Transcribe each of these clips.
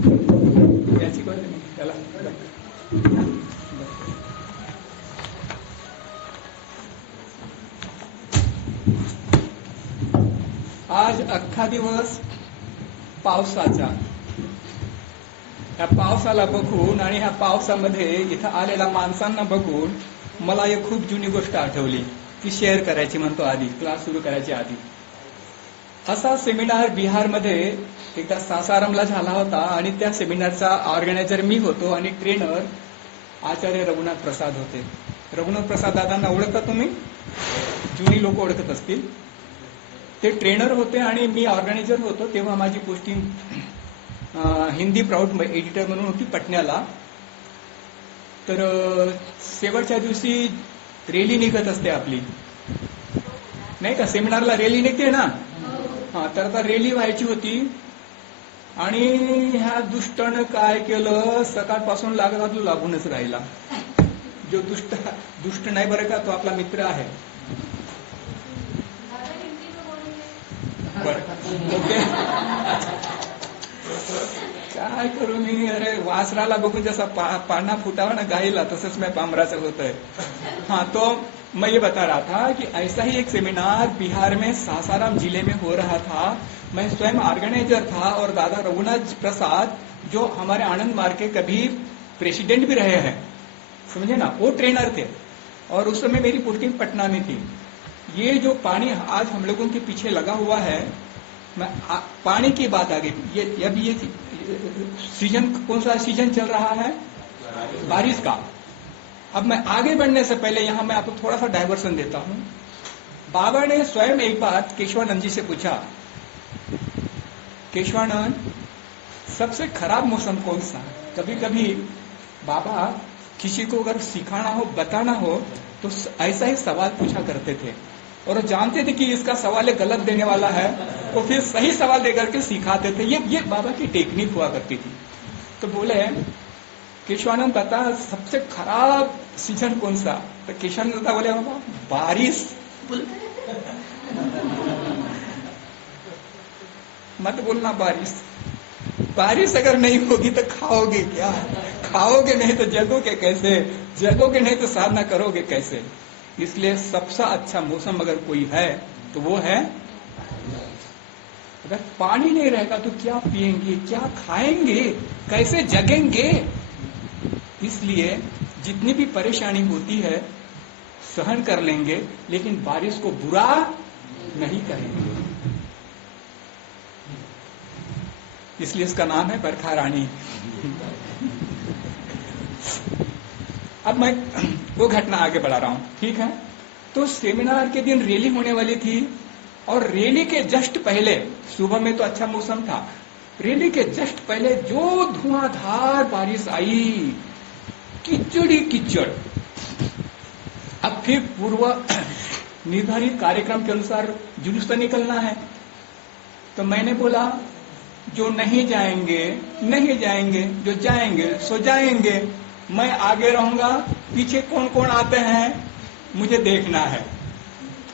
याची गरज नाही त्याला. आज अख्खा दिवस पावसाचा. ह्या पावसाला बघून आणि ह्या पावसामध्ये इथं आलेल्या माणसांना बघून मला एक खूप जुनी गोष्ट आठवली, ती शेअर करायची म्हणतो आधी, क्लास सुरू करायची आधी. असा सेमिनार बिहारमध्ये एकदा सासारामला झाला होता आणि त्या सेमिनारचा ऑर्गनायझर मी होतो आणि ट्रेनर आचार्य रघुनाथ प्रसाद होते. रघुनाथ प्रसाद दादांना ओळखता तुम्ही? जुनी लोक ओळखत असतील. ते ट्रेनर होते आणि मी ऑर्गनायझर होतो. तेव्हा माझी पोस्टिंग हिंदी प्राऊड एडिटर म्हणून होती पटण्याला. तर शेवटच्या दिवशी रॅली निघत असते आपली, नाही का? सेमिनारला रॅली निघते ना. हा, तर आता रॅली व्हायची होती आणि ह्या दुष्टानं काय केलं, सकाळपासून लागूनच राहिला. जो दुष्ट नाही बरं का, तो आपला मित्र आहे. बरं, ओके. काय करू मी? अरे वासराला बघून जसा पाना फुटावा ना गाईला, तसंच मैं पामराचं होत है. हाँ, तो मैं ये बता रहा था कि ऐसा ही एक सेमिनार बिहार में सासाराम जिले में हो रहा था. मैं स्वयं ऑर्गेनाइजर था और दादा रघुनाथ प्रसाद जो हमारे आनंद मार्ग के कभी प्रेसिडेंट भी रहे हैं, समझे ना, वो ट्रेनर थे. और उस समय मेरी पोस्टिंग पटना में थी. ये जो पानी आज हम लोगों के पीछे लगा हुआ है, पानी की बात आ गई. ये अभी ये सीजन, कौन सा सीजन चल रहा है? बारिश का. अब मैं आगे बढ़ने से पहले यहां मैं आपको थोड़ा सा डाइवर्सन देता हूं. बाबा ने स्वयं एक बात केशवानंद जी से पूछा, केशवानंद सबसे खराब मौसम कौन सा? कभी कभी बाबा किसी को अगर सिखाना हो, बताना हो, तो ऐसा ही सवाल पूछा करते थे. और जानते थे कि इसका सवाल गलत देने वाला है, तो फिर सही सवाल देकर के सिखाते थे. ये बाबा की टेक्निक हुआ करती थी. तो बोले, केशवानंद बता सबसे खराब सीजन कौन सा? तो केशवानंद बता बोले, बाबा बारिश. मत बोलना बारिश. बारिश अगर नहीं होगी तो खाओगे क्या? खाओगे नहीं तो जगोगे कैसे? जगोगे नहीं तो साधना करोगे कैसे? इसलिए सबसे अच्छा मौसम अगर कोई है तो वो है, अगर पानी नहीं रहेगा तो क्या पिएंगे, क्या खाएंगे, कैसे जगेंगे? इसलिए जितनी भी परेशानी होती है सहन कर लेंगे, लेकिन बारिश को बुरा नहीं करेंगे. इसलिए इसका नाम है बरखा रानी. अब मैं वो घटना आगे बढ़ा रहा हूं, ठीक है? तो सेमिनार के दिन रैली होने वाली थी और रैली के जस्ट पहले, सुबह में तो अच्छा मौसम था, रैली के जस्ट पहले जो धुआंधार बारिश आई, कीचड़ ही कीचड़. अब फिर पूर्व निर्धारित कार्यक्रम के अनुसार जुलूस तो निकलना है. तो मैंने बोला, जो नहीं जाएंगे नहीं जाएंगे, जो जाएंगे सो जाएंगे. मैं आगे रहूंगा, पीछे कौन कौन आते हैं मुझे देखना है.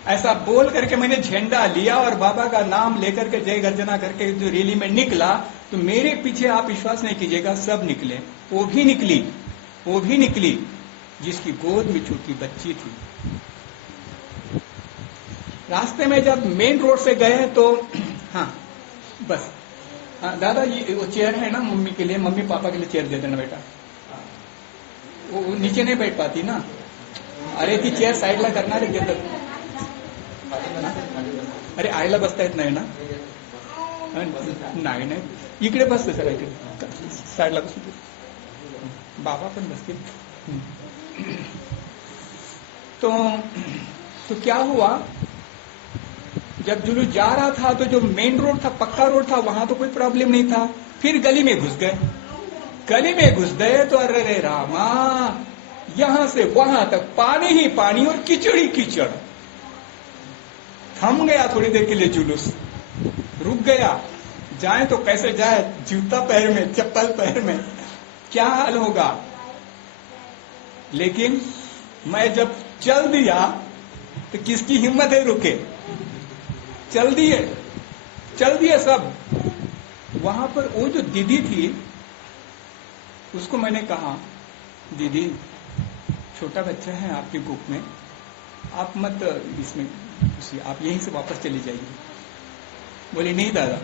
ऐसा बोल करके मैंने झंडा लिया और बाबा का नाम लेकर के जय गर्जना करके जो रैली में निकला, तो मेरे पीछे आप विश्वास नहीं कीजिएगा, सब निकले. वो भी निकली जिसकी गोद में छोटी बच्ची थी. रास्ते में जब मेन रोड से गए तो हाँ बस, हाँ दादा ये वो चेयर है ना मम्मी के लिए, मम्मी पापा के लिए चेयर दे देना बेटा. वो नीचे नहीं बैठ पाती ना. अरे ती चेअर साईडला करणार आहे घेतात. अरे आईला बसता येत नाही ना. नाही इकडे बसते सर, इकडे साईडला बसते. बाबा पण बसतील. तो क्या हुआ, जब जुलूस जा रहा था तो जो मेन रोड था, पक्का रोड था, वहां तो कोई प्रॉब्लम नहीं था. फिर गली में घुस गए तो अरे रामा, यहां से वहां तक पानी ही पानी और कीचड़ ही कीचड़. थम गया थोड़ी देर के लिए जुलूस, रुक गया. जाए तो कैसे जाए, जूता पैर में, चप्पल पैर में, क्या हाल होगा. लेकिन मैं जब चल दिया तो किसकी हिम्मत है रुके. चल दिए सब. वहां पर वो जो दीदी थी उसको मैंने कहा, दीदी छोटा बच्चा है आपके ग्रुप में, आप मत इसमें घुसिए, आप यहीं से वापस चली जाइए। बोले नहीं दादा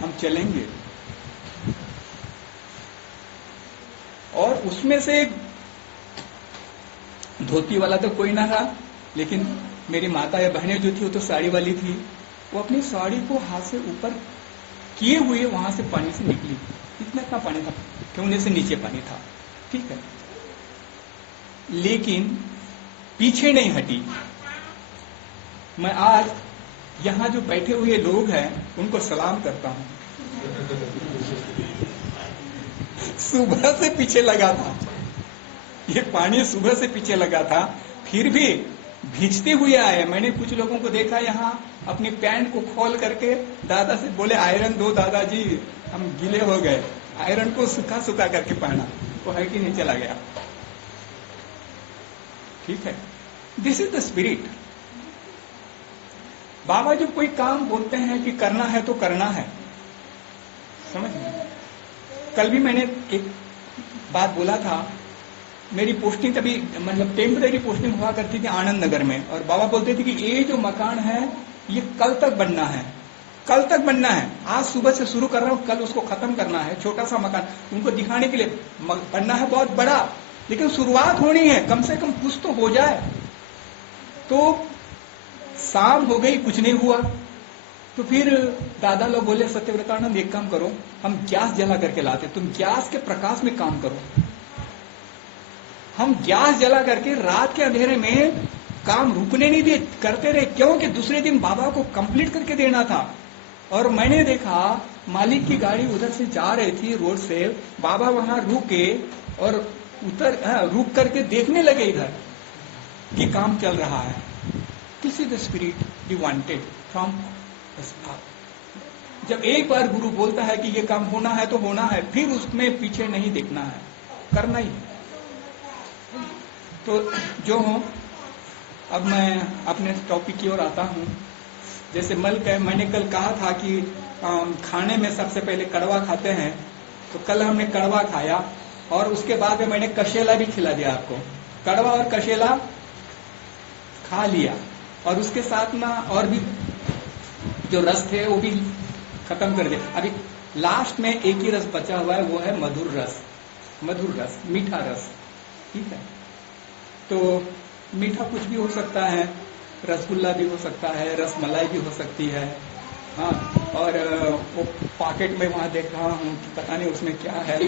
हम चलेंगे। और उसमें से धोती वाला तो कोई ना था, लेकिन मेरी माता या बहनें जो थी वो तो साड़ी वाली थी, वो अपनी साड़ी को हाथ से ऊपर किए हुए वहां से पानी से निकली। इतना पानी था कि उन्हें से नीचे पानी था, ठीक है, लेकिन पीछे नहीं हटी। मैं आज यहां जो बैठे हुए लोग हैं उनको सलाम करता हूं। सुबह से पीछे लगा था, ये पानी सुबह से पीछे लगा था, फिर भी भीजते हुए आए। मैंने कुछ लोगों को देखा यहाँ अपनी पैंट को खोल करके दादा से बोले आयरन दो दादाजी, हम गीले हो गए। आयरन को सुखा सुखा करके पहना, वो है कि नहीं चला गया। ठीक है, दिस इज द स्पिरिट। बाबा जो कोई काम बोलते हैं कि करना है तो करना है, समझ में। कल भी मैंने एक बात बोला था, मेरी पोस्टिंग तभी मतलब टेम्पररी पोस्टिंग हुआ करती थी आनंद नगर में, और बाबा बोलते थे कि ये जो मकान है ये कल तक बनना है, कल तक बनना है। आज सुबह से शुरू कर रहा हूं, कल उसको खत्म करना है। छोटा सा मकान उनको दिखाने के लिए बनना है बहुत बड़ा, लेकिन शुरुआत होनी है, कम से कम कुछ तो हो जाए। तो शाम हो गई, कुछ नहीं हुआ। तो फिर दादा लोग बोले सत्यव्रतानंद एक काम करो, हम गैस जला करके लाते, तुम गैस के प्रकाश में काम करो। हम गैस जला करके रात के अंधेरे में काम रुकने नहीं दिए, करते रहे, क्योंकि दूसरे दिन बाबा को कंप्लीट करके देना था। और मैंने देखा मालिक की गाड़ी उधर से जा रही थी रोड से, बाबा वहां रुके और रुक करके देखने लगे इधर कि काम चल रहा है। This is the spirit you wanted from us. जब एक बार गुरु बोलता है कि ये काम होना है तो होना है, फिर उसमें पीछे नहीं देखना है, करना ही है। तो जो हो, अब मैं अपने टॉपिक की ओर आता हूं। जैसे मैंने कल कहा था कि खाने में सबसे पहले कड़वा खाते हैं, तो कल हमने कड़वा खाया और उसके बाद में मैंने कशेला भी खिला दिया आपको। कड़वा और कशेला खा लिया और उसके साथ ना और भी जो रस थे वो भी खत्म कर दिया। अभी लास्ट में एक ही रस बचा हुआ है, वो है मधुर रस, मीठा रस। ठीक है, तो मीठा कुछ भी हो सकता है, रसगुल्ला भी हो सकता है, रसमलाई भी हो सकती है। हाँ, और वो पॉकेट में वहां देख रहा हूँ कि पता नहीं उसमें क्या है।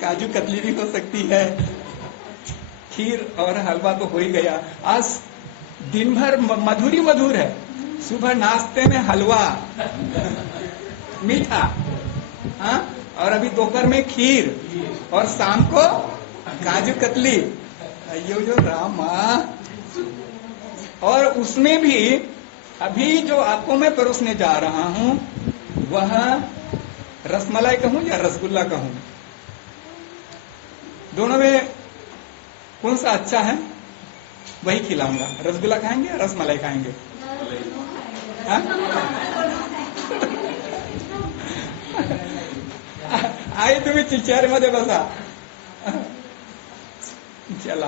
काजू कतली भी हो सकती है, खीर और हलवा तो हो ही गया। आज दिन भर मधुर है। सुबह नाश्ते में हलवा मीठा, हाँ, और अभी दोपहर में खीर और शाम को काजू कतली। अयो जो रामा। और उसमें भी अभी जो आपको मैं परोसने जा रहा हूं वह रसमलाई कहूं या रसगुल्ला कहूं, दोनों में कौन सा अच्छा है वही खिलाऊंगा। रसगुल्ला खाएंगे या रसमलाई खाएंगे? हाँ? आई तुम्ही चिचार मध्ये बसा। चला,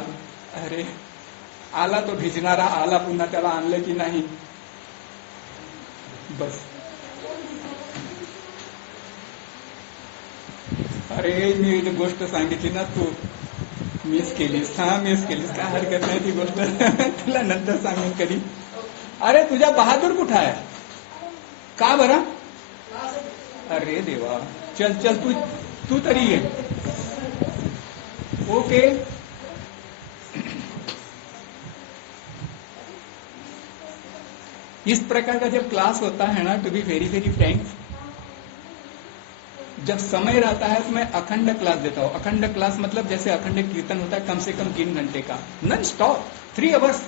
अरे आला तो भिजणारा आला, पुन्हा त्याला आणले की नाही, बस। अरे मी जी गोष्ट सांगितली ना तू मिस केलीस, काय हरकत नाही ती गोष्ट तुला नंतर सांगेन कधी। अरे तुझा बहादूर कुठं आहे? का बरं? अरे देवा, चल तू तरी ये। ओके, इस प्रकार का जब क्लास होता है ना, to be very very frank, जब समय रहता है तो मैं अखंड क्लास देता हूं। अखंड क्लास मतलब जैसे अखंड कीर्तन होता है, कम से कम 3 घंटे का, नॉन स्टॉप, 3 आवर्स।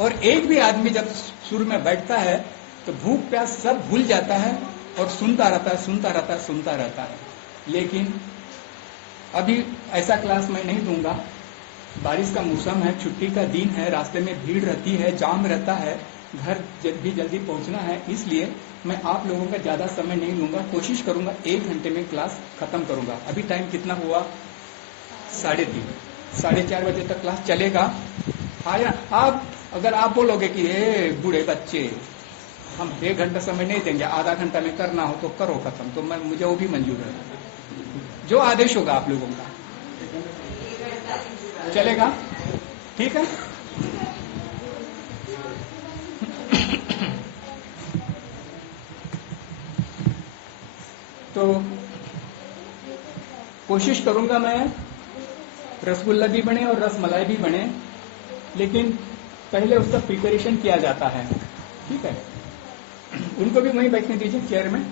और एक भी आदमी जब सुर में बैठता है तो भूख प्यास सब भूल जाता है और सुनता रहता है। लेकिन अभी ऐसा क्लास मैं नहीं दूंगा। बारिश का मौसम है, छुट्टी का दिन है, रास्ते में भीड़ रहती है, जाम रहता है, घर जल्दी पहुंचना है, इसलिए मैं आप लोगों का ज्यादा समय नहीं लूंगा, कोशिश करूंगा 1 घंटे में क्लास खत्म करूंगा। अभी टाइम कितना हुआ? 3:30, 4:30 बजे तक क्लास चलेगा। हाँ या आप अगर आप बोलोगे कि ए बूढ़े बच्चे हम 1 घंटा समय नहीं देंगे, आधा घंटा में करना हो तो करो खत्म, तो मैं मुझे वो भी मंजूर है, जो आदेश होगा आप लोगों का। चलेगा? ठीक है। तो कोशिश करूंगा मैं रसगुल्ला भी बने और रसमलाई भी बने, लेकिन पहले उसका प्रिपरेशन किया जाता है। ठीक है, उनको भी वहीं बैठने दीजिए चेयर में।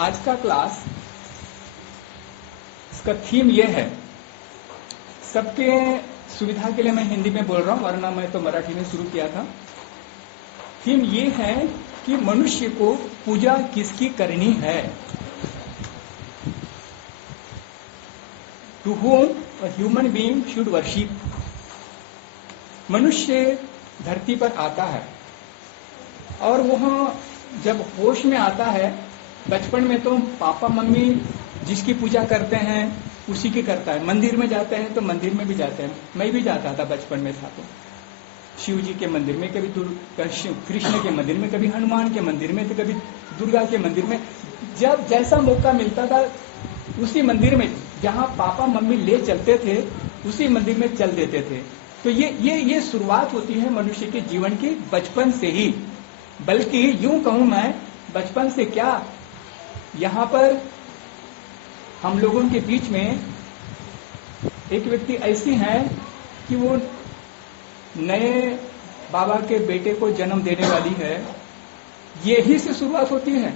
आज का क्लास इसका थीम ये है, सबके सुविधा के लिए मैं हिंदी में बोल रहा हूं, वरना मैं तो मराठी में शुरू किया था। थीम ये है कि मनुष्य को पूजा किसकी करनी है। To whom a human being should worship। मनुष्य धरती पर आता है और वह जब होश में आता है, बचपन में तो पापा मम्मी जिसकी पूजा करते हैं उसी की करता है। मंदिर में जाते हैं तो मंदिर में भी जाते हैं, मैं भी जाता था बचपन में था तो शिव जी के मंदिर में, कभी कृष्ण के मंदिर में, कभी हनुमान के मंदिर में, तो कभी दुर्गा के मंदिर में। जब जैसा मौका मिलता था उसी मंदिर में, जहां पापा मम्मी ले चलते थे उसी मंदिर में चल देते थे। तो ये शुरुआत होती है मनुष्य के जीवन की बचपन से ही। बल्कि यूं कहूं मैं, बचपन से क्या, यहां पर हम लोगों के बीच में एक व्यक्ति ऐसी हैं कि वो नए बाबा के बेटे को जन्म देने वाली है। यही से शुरुआत होती है।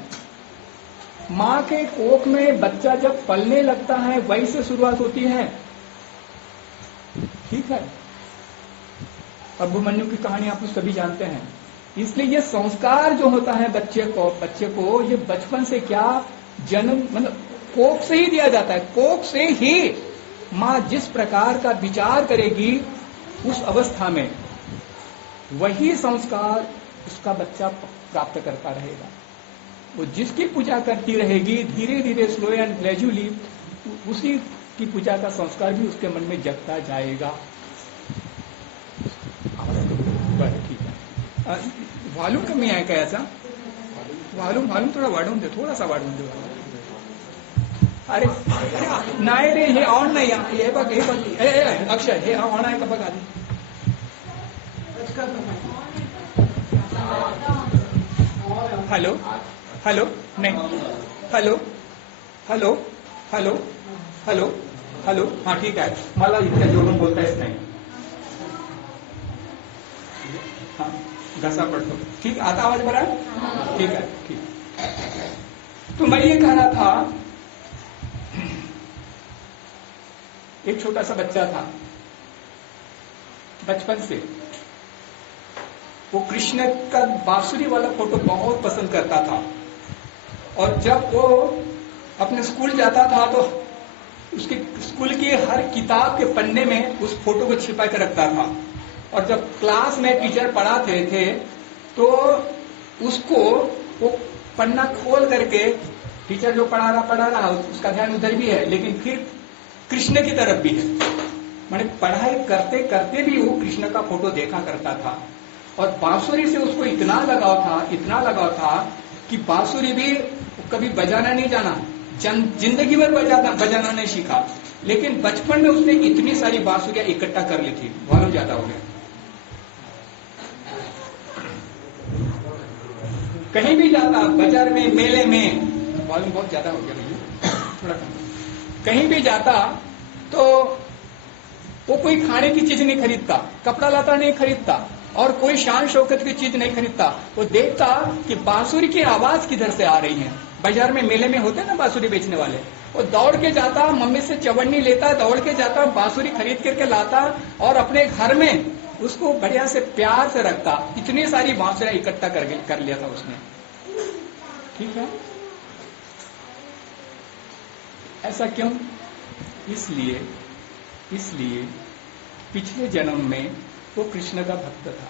मां के कोख में बच्चा जब पलने लगता है वही से शुरुआत होती है। ठीक है, अभिमन्यु की कहानी आप लोग सभी जानते हैं। इसलिए ये संस्कार जो होता है बच्चे को ये बचपन से क्या, जन्म मतलब कोख से ही दिया जाता है। कोख से ही मां जिस प्रकार का विचार करेगी उस अवस्था में, वही संस्कार उसका बच्चा प्राप्त करता रहेगा। वो जिसकी पूजा करती रहेगी, धीरे धीरे स्लो एंड ग्रेजुअली उसी की पूजा का संस्कार भी उसके मन में जगता जाएगा। ठीक है, वॉल्यूम कमी आहे का याचा? वॉल्यूम थोडा वाढवून दे, थोडासा वाढवून दे। अरे नाही रे, हे ऑन नाही, हे बघ अक्षय, हे ऑन आहे का बघ आधी। हॅलो हॅलो, नाही, hello hello hello hello hello, हा ठीक आहे, मला इतक्या जोरून बोलता येत नाही। हा, घसा पडतो। ठीक, आता आवाज बरा? ठीक है, ठीक। तो मैं ये कह रहा था, एक छोटा सा बच्चा था, बचपन से वो कृष्ण का बांसुरी वाला फोटो बहुत पसंद करता था। और जब वो अपने स्कूल जाता था तो उसकी स्कूल की हर किताब के पन्ने में उस फोटो को छिपा कर रखता था। और जब क्लास में टीचर पढ़ाते थे तो उसको वो पन्ना खोल करके, टीचर जो पढ़ा रहा उसका ध्यान उधर भी है, लेकिन फिर कृष्ण की तरफ भी है। माने पढ़ाई करते करते भी वो कृष्ण का फोटो देखा करता था। और बांसुरी से उसको इतना लगाव था कि बांसुरी भी कभी बजाना नहीं जाना, जिंदगी भर बजाना नहीं सीखा, लेकिन बचपन में उसने इतनी सारी बांसुरियां इकट्ठा कर ली थी। वॉल्यूम ज्यादा हो गया। कहीं भी जाता, बाजार में, मेले में, वॉल्यूम बहुत ज्यादा हो गया भैया, थोड़ा कम। कहीं भी जाता तो वो कोई खाने की चीज नहीं खरीदता, कपड़ा लता नहीं खरीदता, और कोई शान शौकत की चीज नहीं खरीदता। वो देखता कि बांसुरी की आवाज किधर से आ रही है। बाजार में, मेले में होते ना बांसुरी बेचने वाले, वो दौड़ के जाता, मम्मी से चवन्नी लेता, दौड़ के जाता, बांसुरी खरीद करके लाता और अपने घर में उसको बढ़िया से प्यार से रखता। इतनी सारी बांसुरियां इकट्ठा कर लिया था उसने। ठीक है, ऐसा क्यों? इसलिए पिछले जन्म में वो कृष्ण का भक्त था।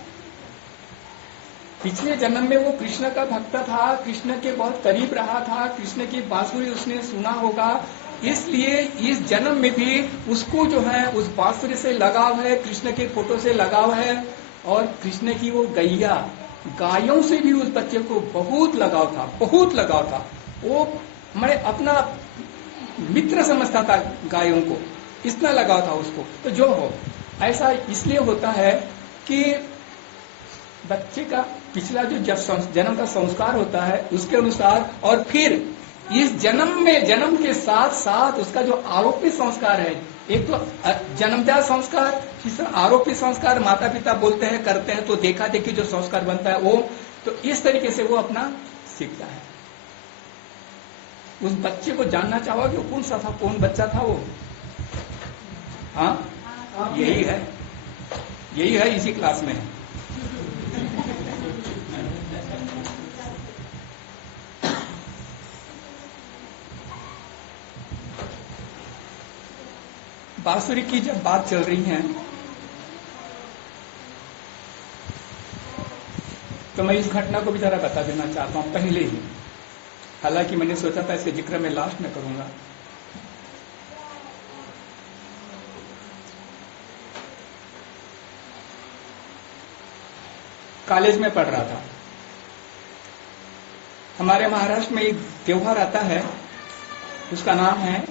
पिछले जन्म में वो कृष्ण का भक्त था, कृष्ण के बहुत करीब रहा था, कृष्ण की बांसुरी उसने सुना होगा, इसलिए इस जन्म में भी उसको जो है उस बांसुरी से लगाव है, कृष्ण के फोटो से लगाव है, और कृष्ण की वो गायों से भी उस बच्चे को बहुत लगाव था। वो मैं अपना मित्र समझता था गायों को, इतना लगाव था उसको। तो जो हो, ऐसा इसलिए होता है कि बच्चे का पिछला जो जन्म का संस्कार होता है उसके अनुसार, और फिर इस जन्म के साथ साथ उसका जो आरोपित संस्कार है, एक तो जन्मजात संस्कार, तीसरा आरोपित संस्कार, माता पिता बोलते हैं करते हैं तो देखा देखी जो संस्कार बनता है वो, तो इस तरीके से वो अपना सीखता है। उस बच्चे को जानना चाहोगे कौन सा था, कौन बच्चा था वो? हाँ, यही है, इसी क्लास में है। बांसुरी की जब बात चल रही है तो मैं इस घटना को भी जरा बता देना चाहता हूं पहले ही, हालांकि मैंने सोचा था इसके जिक्र में लास्ट में करूंगा। कॉलेज में पढ़ रहा था, हमारे महाराष्ट्र में एक त्योहार आता है, उसका नाम है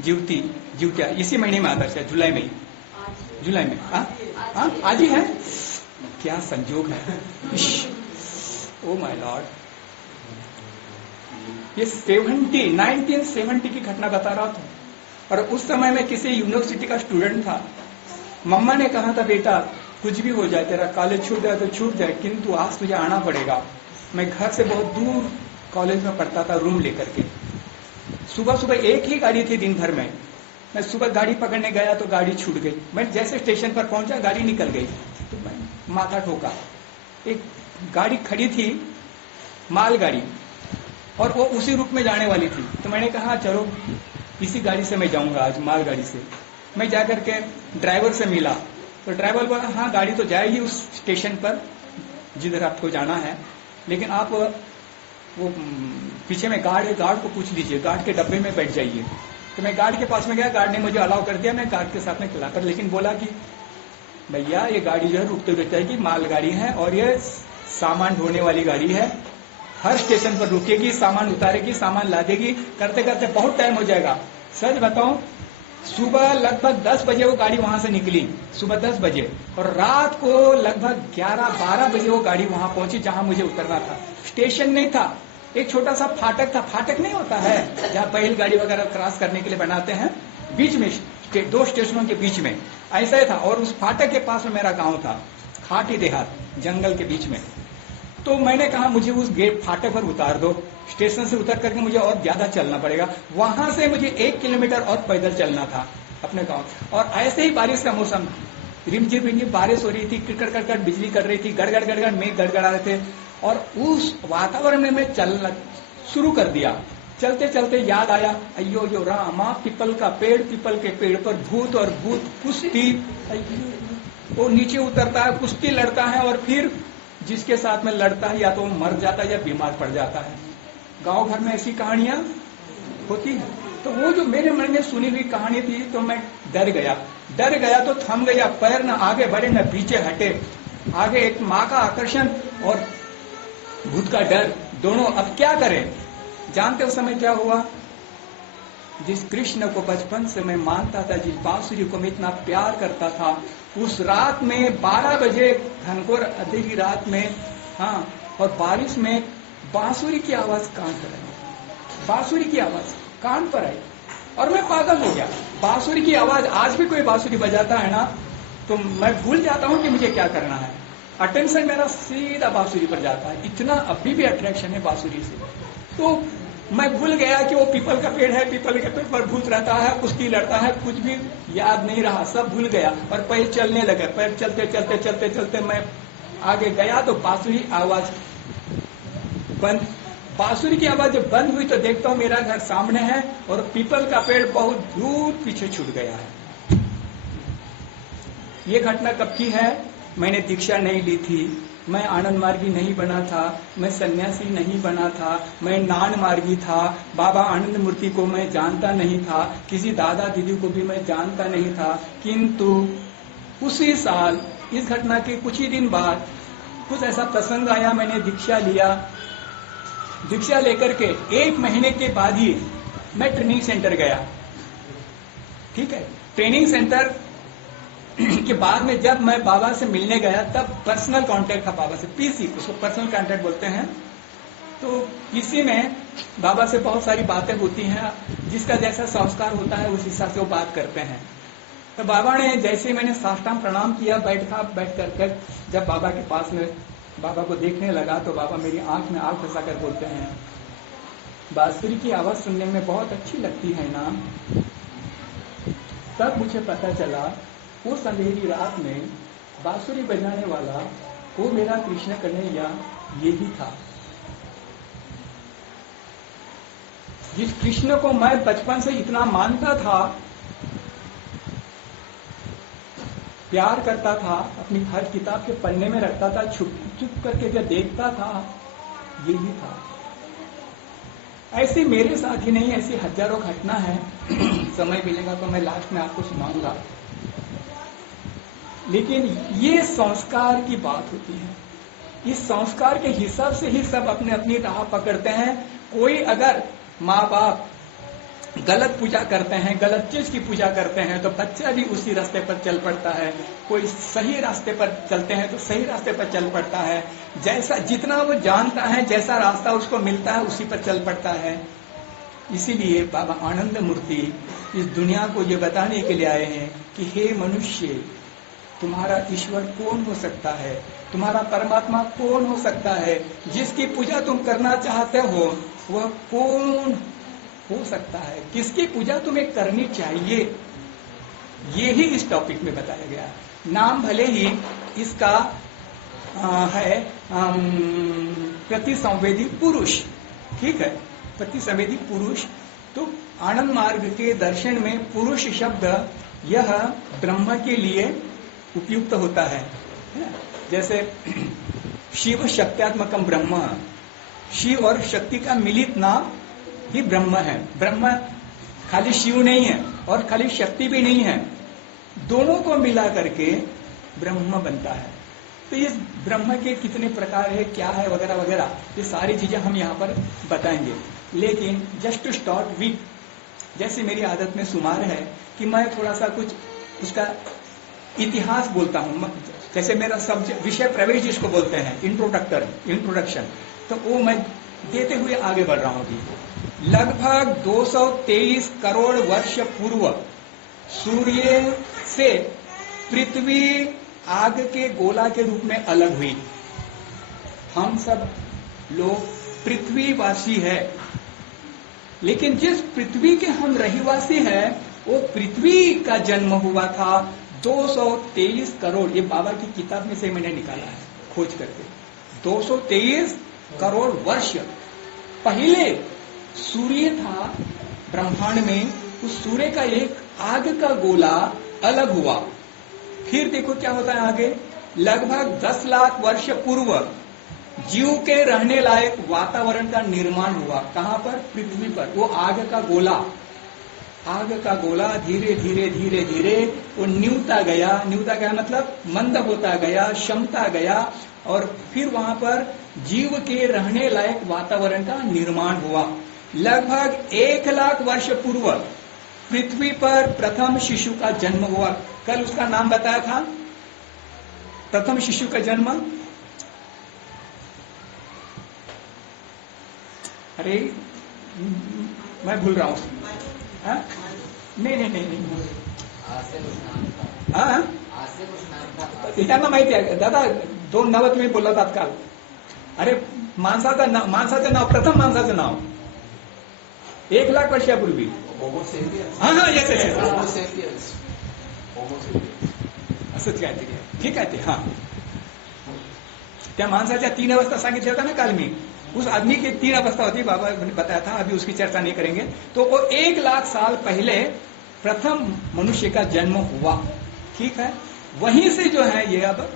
जिउत्या, इसी महीने में आता है, जुलाई में। आज ही है, क्या संजोग है। ओ माय लॉर्ड, ये 1970 की घटना बता रहा था, और उस समय मैं किसी यूनिवर्सिटी का स्टूडेंट था। मम्मा ने कहा था, बेटा कुछ भी हो जाए, तेरा कॉलेज छूट जाए तो छूट जाए, किंतु आज तुझे आना पड़ेगा। मैं घर से बहुत दूर कॉलेज में पढ़ता था, रूम लेकर के। सुबह एक ही गाड़ी थी दिन भर में। मैं सुबह गाड़ी पकड़ने गया तो गाड़ी छूट गई। मैं जैसे स्टेशन पर पहुंचा गाड़ी निकल गई, तो मैं माथा ठोका। एक गाड़ी खड़ी थी, मालगाड़ी, और वो उसी रूट में जाने वाली थी। तो मैंने कहा चलो इसी गाड़ी से मैं जाऊंगा आज, मालगाड़ी से। मैं जाकर के ड्राइवर से मिला, तो ड्राइवर बोला हाँ गाड़ी तो जाएगी उस स्टेशन पर जिधर आपको जाना है, लेकिन आप वो पीछे में गार्ड है, गार्ड को पूछ लीजिए, गार्ड के डब्बे में बैठ जाइए। तो मैं गार्ड के पास में गया, गार्ड ने मुझे अलाउ कर दिया, मैं गार्ड के साथ में खिला कर, लेकिन बोला कि भैया ये गाड़ी जो है रुकते रुक जाएगी, मालगाड़ी है और ये सामान ढोने वाली गाड़ी है, हर स्टेशन पर रुकेगी, सामान उतारेगी, सामान लादेगी, करते करते बहुत टाइम हो जाएगा। सच बताऊं, सुबह लगभग 10 बजे वो गाड़ी वहां से निकली, सुबह 10 बजे, और रात को लगभग 11-12 बजे वो गाड़ी वहां पहुंची जहां मुझे उतरना था। स्टेशन नहीं था, एक छोटा सा फाटक था, फाटक नहीं होता है जहां बैलगाड़ी वगैरह क्रॉस करने के लिए बनाते हैं, बीच में दो स्टेशनों के बीच में, ऐसा ही था। और उस फाटक के पास में मेरा गांव था, खाटी देहात, जंगल के बीच में। तो मैंने कहा मुझे उस गेट फाटक पर उतार दो, स्टेशन से उतर करके मुझे और ज्यादा चलना पड़ेगा, वहां से मुझे 1 किलोमीटर और पैदल चलना था अपने गांव। और ऐसे ही बारिश का मौसम, रिमझिम बारिश हो रही थी, किड़कड़ कड़कड़ बिजली कर रही थी, गड़गड़ गड़गड़ मेघ गड़गड़ा रहे थे, और उस वातावरण में मैं चलना शुरू कर दिया। चलते चलते याद आया, अयो यो रामा, पीपल का पेड़, पीपल के पेड़ पर भूत और भूत कुश्ती, वो नीचे उतरता है, कुश्ती लड़ता है, और फिर जिसके साथ में लड़ता है या तो वो मर जाता है या बीमार पड़ जाता है। गांव घर में ऐसी कहानियां होती है। तो वो जो मेरे मन में सुनी हुई कहानी थी, तो मैं डर गया तो थम गया, पैर न आगे बढ़े न पीछे हटे, आगे एक माँ का आकर्षण और भूत का डर दोनों। अब क्या करें? जानते उस समय क्या हुआ? जिस कृष्ण को बचपन से मैं मानता था, जिस बांसुरी को मैं इतना प्यार करता था, उस रात में 12 बजे घनघोर अंधेरी रात में, हाँ, और बारिश में बांसुरी की आवाज कान पर आई, बांसुरी की आवाज कान पर आई, और मैं पागल हो गया। बांसुरी की आवाज, आज भी कोई बांसुरी बजाता है ना, तो मैं भूल जाता हूं कि मुझे क्या करना है, अटेंशन मेरा सीधा बांसुरी पर जाता है, इतना अभी भी अट्रैक्शन है बांसुरी से। तो मैं भूल गया कि वो पीपल का पेड़ है, पीपल के पेड़ पर भूत रहता है, कुश्ती लड़ता है, कुछ भी याद नहीं रहा, सब भूल गया। और पैर चलने लगे, पैर चलते चलते चलते चलते मैं आगे गया तो बांसुरी आवाज बंद, बांसुरी की आवाज जब बंद हुई तो देखता हूं मेरा घर सामने है और पीपल का पेड़ बहुत दूर पीछे छूट गया है। ये घटना कब की है? मैंने दीक्षा नहीं ली थी, मैं आनंद मार्गी नहीं बना था, मैं सन्यासी नहीं बना था, मैं नान मार्गी था, बाबा आनंद मूर्ति को मैं जानता नहीं था, किसी दादा दीदी को भी मैं जानता नहीं था। किंतु उसी साल इस घटना के कुछ ही दिन बाद कुछ ऐसा प्रसंग आया, मैंने दीक्षा लिया। दीक्षा लेकर के 1 महीने के बाद ही मैं ट्रेनिंग सेंटर गया। ठीक है, ट्रेनिंग सेंटर के बाद में जब मैं बाबा से मिलने गया तब पर्सनल कांटेक्ट था बाबा से, पीसी, उसको पर्सनल कांटेक्ट बोलते हैं। तो पीसी में बाबा से बहुत सारी बातें होती हैं, जिसका जैसा संस्कार होता है उस हिसाब से वो बात करते हैं। तो बाबा ने जैसे मैंने साष्टांग प्रणाम किया, बैठ कर जब बाबा के पास में बाबा को देखने लगा तो बाबा मेरी आंख में आंख फंसा कर बोलते हैं, बांसुरी की आवाज सुनने में बहुत अच्छी लगती है ना। तब मुझे पता चला उस अंधेरी रात में बांसुरी बजाने वाला वो मेरा कृष्ण कन्हैया यही था, जिस कृष्ण को मैं बचपन से इतना मानता था, प्यार करता था, अपनी हर किताब के पन्ने में रखता था, छुप छुप करके जब देखता था, यही था। ऐसे मेरे साथ ही नहीं, ऐसी हजारों घटना है। समय मिलेगा तो मैं लास्ट में आपको सुनाऊंगा। लेकिन ये संस्कार की बात होती है। इस संस्कार के हिसाब से ही सब अपने अपनी राह पकड़ते हैं। कोई अगर माँ बाप गलत पूजा करते हैं, गलत चीज की पूजा करते हैं, तो बच्चा भी उसी रास्ते पर चल पड़ता है। कोई सही रास्ते पर चलते हैं तो सही रास्ते पर चल पड़ता है। जैसा जितना वो जानता है, जैसा रास्ता उसको मिलता है, उसी पर चल पड़ता है। इसीलिए बाबा आनंद मूर्ति इस दुनिया को ये बताने के लिए आए हैं कि हे मनुष्य, तुम्हारा ईश्वर कौन हो सकता है, तुम्हारा परमात्मा कौन हो सकता है, जिसकी पूजा तुम करना चाहते हो वह कौन हो सकता है, किसकी पूजा तुम्हें करनी चाहिए, ये ही इस टॉपिक में बताया गया। नाम भले ही इसका है प्रतिसंवेदी पुरुष, ठीक है, प्रतिसंवेदी पुरुष। तो आनंद मार्ग के दर्शन में पुरुष शब्द यह ब्रह्म के लिए उपयुक्त होता है। जैसे शिव शक्त्यात्मकम ब्रह्म, शिव और शक्ति का मिलित नाम ही ब्रह्म है। ब्रह्म खाली शिव नहीं है और खाली शक्ति भी नहीं है, दोनों को मिला करके ब्रह्म बनता है। तो इस ब्रह्म के कितने प्रकार है, क्या है, वगैरह वगैरह, ये सारी चीजें हम यहाँ पर बताएंगे। लेकिन जस्ट टू स्टार्ट विथ, जैसे मेरी आदत में शुमार है कि मैं थोड़ा सा कुछ उसका इतिहास बोलता हूँ। जैसे मेरा सब्जेक्ट विषय प्रवेश जिसको बोलते हैं, इंट्रोडक्शन, तो वो मैं देते हुए आगे बढ़ रहा हूँ। अभी लगभग 223 करोड़ वर्ष पूर्व सूर्य से पृथ्वी आग के गोला के रूप में अलग हुई। हम सब लोग पृथ्वीवासी है, लेकिन जिस पृथ्वी के हम रहीवासी हैं वो पृथ्वी का जन्म हुआ था 223 करोड़, ये बाबा की किताब में से मैंने निकाला है खोज करके। 223 करोड़ वर्ष पहले सूर्य था ब्रह्मांड में, उस सूर्य का एक आग का गोला अलग हुआ। फिर देखो क्या होता है आगे, लगभग 10 लाख वर्ष पूर्व जीव के रहने लायक वातावरण का निर्माण हुआ। कहां पर? पृथ्वी पर। वो आग का गोला धीरे धीरे धीरे धीरे वो न्यूता गया मतलब मंद होता गया, क्षमता गया, और फिर वहां पर जीव के रहने लायक वातावरण का निर्माण हुआ। लगभग 1 लाख वर्ष पूर्व पृथ्वी पर प्रथम शिशु का जन्म हुआ। कल उसका नाम बताया था, प्रथम शिशु का जन्म, अरे मैं भूल रहा हूं। नहीं त्यांना माहिती आहे दादा, 2 तुम्ही बोलला काल. अरे माणसाचं नाव, प्रथम माणसाचं नाव 1 लाख वर्षापूर्वी. हा येस असंच काय ते, ठीक आहे ते. हा त्या माणसाच्या 3 अवस्था सांगितल्या होत्या ना काल मी. उस आदमी की 3 अवस्था होती है, बाबा ने बताया था, अभी उसकी चर्चा नहीं करेंगे। तो वो 1 लाख साल पहले प्रथम मनुष्य का जन्म हुआ, ठीक है। वहीं से जो है ये अब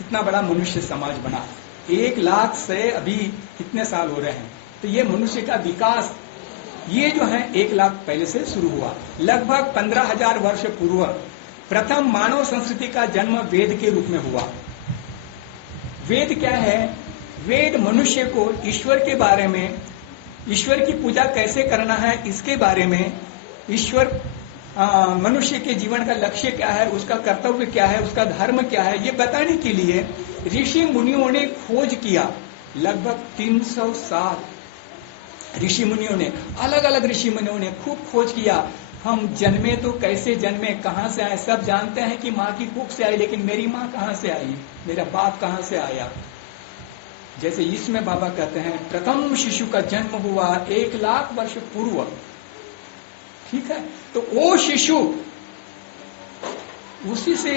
इतना बड़ा मनुष्य समाज बना। 1 लाख से अभी कितने साल हो रहे हैं, तो ये मनुष्य का विकास ये जो है 1 लाख पहले से शुरू हुआ। लगभग 15,000 वर्ष पूर्व प्रथम मानव संस्कृति का जन्म वेद के रूप में हुआ। वेद क्या है? वेद मनुष्य को ईश्वर के बारे में, ईश्वर की पूजा कैसे करना है इसके बारे में, ईश्वर मनुष्य के जीवन का लक्ष्य क्या है, उसका कर्तव्य क्या है, उसका धर्म क्या है, ये बताने के लिए ऋषि मुनियों ने खोज किया। लगभग 300 साल ऋषि मुनियों ने, अलग अलग ऋषि मुनियों ने खूब खोज किया। हम जन्मे तो कैसे जन्मे, कहां से आए? सब जानते हैं कि माँ की कुख से आई, लेकिन मेरी माँ कहां से आई, मेरा बाप कहां से आया? जैसे इसमें बाबा कहते हैं प्रथम शिशु का जन्म हुआ 1 लाख वर्ष पूर्व, ठीक है। तो वो शिशु, उसी से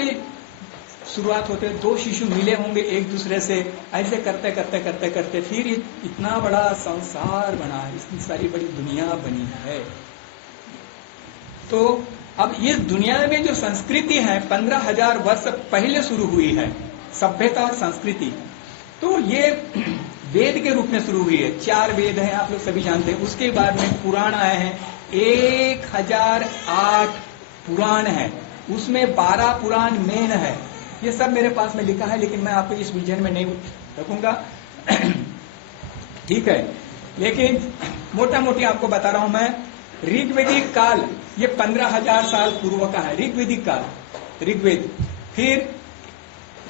शुरुआत होते, 2 शिशु मिले होंगे एक दूसरे से, ऐसे करते करते करते करते फिर इतना बड़ा संसार बना, इतनी सारी बड़ी दुनिया बनी है। तो अब इस दुनिया में जो संस्कृति है 15,000 वर्ष पहले शुरू हुई है, सभ्यता और संस्कृति। तो ये वेद के रूप में शुरू हुई है। 4 वेद हैं, आप लोग सभी जानते हैं। उसके बाद में पुराण आए हैं, 1008 पुराण है, उसमें 12 पुराण मेन है। ये सब मेरे पास में लिखा है, लेकिन मैं आपको इस विजन में नहीं रखूंगा, ठीक है। लेकिन मोटा मोटी आपको बता रहा हूं मैं। ऋग्वेदिक काल ये 15,000 साल पूर्व का है, ऋग्वेदिक काल, ऋग्वेद। फिर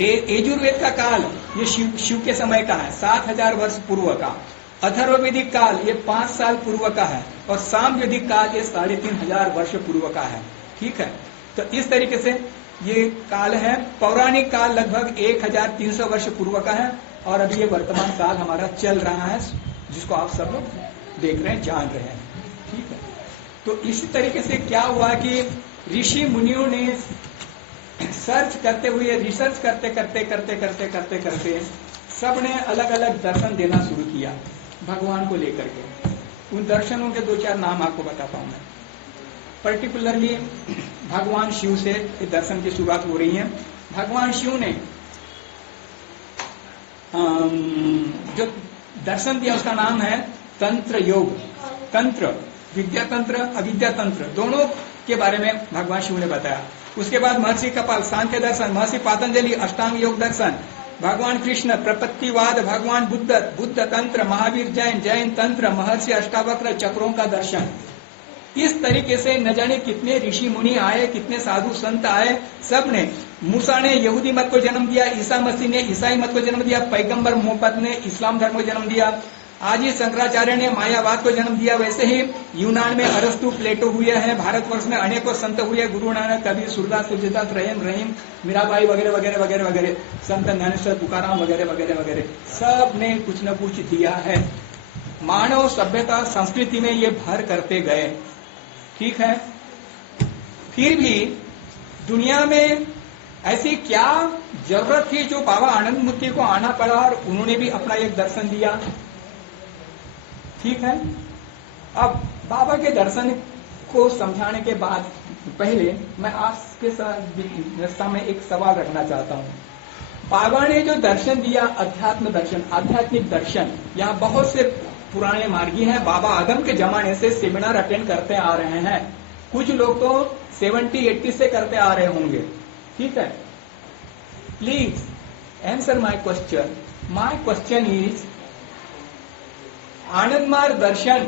यजुर्वेद का काल ये शिव के समय का है, 7,000 वर्ष पूर्व का। अथर्ववेदिक काल ये 5 साल पूर्व का है, और सामवेदिक काल ये 3,500 वर्ष पूर्व का है, ठीक है। तो इस तरीके से ये काल है। पौराणिक काल लगभग 1,300 वर्ष पूर्व का है, और अभी ये वर्तमान काल हमारा चल रहा है, जिसको आप सब लोग देख रहे हैं, जान रहे हैं, ठीक है। तो इसी तरीके से क्या हुआ कि ऋषि मुनियों ने सर्च करते हुए, रिसर्च करते करते करते करते करते करते सब ने अलग अलग दर्शन देना शुरू किया भगवान को लेकर के। उन दर्शनों के 2-4 नाम आपको बताता हूं मैं। पर्टिकुलरली भगवान शिव से दर्शन की शुरुआत हो रही है। भगवान शिव ने जो दर्शन दिया उसका नाम है तंत्र योग। तंत्र, विद्या तंत्र, अविद्या तंत्र, दोनों के बारे में भगवान शिव ने बताया। उसके बाद महर्षि कपाल सांख्य दर्शन, महर्षि पातंजलि अष्टांग योग दर्शन, भगवान कृष्ण प्रपत्तिवाद, भगवान बुद्ध तंत्र, महावीर जैन, जैन तंत्र, महर्षि अष्टावक्र चक्रों का दर्शन। इस तरीके से न जाने कितने ऋषि मुनि आए, कितने साधु संत आए। सब ने, मूसा ने यहूदी मत को जन्म दिया, ईसा मसीह ने ईसाई मत को जन्म दिया, पैगंबर मोहम्मद ने इस्लाम धर्म को जन्म दिया, आज ही शंकराचार्य ने मायावाद को जन्म दिया। वैसे ही यूनान में अरस्तु, प्लेटो हुए हैं, भारतवर्ष में अनेकों संत हुए, गुरु नानक, कबीर, सूरदास, तुलसीदास, रहीम, मीराबाई वगैरह वगैरह वगैरह वगैरह, संत ज्ञानेश्वर, तुकाराम वगैरह वगैरह वगैरह, सब ने कुछ न कुछ दिया है। मानव सभ्यता संस्कृति में ये भर करते गए, ठीक है। फिर भी दुनिया में ऐसी क्या जरूरत थी जो बाबा आनंद मूर्ति को आना पड़ा, और उन्होंने भी अपना एक दर्शन दिया, ठीक है। अब बाबा के दर्शन को समझाने के बाद पहले मैं आपके सामने एक सवाल रखना चाहता हूं। बाबा ने जो दर्शन दिया, अध्यात्म दर्शन, आध्यात्मिक दर्शन, यहाँ बहुत से पुराने मार्गी हैं, बाबा आदम के जमाने से सेमिनार अटेंड करते आ रहे हैं। कुछ लोग तो 70-80 से करते आ रहे होंगे, ठीक है। Please answer my question. My question is, Ananda Marga दर्शन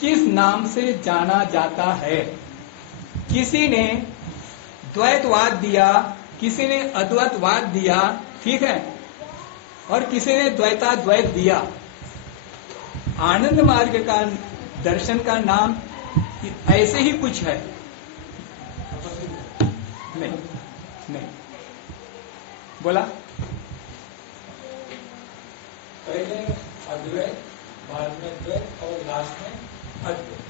किस नाम से जाना जाता है? किसी ने द्वैतवाद दिया, किसी ने अद्वैतवाद दिया, ठीक है, और किसी ने द्वैताद्वैत दिया। आनंद मार्ग का दर्शन का नाम ऐसे ही कुछ है? नहीं बोला। पहले अद्वैत, बाद में द्वैत और लास्ट में अद्वैत।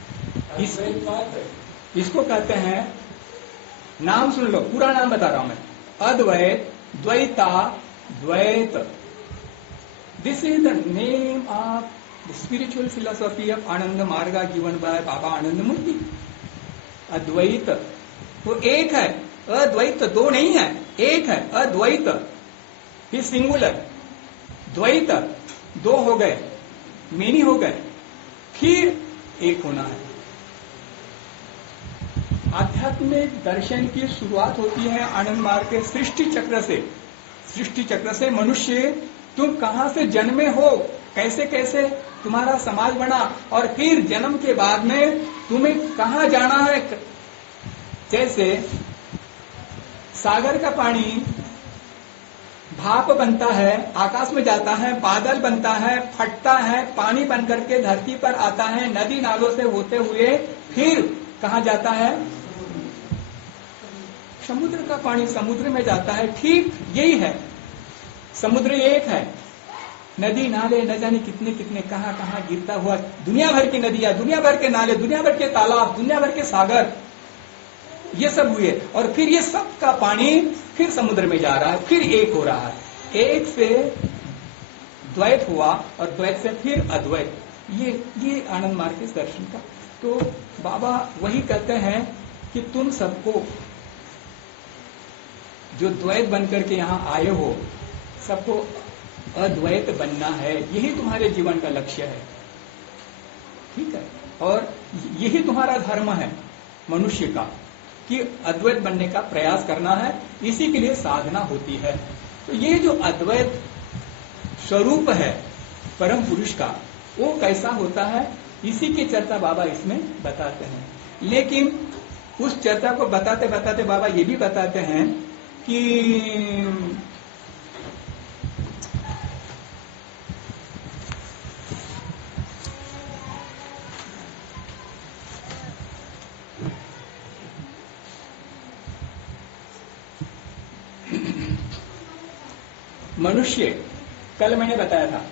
इसको कहते हैं, नाम सुन लो, पूरा नाम बता रहा हूं मैं, अद्वैत, द्वैता, द्वैत। This is the name of spiritual philosophy of Ananda Marga given bye बाबा आनंद मूर्ति। अद्वैत तो एक है, अद्वैत दो नहीं है, एक है अद्वैत, ही सिंगुलर। द्वैत दो हो गए, मेनी हो गए, फिर एक होना है। आध्यात्मिक दर्शन की शुरुआत होती है आनंद मार्ग के सृष्टि चक्र से। सृष्टि चक्र से मनुष्य तुम कहां से जन्मे हो, कैसे कैसे तुम्हारा समाज बना, और फिर जन्म के बाद में तुम्हें कहां जाना है। जैसे सागर का पानी भाप बनता है, आकाश में जाता है, बादल बनता है, फटता है, पानी बन करके धरती पर आता है, नदी नालों से होते हुए फिर कहां जाता है, समुद्र का पानी समुद्र में जाता है। ठीक यही है, समुद्र एक है, नदी नाले न जाने कितने कितने कहां कहां गिरता हुआ, दुनिया भर की नदियां, दुनिया भर के नाले, दुनिया भर के तालाब, दुनिया भर के सागर, ये सब हुए, और फिर ये सब का पानी फिर समुद्र में जा रहा है, फिर एक हो रहा है। एक से द्वैत हुआ और द्वैत से फिर अद्वैत। ये आनंद मार्ग के दर्शन का। तो बाबा वही कहते हैं कि तुम सबको जो द्वैत बनकर के यहां आए हो, सबको अद्वैत बनना है, यही तुम्हारे जीवन का लक्ष्य है। ठीक है, और यही तुम्हारा धर्म है मनुष्य का, कि अद्वैत बनने का प्रयास करना है, इसी के लिए साधना होती है। तो ये जो अद्वैत स्वरूप है परम पुरुष का, वो कैसा होता है, इसी की चर्चा बाबा इसमें बताते हैं। लेकिन उस चर्चा को बताते बताते बाबा ये भी बताते हैं कि मनुष्य, कल मैंने बताया था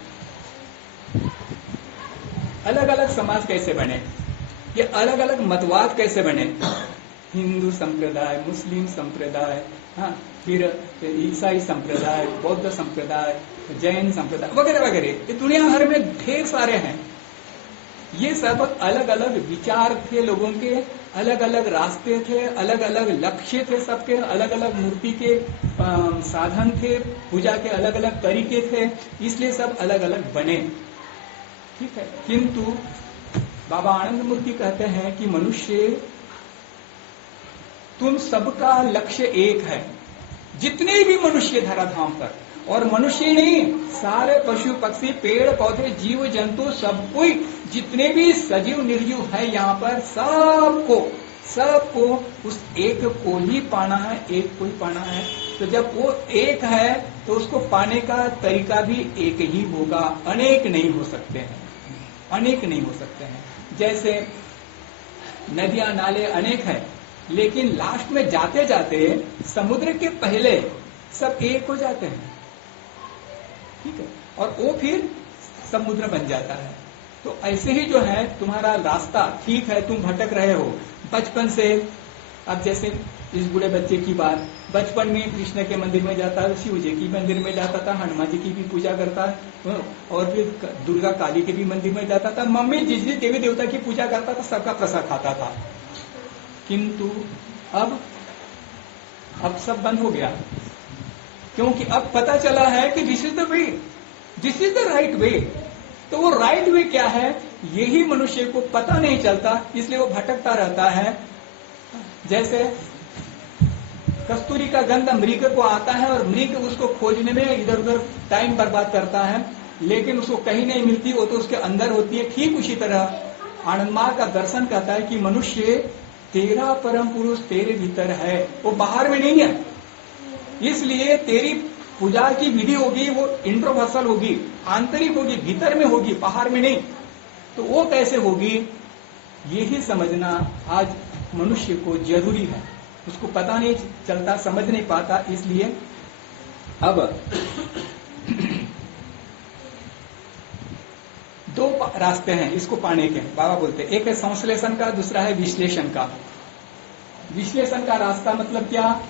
अलग अलग समाज कैसे बने, ये अलग अलग मतवाद कैसे बने, हिंदू संप्रदाय, मुस्लिम संप्रदाय, हाँ, फिर ईसाई संप्रदाय, बौद्ध संप्रदाय, जैन संप्रदाय वगैरह वगैरह, ये दुनिया भर में ढेर सारे हैं। ये सब अलग अलग विचार थे लोगों के, अलग अलग रास्ते थे, अलग अलग लक्ष्य थे, सबके अलग अलग मूर्ति के साधन थे, पूजा के अलग अलग तरीके थे, इसलिए सब अलग अलग बने। ठीक है, किंतु बाबा आनंद मूर्ति कहते हैं कि मनुष्य, तुम सबका लक्ष्य एक है, जितने भी मनुष्य धराधाम पर, और मनुष्य नहीं, सारे पशु पक्षी पेड़ पौधे जीव जंतु सब कोई, जितने भी सजीव निर्जीव है यहाँ पर, सबको उस एक को ही पाना है, एक को ही पाना है। तो जब वो एक है तो उसको पाने का तरीका भी एक ही होगा, अनेक नहीं हो सकते हैं, अनेक नहीं हो सकते हैं। जैसे नदियां नाले अनेक है, लेकिन लास्ट में जाते जाते समुद्र के पहले सब एक हो जाते हैं। ठीक है, और वो फिर समुद्र बन जाता है। तो ऐसे ही जो है तुम्हारा रास्ता, ठीक है, तुम भटक रहे हो बचपन से। अब जैसे इस बूढ़े बच्चे की बात, बचपन में कृष्ण के मंदिर में जाता है, शिव जी की मंदिर में जाता था, हनुमान जी की भी पूजा करता है, और फिर दुर्गा काली के भी मंदिर में जाता था। मम्मी जिस जिस देवी देवता की पूजा करता था सबका प्रसाद खाता था। किंतु अब सब बंद हो गया, क्योंकि अब पता चला है कि this is the way, this is the right way. तो वो राइट वे क्या है, यही मनुष्य को पता नहीं चलता, इसलिए वो भटकता रहता है। जैसे कस्तूरी का गंध मृग को आता है, और मृग उसको खोजने में इधर उधर टाइम बर्बाद करता है, लेकिन उसको कहीं नहीं मिलती, वो तो उसके अंदर होती है। ठीक उसी तरह आनंद मार्ग का दर्शन कहता है कि मनुष्य, तेरा परम पुरुष तेरे भीतर है, वो बाहर में नहीं है। इसलिए तेरी पूजा की विधि होगी वो इंट्रोवर्सल होगी, आंतरिक होगी, भीतर में होगी, बाहर में नहीं। तो वो कैसे होगी, यही समझना आज मनुष्य को जरूरी है। उसको पता नहीं चलता, समझ नहीं पाता, इसलिए अब दो रास्ते हैं इसको पाने के। बाबा बोलते हैं, एक है संश्लेषण का, दूसरा है विश्लेषण का। विश्लेषण का रास्ता मतलब क्या,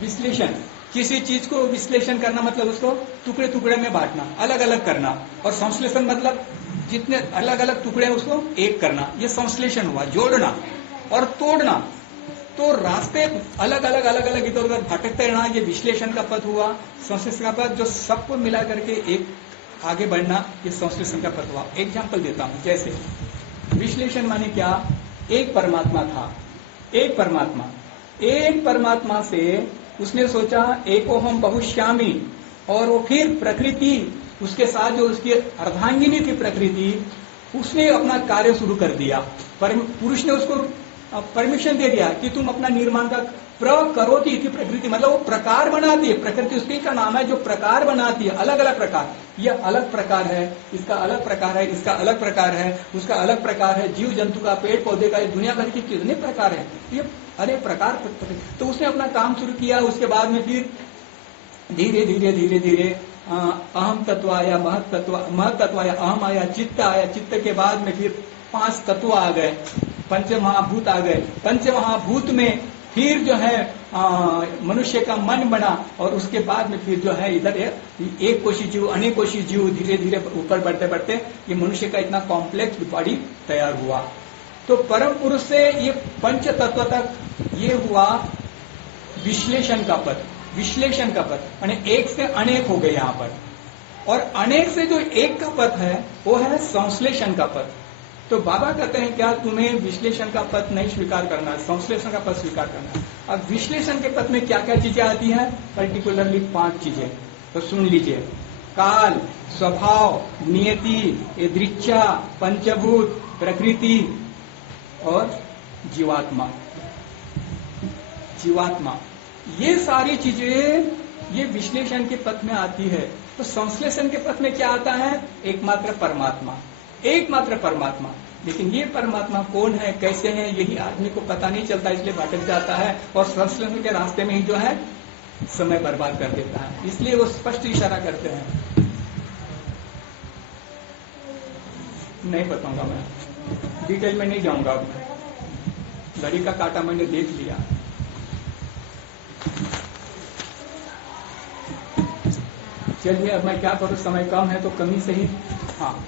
विश्लेषण, किसी चीज को विश्लेषण करना मतलब उसको टुकड़े टुकड़े में बांटना, अलग अलग करना। और संश्लेषण मतलब जितने अलग अलग टुकड़े हैं उसको एक करना, ये संश्लेषण हुआ, जोड़ना और तोड़ना। तो रास्ते अलग अलग इधर उधर भटकते रहना, ये विश्लेषण का पथ हुआ। संश्लेषण का पथ जो सबको मिला करके एक आगे बढ़ना, ये संश्लेषण का पथ हुआ। एग्जाम्पल देता हूं, जैसे विश्लेषण माने क्या, एक परमात्मा था, एक परमात्मा से उसने सोचा एको हम बहुश्यामी, और वो फिर प्रकृति उसके साथ जो उसकी अर्धांगिनी थी प्रकृति, उसने अपना कार्य शुरू कर दिया। पुरुष ने उसको परमिशन दे दिया कि तुम अपना निर्माण का प्रकरोति थी प्रकृति, मतलब वो प्रकार बनाती है, प्रकृति उसकी का नाम है जो प्रकार बनाती है, अलग अलग प्रकार। ये अलग प्रकार है, इसका अलग प्रकार है, इसका अलग प्रकार है, उसका अलग प्रकार है, जीव जंतु का, पेड़ पौधे का, दुनिया भर की कितने प्रकार है, ये अनेक प्रकार। तो उसने अपना काम शुरू किया। उसके बाद में फिर धीरे धीरे अहम तत्व आया, महत तत्व आया, अहम आया, चित्त आया, चित्त के बाद में फिर 5 तत्व आ गए, पंचमहाभूत आ गए। पंचमहाभूत में फिर जो है मनुष्य का मन बना, और उसके बाद में फिर जो है इधर एक कोशी जीव, अनेक कोशी जीव, धीरे धीरे ऊपर बढ़ते बढ़ते ये मनुष्य का इतना कॉम्प्लेक्स बॉडी तैयार हुआ। तो परम पुरुष से ये पंच तत्व तक ये हुआ विश्लेषण का पद, विश्लेषण का पद, यानी एक से अनेक हो गए यहाँ पर। और अनेक से जो एक का पद है वो है संश्लेषण का पद। तो बाबा कहते हैं क्या तुम्हें विश्लेषण का पद नहीं स्वीकार करना है, संश्लेषण का पद स्वीकार करना है। अब विश्लेषण के पद में क्या क्या चीजें आती हैं, पर्टिकुलरली 5 चीजें, तो सुन लीजिए। काल, स्वभाव, नियति, दृच्छा, पंचभूत, प्रकृति और जीवात्मा। ये सारी चीजें ये विश्लेषण के पथ में आती है। तो संश्लेषण के पथ में क्या आता है, एकमात्र परमात्मा। लेकिन ये परमात्मा कौन है, कैसे है, यही आदमी को पता नहीं चलता, इसलिए भटक जाता है और संश्लेषण के रास्ते में ही जो है समय बर्बाद कर देता है। इसलिए वो स्पष्ट इशारा करते हैं। नहीं बताऊंगा मैं, डिटेल में नहीं जाऊंगा। अब घड़ी का काटा मैंने देख लिया। चलिए अब मैं क्या करूं, समय कम है तो कमी से ही। हाँ,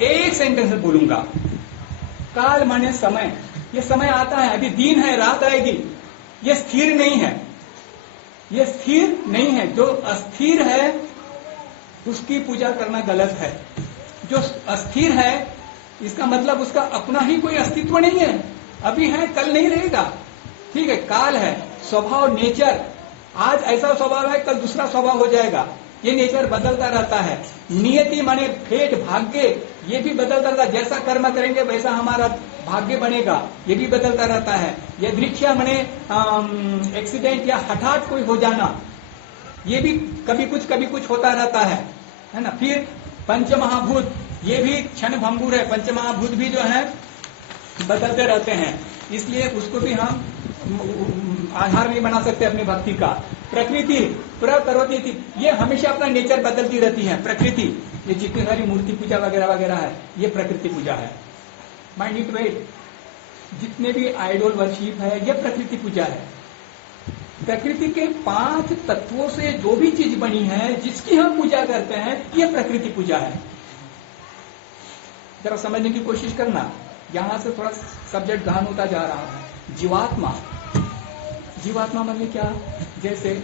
एक सेंटेंस में बोलूंगा। काल माने समय, ये समय आता है, अभी दिन है, रात आएगी, ये स्थिर नहीं है, ये स्थिर नहीं है। जो अस्थिर है उसकी पूजा करना गलत है। जो अस्थिर है इसका मतलब उसका अपना ही कोई अस्तित्व नहीं है, अभी है कल नहीं रहेगा, ठीक है। काल है, स्वभाव, नेचर, आज ऐसा स्वभाव है कल दूसरा स्वभाव हो जाएगा, ये नेचर बदलता रहता है। नियति माने फेट, भाग्य, ये भी बदलता रहता है, जैसा कर्म करेंगे वैसा हमारा भाग्य बनेगा, ये भी बदलता रहता है। ये दृश्य माने एक्सीडेंट या हठात कोई हो जाना, ये भी कभी कुछ होता रहता है ना। फिर पंचमहाभूत, ये भी क्षण भंगुर है, पंचमहाभूत भी जो है बदलते रहते हैं, इसलिए उसको भी हम आधार नहीं बना सकते अपनी भक्ति का। प्रकृति, प्रकरोति, ये हमेशा अपना नेचर बदलती रहती है। प्रकृति, ये जितनी सारी मूर्ति पूजा वगैरह वगैरह है, ये प्रकृति पूजा है। माइंड इट वेट, जितने भी आइडोल वर्शिप है, ये प्रकृति पूजा है। प्रकृति के 5 तत्वों से जो भी चीज बनी है, जिसकी हम पूजा करते हैं, ये प्रकृति पूजा है। जरा समझने की कोशिश करना, यहां से थोड़ा सब्जेक्ट गहन होता जा रहा है। जीवात्मा, जीवात्मा मतलब क्या, जैसे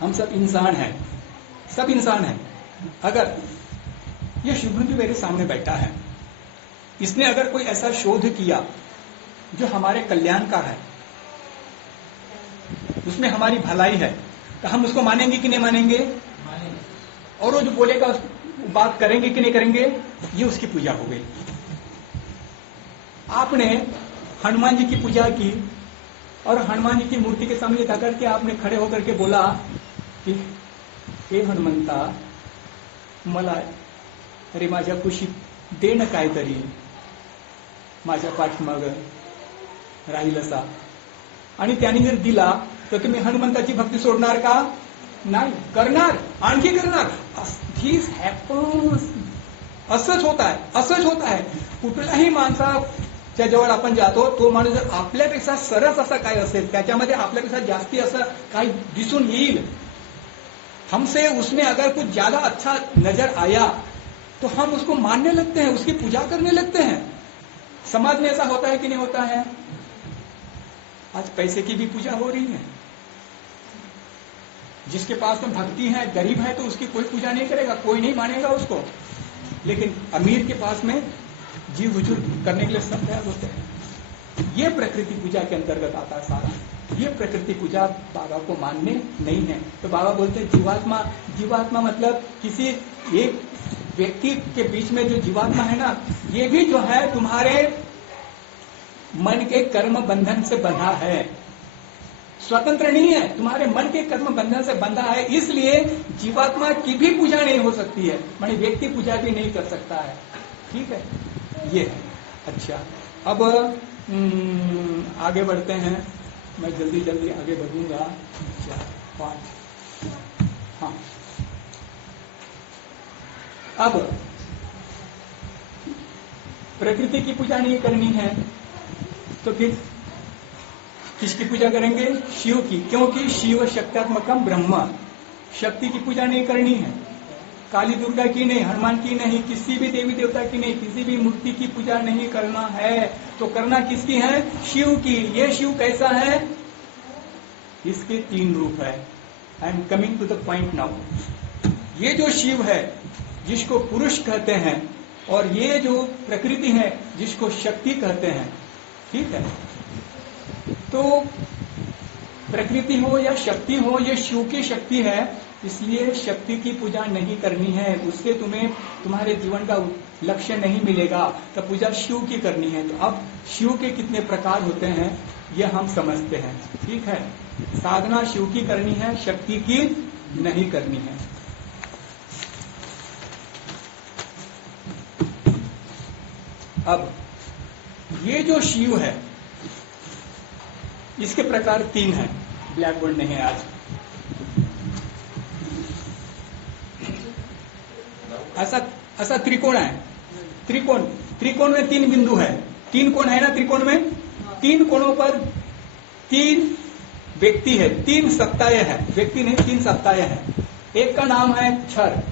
हम सब इंसान हैं, सब इंसान हैं। अगर ये शुभ्रंजू मेरे सामने बैठा है, इसने अगर कोई ऐसा शोध किया जो हमारे कल्याण का है, उसमें हमारी भलाई है, तो हम उसको मानेंगे कि नहीं मानेंगे? और वो जो बोलेगा उस बात करेंगे कि नहीं करेंगे? ये उसकी पूजा हो गई। आपने हनुमान जी की पूजा की और हनुमान जी की मूर्ति के सामने जाकर के आपने खड़े होकर के बोला कि हे हनुमंता, मला अरे माझ्या कुशीत दे न काहीतरी, माझ्या पाठीमाग राहील असा, आणि त्याने जर दिला तर तुम्ही हनुमंताची भक्ती सोडणार का? नाही करणार, आणखी करणार. दिस हॅपन्स असंच होत आहे. कुठलाही माणसाच्या जवळ आपण जातो, तो माणूस जर आपल्यापेक्षा सरस असा काय असेल, त्याच्यामध्ये आपल्यापेक्षा जास्ती असं काही दिसून येईल, हमसे उसमें अगर कुछ ज्यादा अच्छा नजर आया तो हम उसको मानने लगते हैं, उसकी पूजा करने लगते हैं. समाज में ऐसा होता है कि नहीं होता है? आज पैसे की भी पूजा हो रही है. जिसके पास में भक्ति है, गरीब है, तो उसकी कोई पूजा नहीं करेगा, कोई नहीं मानेगा उसको. लेकिन अमीर के पास में जी हुजूर करने के लिए सब तैयार होते हैं. ये प्रकृति पूजा के अंतर्गत आता है सारा. ये प्रकृति पूजा बाबा को मानने नहीं है. तो बाबा बोलते हैं जीवात्मा मतलब किसी एक व्यक्ति के बीच में जो जीवात्मा है ना, ये भी जो है तुम्हारे मन के कर्म बंधन से बंधा है, स्वतंत्र नहीं है, तुम्हारे मन के कर्म बंधन से बंधा है. इसलिए जीवात्मा की भी पूजा नहीं हो सकती है, माने व्यक्ति पूजा भी नहीं कर सकता है. ठीक है, ये है. अच्छा, अब आगे बढ़ते हैं. मैं जल्दी आगे बढ़ूंगा. 4, 5. हाँ, अब प्रकृति की पूजा नहीं करनी है तो फिर किसकी पूजा करेंगे? शिव की. क्योंकि शिव शक्त्यात्मकम ब्रह्म. शक्ति की पूजा नहीं करनी है. काली दुर्गा की नहीं, हनुमान की नहीं, किसी भी देवी देवता की नहीं, किसी भी मूर्ति की पूजा नहीं करना है. तो करना किसकी है? शिव की. ये शिव कैसा है? इसके 3 रूप है. I am coming to the point now. ये जो शिव है जिसको पुरुष कहते हैं, और ये जो प्रकृति है जिसको शक्ति कहते हैं. ठीक है, तो प्रकृति हो या शक्ति हो, ये शिव की शक्ति है, इसलिए शक्ति की पूजा नहीं करनी है. उससे तुम्हें तुम्हारे जीवन का लक्ष्य नहीं मिलेगा. तो पूजा शिव की करनी है. तो अब शिव के कितने प्रकार होते हैं ये हम समझते हैं. ठीक है, साधना शिव की करनी है, शक्ति की नहीं करनी है. अब ये जो शिव है इसके प्रकार 3 है. ब्लैक बोर्ड नहीं है आज. ऐसा त्रिकोण है. त्रिकोण में 3 बिंदु है. 3 कोण है ना त्रिकोण में. 3 कोणों पर 3 व्यक्ति है, 3 सत्ताएं है. व्यक्ति नहीं, 3 सत्ताएं है. एक का नाम है क्षर,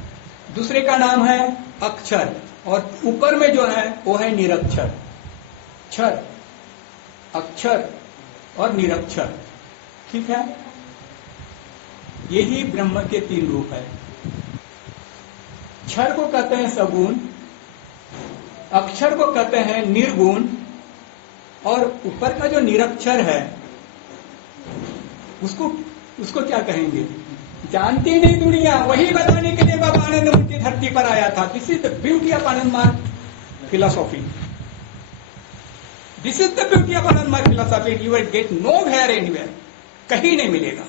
दूसरे का नाम है अक्षर, और ऊपर में जो है वो है निरक्षर. क्षर, अक्षर और निरक्षर. ठीक है, यही ब्रह्म के 3 रूप है. क्षर को कहते हैं सगुण, अक्षर को कहते हैं निर्गुण, और ऊपर का जो निरक्षर है उसको क्या कहेंगे? जानती नहीं दुनिया, वही बताने के लिए बाबा आनंद मूर्ति धरती पर आया था. This is the beauty of Ananda Marga philosophy. This is the beauty of Ananda Marga philosophy. You will get nowhere anywhere, कहीं नहीं मिलेगा.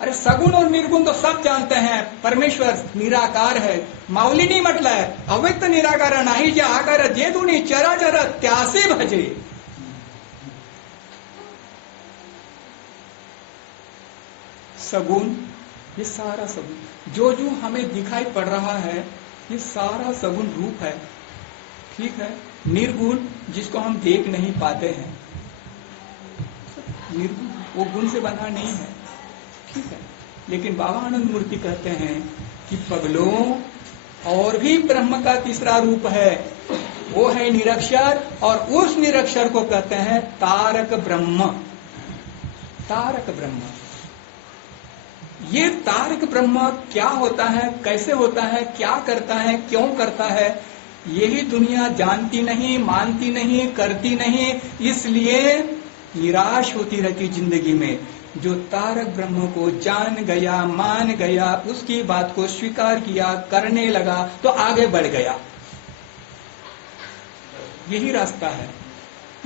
अरे सगुण और निर्गुण तो सब जानते हैं. परमेश्वर निराकार है. माऊलीनी म्हटलंय, अव्यक्त निराकार नाही जे आकार जे दोन्ही चराचर त्यासे भजे. सगुण, ये सारा सगुण जो हमें दिखाई पड़ रहा है ये सारा सगुण रूप है. ठीक है, निर्गुण जिसको हम देख नहीं पाते हैं, निर्गुण वो गुण से बना नहीं है. ठीक है, लेकिन बाबा आनंद मूर्ति कहते हैं कि पगलों, और भी ब्रह्म का तीसरा रूप है, वो है निरक्षर, और उस निरक्षर को कहते हैं तारक ब्रह्म. तारक ब्रह्म. ये तारक ब्रह्म क्या होता है, कैसे होता है, क्या करता है, क्यों करता है, यही दुनिया जानती नहीं, मानती नहीं, करती नहीं. इसलिए निराश होती रहती जिंदगी में. जो तारक ब्रह्म को जान गया, मान गया, उसकी बात को स्वीकार किया, करने लगा, तो आगे बढ़ गया. यही रास्ता है,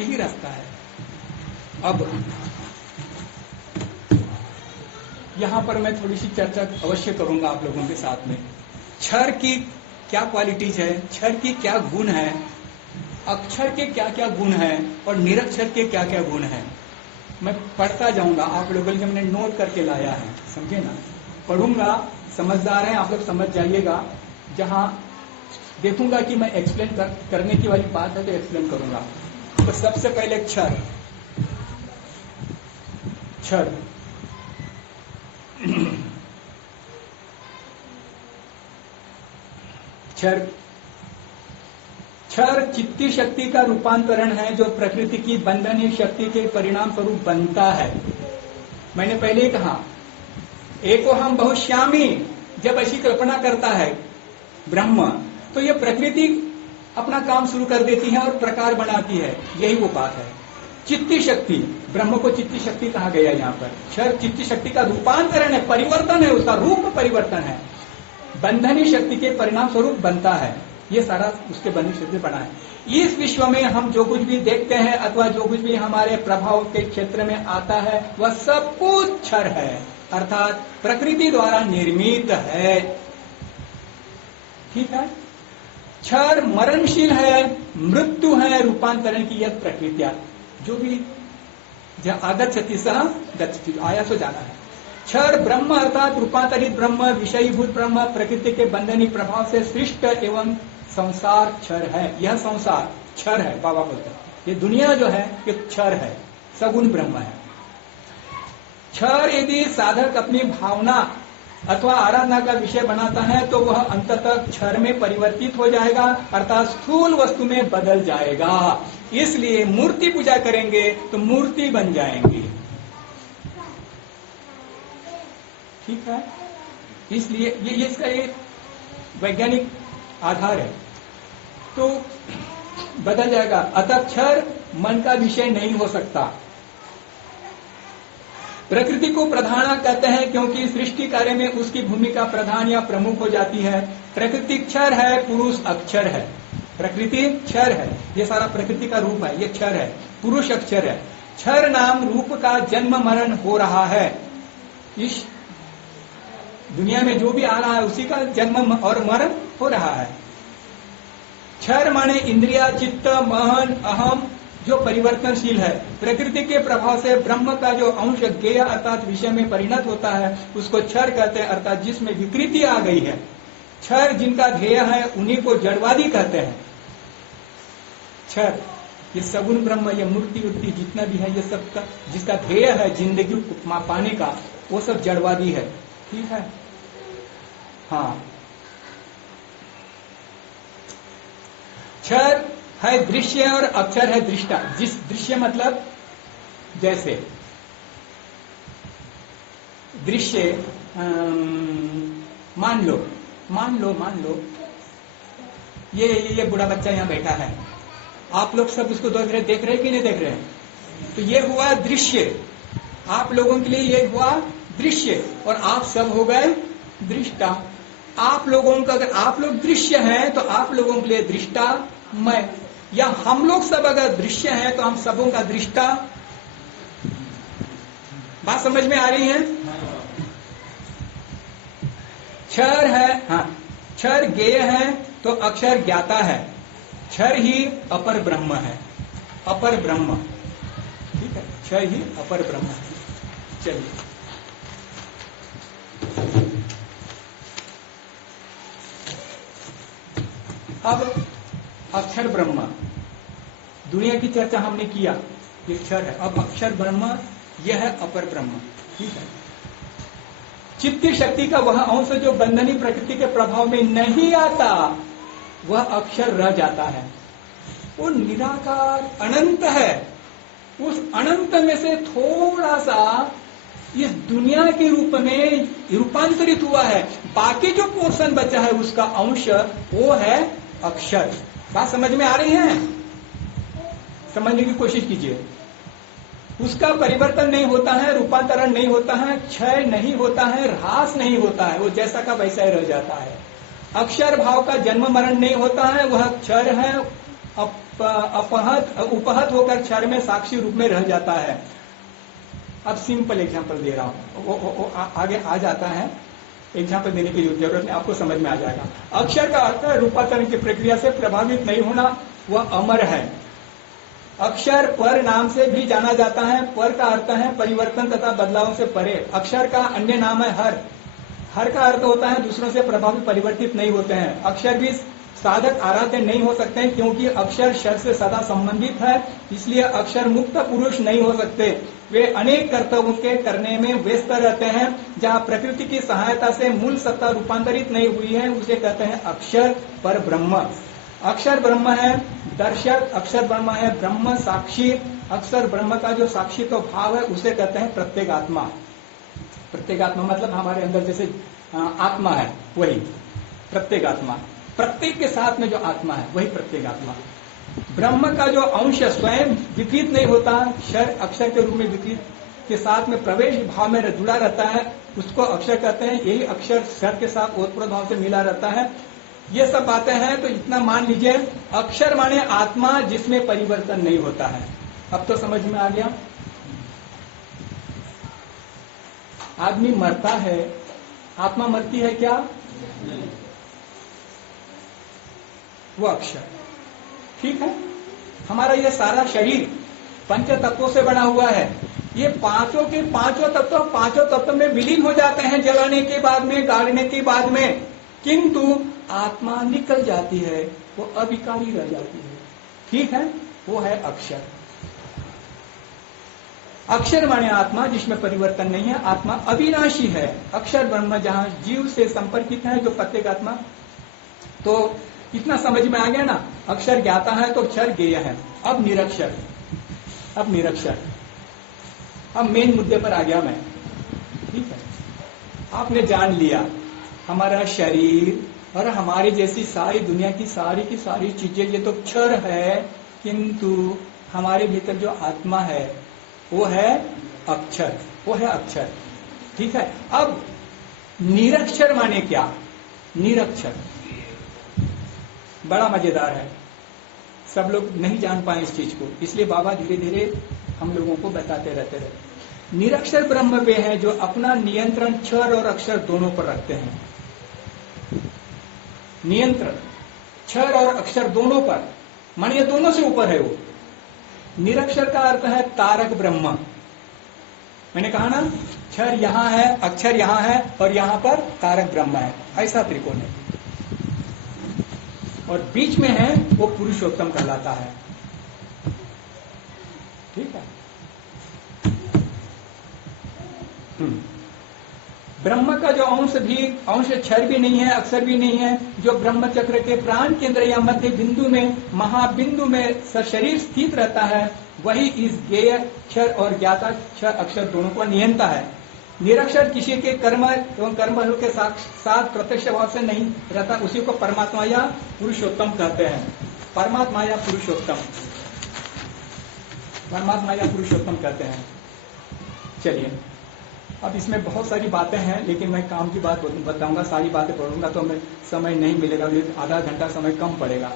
यही रास्ता है. अब यहां पर मैं थोड़ी सी चर्चा अवश्य करूंगा आप लोगों के साथ में. क्षर की क्या क्वालिटीज है, क्षर की क्या गुण है, अक्षर के क्या क्या गुण है, और निरक्षर के क्या क्या गुण है. मैं पढ़ता जाऊंगा, आप लोगों के लिए मैंने नोट करके लाया है, समझे ना. पढ़ूंगा, समझदार हैं आप लोग, समझ जाइएगा. जहां देखूंगा कि मैं एक्सप्लेन करने की वाली बात है तो एक्सप्लेन करूंगा। तो सबसे पहले क्षर, क्षर क्षर क्षर चित्ती शक्ति का रूपांतरण है जो प्रकृति की बंधनीय शक्ति के परिणाम स्वरूप बनता है। मैंने पहले ही कहा, एको हम बहुश्यामी जब ऐसी कल्पना करता है ब्रह्म, तो यह प्रकृति अपना काम शुरू कर देती है और प्रकार बनाती है। यही वो बात है। चित्ती शक्ति, ब्रह्म को चित्ती शक्ति कहा गया यहाँ पर। क्षर चित्ती शक्ति का रूपांतरण है, परिवर्तन है, उसका रूप परिवर्तन है, बंधनी शक्ति के परिणाम स्वरूप बनता है। ये सारा उसके बंधनी शक्ति बना है। इस विश्व में हम जो कुछ भी देखते हैं अथवा जो कुछ भी हमारे प्रभाव के क्षेत्र में आता है वह सब कुछ क्षर है, अर्थात प्रकृति द्वारा निर्मित है। ठीक है। क्षर मरणशील है, मृत्यु है, रूपांतरण की यह प्रकृतियां जो भी आगच्छति सह गच्छति, आया सो जाना है। क्षर ब्रह्म अर्थात रूपांतरित ब्रह्म, विषयीभूत ब्रह्म, प्रकृति के बंधनी प्रभाव से सृष्ट एवं संसार क्षर है। यह संसार क्षर है, बाबा बोलते हैं। ये दुनिया जो है ये क्षर है, सगुण ब्रह्म है। क्षर यदि साधक अपनी भावना अथवा आराधना का विषय बनाता है तो वह अंततः क्षर में परिवर्तित हो जाएगा, अर्थात स्थूल वस्तु में बदल जाएगा। इसलिए मूर्ति पूजा करेंगे तो मूर्ति बन जाएंगे। ठीक है। इसलिए ये इसका एक वैज्ञानिक आधार है, तो बदल जाएगा। अतः क्षर मन का विषय नहीं हो सकता। प्रकृति को प्रधाना कहते हैं क्योंकि सृष्टि कार्य में उसकी भूमिका प्रधान या प्रमुख हो जाती है। प्रकृति क्षर है, पुरुष अक्षर है। प्रकृति क्षर है, ये सारा प्रकृति का रूप है, ये क्षर है, पुरुष अक्षर है। क्षर नाम रूप का जन्म मरण हो रहा है। इस दुनिया में जो भी आ रहा है उसी का जन्म और मरण हो रहा है। क्षर माने इंद्रिया, चित्त, मन, अहम जो परिवर्तनशील है। प्रकृति के प्रभाव से ब्रह्म का जो अंश ज्ञेय अर्थात विषय में परिणत होता है उसको क्षर कहते हैं, अर्थात जिसमें विकृति आ गई है। क्षर जिनका ध्येय है उन्हीं को जड़वादी कहते हैं। क्षर ये सगुण ब्रह्म, ये मूर्ति वृत्ति जितना भी है, ये सब का जिसका ध्येय है जिंदगी पाने का, वो सब जड़वादी है। ठीक है। हाँ, क्षर है दृश्य और अक्षर है दृष्टा। जिस दृश्य मतलब जैसे दृश्य, मान लो ये बूढ़ा बच्चा यहां बैठा है, आप लोग सब उसको देख रहे कि नहीं देख रहे हैं? तो ये हुआ दृश्य, आप लोगों के लिए ये हुआ दृश्य और आप सब हो गए दृष्टा। आप लोगों का, अगर आप लोग दृश्य हैं तो आप लोगों के लिए दृष्टा मैं, या हम लोग सब अगर दृश्य हैं तो हम सबों का दृष्टा। बात समझ में आ रही है? क्षर है, हाँ, क्षर ज्ञेय है तो अक्षर ज्ञाता है। क्षर ही अपर ब्रह्म है, अपर ब्रह्म। ठीक है, क्षर ही अपर ब्रह्म है। चलिए अब अक्षर ब्रह्म, दुनिया की चर्चा हमने किया, ये क्षर है। अब अक्षर ब्रह्म यह है अपर ब्रह्म। ठीक है। चित्ती शक्ति का वह अंश जो बंधनी प्रकृति के प्रभाव में नहीं आता वह अक्षर रह जाता है। वो निराकार अनंत है। उस अनंत में से थोड़ा सा इस दुनिया के रूप में रूपांतरित हुआ है। बाकी जो पोर्शन बचा है उसका अंश वो है अक्षर। बात समझ में आ रही है? समझने की कोशिश कीजिए। उसका परिवर्तन नहीं होता है, रूपांतरण नहीं होता है, क्षय नहीं होता है, ह्रास नहीं होता है, वो जैसा का वैसा ही रह जाता है। अक्षर भाव का जन्म मरण नहीं होता है, वह क्षर है, उपहत होकर क्षर में साक्षी रूप में रह जाता है। अब सिंपल एग्जांपल दे रहा हूं, वो आगे आ जाता है, एग्जांपल देने की जरूरत नहीं, आपको समझ में आ जाएगा। अक्षर का अर्थ है रूपांतरण की प्रक्रिया से प्रभावित नहीं होना, वह अमर है। अक्षर पर नाम से भी जाना जाता है। पर का अर्थ है परिवर्तन तथा बदलाव से परे। अक्षर का अन्य नाम है हर। हर का अर्थ होता है दूसरों से प्रभावित परिवर्तित नहीं होते हैं। अक्षर भी साधक आराध्य नहीं हो सकते हैं, क्योंकि अक्षर शर से सदा संबंधित है, इसलिए अक्षर मुक्त पुरुष नहीं हो सकते। वे अनेक कर्तव्यों के करने में व्यस्त रहते हैं। जहाँ प्रकृति की सहायता से मूल सत्ता रूपांतरित नहीं हुई है, उसे कहते हैं अक्षर पर ब्रह्म। अक्षर ब्रह्म है दर्शक, अक्षर ब्रह्म है ब्रह्म साक्षी। अक्षर ब्रह्म का जो साक्षी तो भाव है, उसे कहते हैं प्रत्येगात्मा। प्रत्येगात्मा मतलब हमारे अंदर जैसे आत्मा है, वही प्रत्येगात्मा। प्रत्येक के साथ में जो आत्मा है, वही प्रत्येगात्मा। ब्रह्म का जो अंश स्वयं विपरीत नहीं होता, शर अक्षर के रूप में विपरीत के साथ में प्रवेश भाव में जुड़ा रहता है, उसको अक्षर कहते हैं। यही अक्षर शर के साथ ओतप्रोत भाव से मिला रहता है। ये सब बातें हैं, तो इतना मान लीजिए, अक्षर माने आत्मा जिसमें परिवर्तन नहीं होता है। अब तो समझ में आ गया। आदमी मरता है, आत्मा मरती है क्या? वो अक्षर, ठीक है। हमारा ये सारा शरीर पंच तत्वों से बना हुआ है। ये पांचों के पांचों तत्व में विलीन हो जाते हैं जलाने के बाद में, गाड़ने के बाद में, किंतु आत्मा निकल जाती है, वो अविकारी रह जाती है, ठीक है। वो है अक्षर। अक्षर माने आत्मा जिसमें परिवर्तन नहीं है, आत्मा अविनाशी है। अक्षर ब्रह्म जहां जीव से संपर्कित है, जो प्रत्येगात्मा। तो इतना समझ में आ गया ना। अक्षर ज्ञाता है तो अक्षर ज्ञेय है। अब निरक्षर, अब मेन मुद्दे पर आ गया मैं, ठीक है। आपने जान लिया हमारा शरीर और हमारी जैसी सारी दुनिया की सारी चीजें ये तो क्षर है, किंतु हमारे भीतर जो आत्मा है वो है अक्षर, ठीक है। अब निरक्षर माने क्या? निरक्षर बड़ा मजेदार है, सब लोग नहीं जान पाए इस चीज को, इसलिए बाबा धीरे धीरे हम लोगों को बताते रहते रहे। निरक्षर ब्रह्म वे हैं जो अपना नियंत्रण क्षर और अक्षर दोनों पर रखते हैं। नियंत्रण क्षर और अक्षर दोनों पर, मानिए दोनों से ऊपर है वो। निरक्षर का अर्थ है तारक ब्रह्म। मैंने कहा ना, क्षर यहां है, अक्षर यहां है और यहां पर तारक ब्रह्म है, ऐसा त्रिकोण है। और बीच में है वो पुरुषोत्तम कहलाता है, ठीक है। ब्रह्म का जो अंश क्षर भी नहीं है, अक्षर भी नहीं है, जो ब्रह्म चक्र के प्राण केंद्र या मध्य बिंदु में, महाबिंदु में सशरीर स्थित रहता है, वही इस ज्ञेय क्षर और ज्ञाता क्षर अक्षर दोनों को नियंता है। निरक्षर किसी के कर्म एवं कर्म के साथ प्रत्यक्ष भाव से नहीं रहता, उसी को परमात्मा या पुरुषोत्तम कहते हैं। परमात्मा या पुरुषोत्तम कहते हैं। चलिए, अब इसमें बहुत सारी बातें हैं, लेकिन मैं काम की बात बताऊंगा, सारी बातें पढ़ूंगा तो हमें समय नहीं मिलेगा, आधा घंटा समय कम पड़ेगा।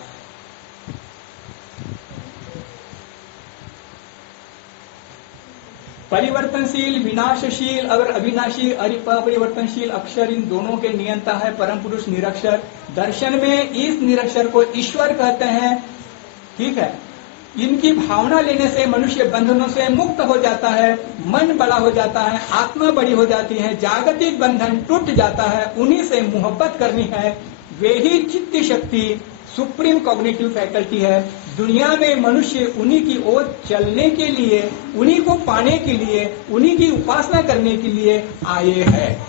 परिवर्तनशील, विनाशशील और अविनाशी अपरिवर्तनशील अक्षर, इन दोनों के नियंता है परम पुरुष निरक्षर। दर्शन में इस निरक्षर को ईश्वर कहते हैं, ठीक है। इनकी भावना लेने से मनुष्य बंधनों से मुक्त हो जाता है, मन बड़ा हो जाता है, आत्मा बड़ी हो जाती है, जागतिक बंधन टूट जाता है। उन्हीं से मोहब्बत करनी है, वे ही चित्त शक्ति सुप्रीम कॉग्निटिव फैकल्टी है। दुनिया में मनुष्य उन्हीं की ओर चलने के लिए, उन्हीं को पाने के लिए, उन्हीं की उपासना करने के लिए आए हैं।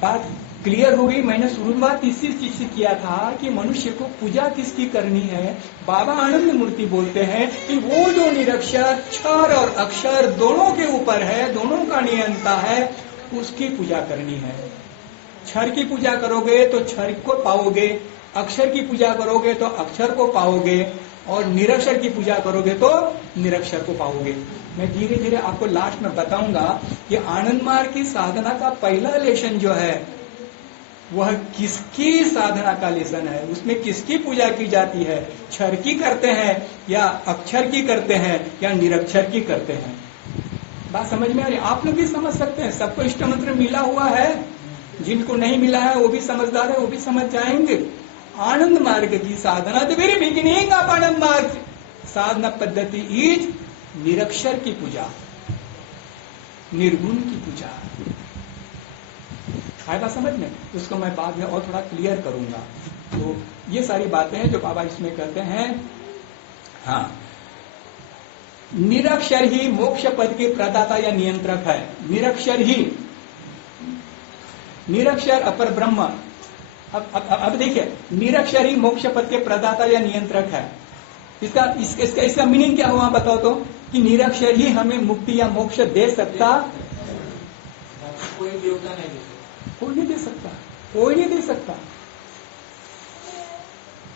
बात क्लियर हो गई। मैंने शुरुआत इसी चीज से किया था कि मनुष्य को पूजा किसकी करनी है। बाबा आनंद मूर्ति बोलते हैं कि वो जो निरक्षर क्षर और अक्षर दोनों के ऊपर है, दोनों का नियंता है, उसकी पूजा करनी है। क्षर की पूजा करोगे तो क्षर को पाओगे, अक्षर की पूजा करोगे तो अक्षर को पाओगे, और निरक्षर की पूजा करोगे तो निरक्षर को पाओगे। मैं धीरे धीरे आपको लास्ट में बताऊंगा कि आनंद मार्ग की साधना का पहला लेसन जो है वह किसकी साधना का लेसन है, उसमें किसकी पूजा की जाती है। क्षर की करते हैं या अक्षर की करते हैं या निरक्षर की करते हैं। बात समझ में आ रही? आप लोग भी समझ सकते हैं, सबको इष्ट मंत्र मिला हुआ है, जिनको नहीं मिला है वो भी समझदार है, वो भी समझ जाएंगे। आनंद मार्ग की साधना, the very beginning of Ananda मार्ग साधना पद्धति इज निरक्षर की पूजा, निर्गुण की पूजा। आया बात समझ में? उसको मैं बाद में और थोड़ा क्लियर करूंगा। तो ये सारी बातें हैं जो बाबा इसमें कहते हैं। हाँ, निरक्षर ही मोक्ष पद के प्रदाता या नियंत्रक है। निरक्षर ही, निरक्षर अपर ब्रह्म। अब देखिए, निरक्षर ही मोक्ष पद के प्रदाता या नियंत्रक है। इसका मीनिंग क्या हुआ बताओ तो? कि निरक्षर ही हमें मुक्ति या मोक्ष दे सकता, कोई देवता नहीं दे सकता, कोई नहीं दे सकता, कोई नहीं दे सकता।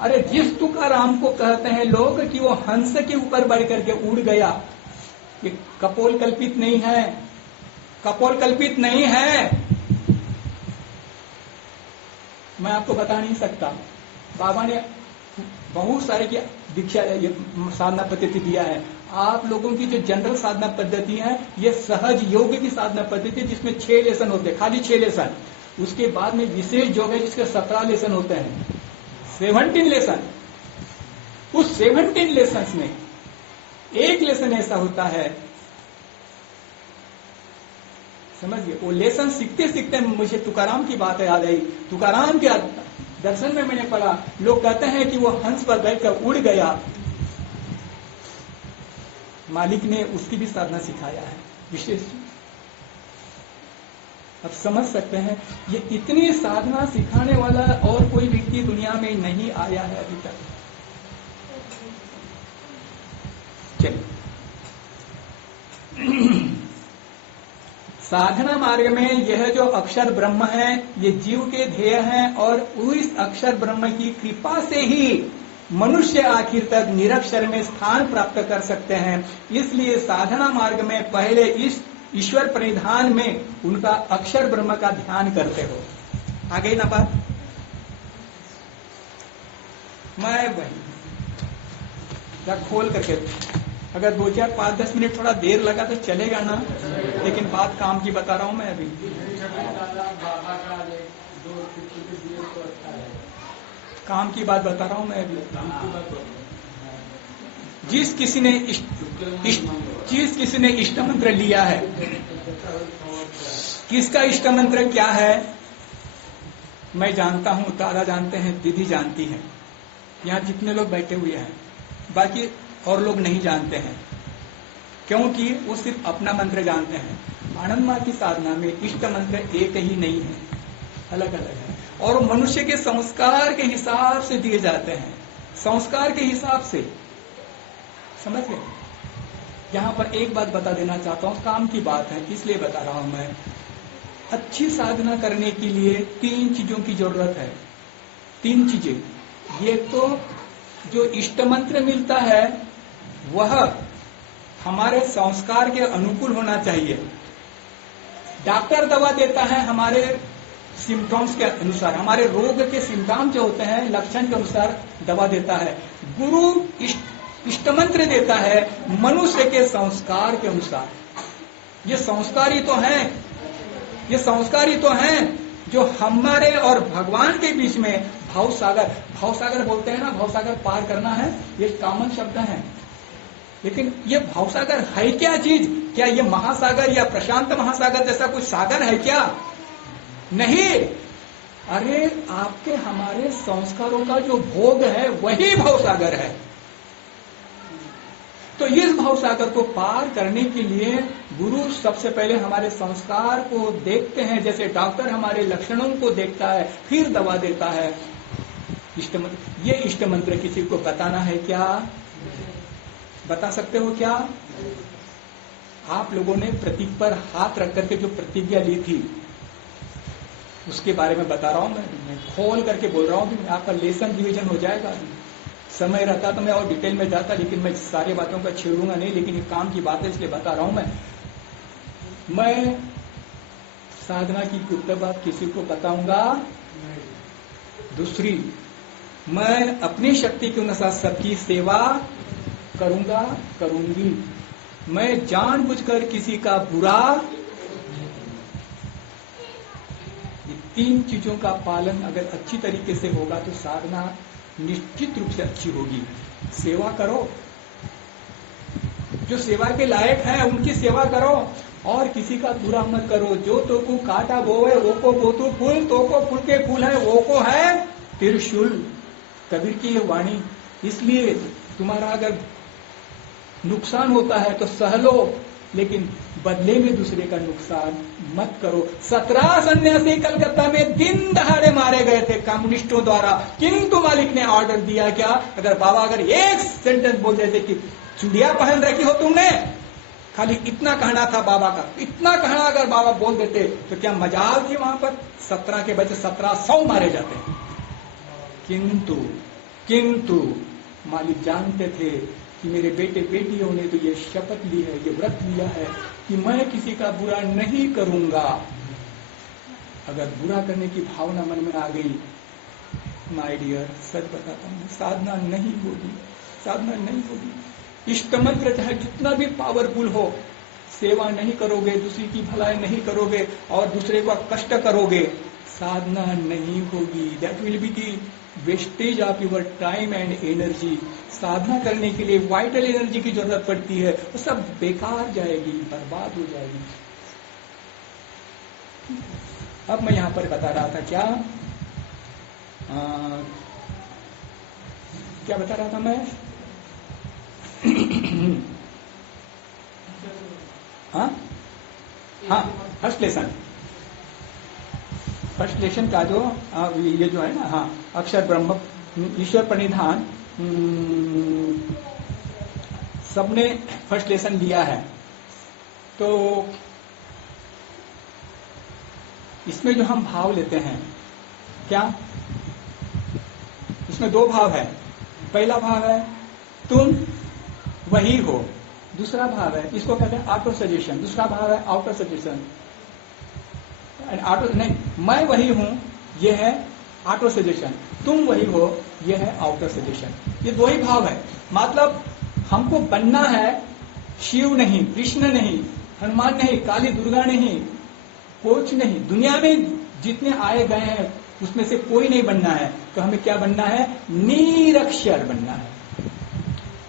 अरे जिस तुकाराम को कहते हैं लोग कि वो हंस के ऊपर बढ़ करके उड़ गया, ये कपोल कल्पित नहीं है, कपोल कल्पित नहीं है। मैं आपको बता नहीं सकता। बाबा ने बहुत सारे की दीक्षा साधना पद्धति दिया है। आप लोगों की जो जनरल साधना पद्धति है, ये सहज योग की साधना पद्धति है, जिसमें 6 लेसन होते हैं, खाली 6 लेसन। उसके बाद में विशेष योग है जिसके 17 लेसन होते हैं, 17 लेसन। उस 17 लेसन में एक लेसन ऐसा होता है, समझिए, वो लेसन सीखते सीखते मुझे तुकाराम की बात याद आई। तुकाराम के दर्शन में मैंने पढ़ा, लोग कहते हैं कि वो हंस पर बैठकर उड़ गया, मालिक ने उसकी भी साधना सिखाया है विशेष। अब समझ सकते हैं, ये इतनी साधना सिखाने वाला और कोई व्यक्ति दुनिया में नहीं आया है अभी तक। चलिए, साधना मार्ग में यह जो अक्षर ब्रह्म है, ये जीव के ध्येय है, और उस अक्षर ब्रह्म की कृपा से ही मनुष्य आखिर तक निरक्षर में स्थान प्राप्त कर सकते हैं। इसलिए साधना मार्ग में पहले इस ईश्वर परिधान में उनका अक्षर ब्रह्म का ध्यान करते हो। आ गई ना बात? मैं वही खोल करके, अगर 2, 4, 5, 10 मिनट थोड़ा देर लगा तो चलेगा ना, लेकिन बात काम की बता रहा हूं मैं अभी। काम की बात बता रहा हूं मैं अभी। जिस किसी ने इष्ट मंत्र लिया है, किसका इष्ट मंत्र क्या है मैं जानता हूं, दादा जानते हैं, दीदी जानती है, यहाँ जितने लोग बैठे हुए हैं, बाकी और लोग नहीं जानते हैं, क्योंकि वो सिर्फ अपना मंत्र जानते हैं। आनंद मार्ग की साधना में इष्ट मंत्र एक ही नहीं है, अलग अलग है, और मनुष्य के संस्कार के हिसाब से दिए जाते हैं, संस्कार के हिसाब से, समझ गए? यहां पर एक बात बता देना चाहता हूं, काम की बात है इसलिए बता रहा हूं मैं। अच्छी साधना करने के लिए 3 चीजों की जरूरत है, 3 चीजें। ये तो जो इष्ट मंत्र मिलता है वह हमारे संस्कार के अनुकूल होना चाहिए। डॉक्टर दवा देता है हमारे सिम्टम्स के अनुसार, हमारे रोग के सिम्टम जो होते हैं लक्षण के अनुसार दवा देता है। गुरु इष्ट मंत्र देता है मनुष्य के संस्कार के अनुसार। ये संस्कार ही तो हैं, ये संस्कार ही तो हैं जो हमारे और भगवान के बीच में भावसागर बोलते हैं ना, भावसागर पार करना है, ये कॉमन शब्द है। लेकिन ये भावसागर है क्या चीज? क्या ये महासागर या प्रशांत महासागर जैसा कुछ सागर है क्या? नहीं। अरे आपके हमारे संस्कारों का जो भोग है वही भावसागर है। तो इस भावसागर को पार करने के लिए गुरु सबसे पहले हमारे संस्कार को देखते हैं, जैसे डॉक्टर हमारे लक्षणों को देखता है फिर दवा देता है। ये इष्ट मंत्र किसी को बताना है क्या? बता सकते हो क्या? आप लोगों ने प्रतीक पर हाथ रख करके जो प्रतिज्ञा ली थी उसके बारे में बता रहा हूं मैं खोल करके बोल रहा हूं कि आपका लेसन रिवीजन हो जाएगा। समय रहता तो मैं और डिटेल में जाता, लेकिन मैं सारी बातों का छेड़ूंगा नहीं, लेकिन ये काम की बात है इसलिए बता रहा हूं मैं साधना की गुप्त बात किसी को बताऊंगा। दूसरी, मैं अपनी शक्ति के अनुसार सबकी सेवा करूंगी। मैं जानबूझकर किसी का बुरा, ये 3 चीजों का पालन अगर अच्छी तरीके से होगा तो साधना निश्चित रूप से अच्छी होगी। सेवा करो, जो सेवा के लायक हैं उनकी सेवा करो, और किसी का बुरा मत करो। जो तो को काटा वो है, वो को बोतु फूल, तो को फूल के फूल है, वो को है त्रिशूल। कबीर की ये वाणी। इसलिए तुम्हारा अगर नुकसान होता है तो सह लो, लेकिन बदले में दूसरे का नुकसान मत करो। 17 सन्यासी कलकत्ता में दिन दहाड़े मारे गए थे कम्युनिस्टों द्वारा, किंतु मालिक ने ऑर्डर दिया क्या, अगर बाबा अगर एक सेंटेंस बोल देते कि चूड़िया पहन रखी हो तुमने, खाली इतना कहना था बाबा का, इतना कहना अगर बाबा बोल देते तो क्या मजाल थी वहां पर। 17 के बच्चे 1700 मारे जाते। किंतु मालिक जानते थे कि मेरे बेटे बेटियों ने तो ये शपथ ली है, ये व्रत लिया है कि मैं किसी का बुरा नहीं करूंगा। अगर बुरा करने की भावना मन में आ गई, माय डियर, सच बताता हूं, साधना नहीं होगी, साधना नहीं होगी। इष्ट मंत्र चाहे जितना भी पावरफुल हो, सेवा नहीं करोगे, दूसरी की भलाई नहीं करोगे और दूसरे को कष्ट करोगे, साधना नहीं होगी। That will be the wastage of your time and energy. साधना करने के लिए वाइटल एनर्जी की जरूरत पड़ती है, वो सब बेकार जाएगी, बर्बाद हो जाएगी। अब मैं यहां पर बता रहा था क्या बता रहा था मैं? हाँ, फर्स्ट लेसन का जो ये जो है ना, हाँ, अक्षर ब्रह्म ईश्वर प्रणिधान, सबने फर्स्ट लेसन लिया है। तो इसमें जो हम भाव लेते हैं, क्या इसमें 2 भाव है। पहला भाव है तुम वही हो, दूसरा भाव है, इसको कहते हैं ऑटो सजेशन। दूसरा भाव है आउटर सजेशन। ऑटो नहीं, मैं वही हूं, ये है ऑटो सजेशन। तुम वही हो, ये है आउटर सजेशन। ये 2 ही भाव है। मतलब हमको बनना है शिव नहीं, कृष्ण नहीं, हनुमान नहीं, काली दुर्गा नहीं, कुछ नहीं। दुनिया में जितने आए गए हैं उसमें से कोई नहीं बनना है। तो हमें क्या बनना है? निरक्षर बनना है।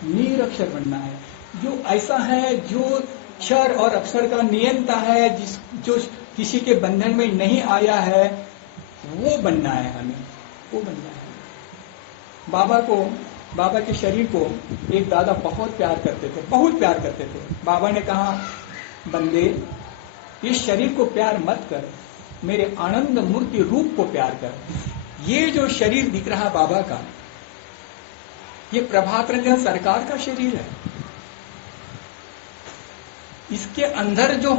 निरक्षर बनना है, जो ऐसा है जो क्षर और अक्षर का नियंता है, जो किसी के बंधन में नहीं आया है, वो बनना है हमें, वो बनना है। बाबा के शरीर को एक दादा बहुत प्यार करते थे, बहुत प्यार करते थे। बाबा ने कहा, बंदे इस शरीर को प्यार मत कर, मेरे आनंद मूर्ति रूप को प्यार कर। ये जो शरीर दिख रहा बाबा का, ये प्रभात रंजन सरकार का शरीर है। इसके अंदर जो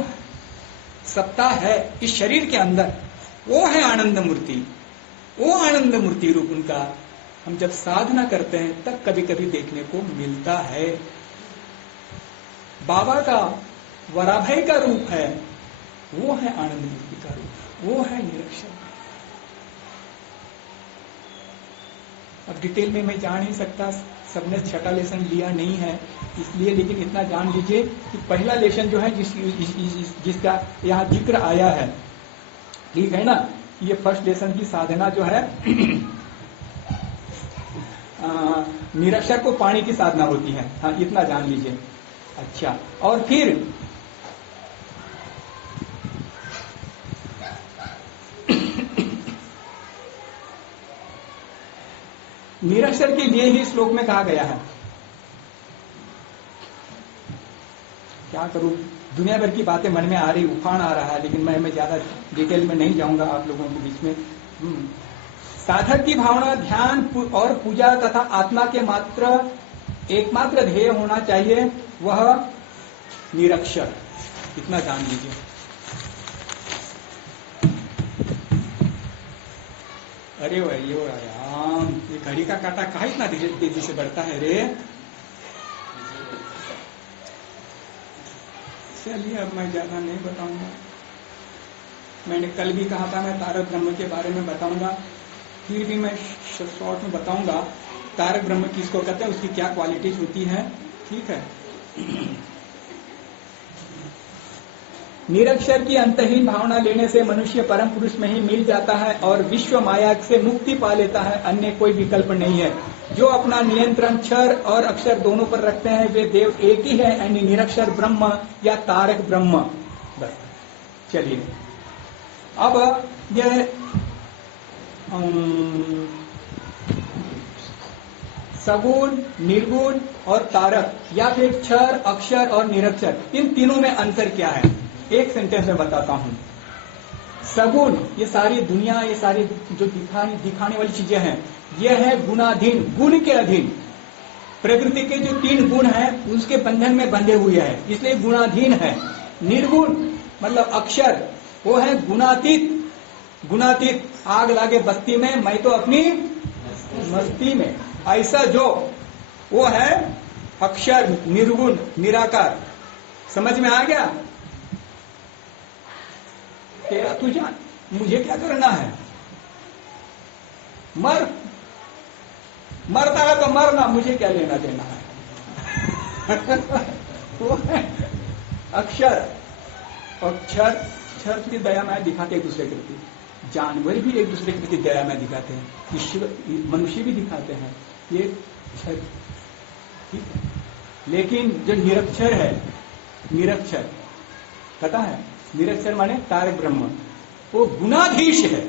सत्ता है इस शरीर के अंदर, वो है आनंद मूर्ति, वो आनंद मूर्ति रूप उनका हम जब साधना करते हैं तब कभी कभी देखने को मिलता है। बाबा का वराभय का रूप है, वो है आनंद मूर्ति का रूप, वो है निरक्षर। अब डिटेल में मैं जा नहीं सकता, सबने छठा लेसन लिया नहीं है इसलिए, लेकिन इतना जान लीजिए कि पहला लेसन जो है जिसका यहाँ जिक्र आया है, ठीक है ना, ये फर्स्ट लेसन की साधना जो है निरक्षर को पाने की साधना होती है। हाँ, इतना जान लीजिए। अच्छा, और फिर निरक्षर के लिए ही श्लोक में कहा गया है। क्या करूं, दुनिया भर की बातें मन में आ रही, उफान आ रहा है, लेकिन मैं ज्यादा डिटेल में नहीं जाऊंगा आप लोगों के बीच में। साधक की भावना, ध्यान और पूजा तथा आत्मा के एकमात्र ध्येय होना चाहिए, वह निरक्षर। इतना जान लीजिए। अरे भाई यो राम, ये घड़ी का काटा कहा इतना तेजी से बढ़ता है रे। चलिए, अब मैं ज्यादा नहीं बताऊंगा। मैंने कल भी कहा था मैं तारक ब्रह्म के बारे में बताऊंगा, फिर भी मैं शॉर्ट में बताऊंगा तारक ब्रह्म किसको कहते हैं, उसकी क्या क्वालिटीज होती है। ठीक है। निरक्षर की अंतहीन भावना लेने से मनुष्य परम पुरुष में ही मिल जाता है और विश्व माया से मुक्ति पा लेता है, अन्य कोई विकल्प नहीं है। जो अपना नियंत्रण क्षर और अक्षर दोनों पर रखते हैं वे देव एक ही है, यानी निरक्षर ब्रह्म या तारक ब्रह्म। बस चलिए, अब यह सगुण, निर्गुण और तारक, या फिर क्षर, अक्षर और निरक्षर, इन तीनों में अंतर क्या है? एक सेंटेंस में बताता हूं। सगुण, ये सारी दुनिया, ये सारी जो दिखाने वाली चीजें हैं, यह है गुणाधीन, गुण के अधीन। प्रकृति के जो 3 गुण हैं उसके बंधन में बंधे हुए हैं, इसलिए गुणाधीन है। निर्गुण मतलब अक्षर, वो है गुणातीत। गुणातीत, आग लागे बस्ती में, मैं तो अपनी मस्ती में, ऐसा जो, वो है अक्षर, निर्गुण, निराकार। समझ में आ गया? तेरा तू जान, मुझे क्या करना है? मरता है तो मरना, मुझे क्या लेना देना है? वो है अक्षर। अक्षर, क्षर की दया में दिखाते एक दूसरे के प्रति, जानवर भी एक दूसरे के प्रति दया में दिखाते हैं, ईश्वर, मनुष्य भी दिखाते हैं, ये क्षर, ठीक है। लेकिन जो निरक्षर है, निरक्षर पता है, निरक्षर माने तारक ब्रह्म, वो गुणाधीश है।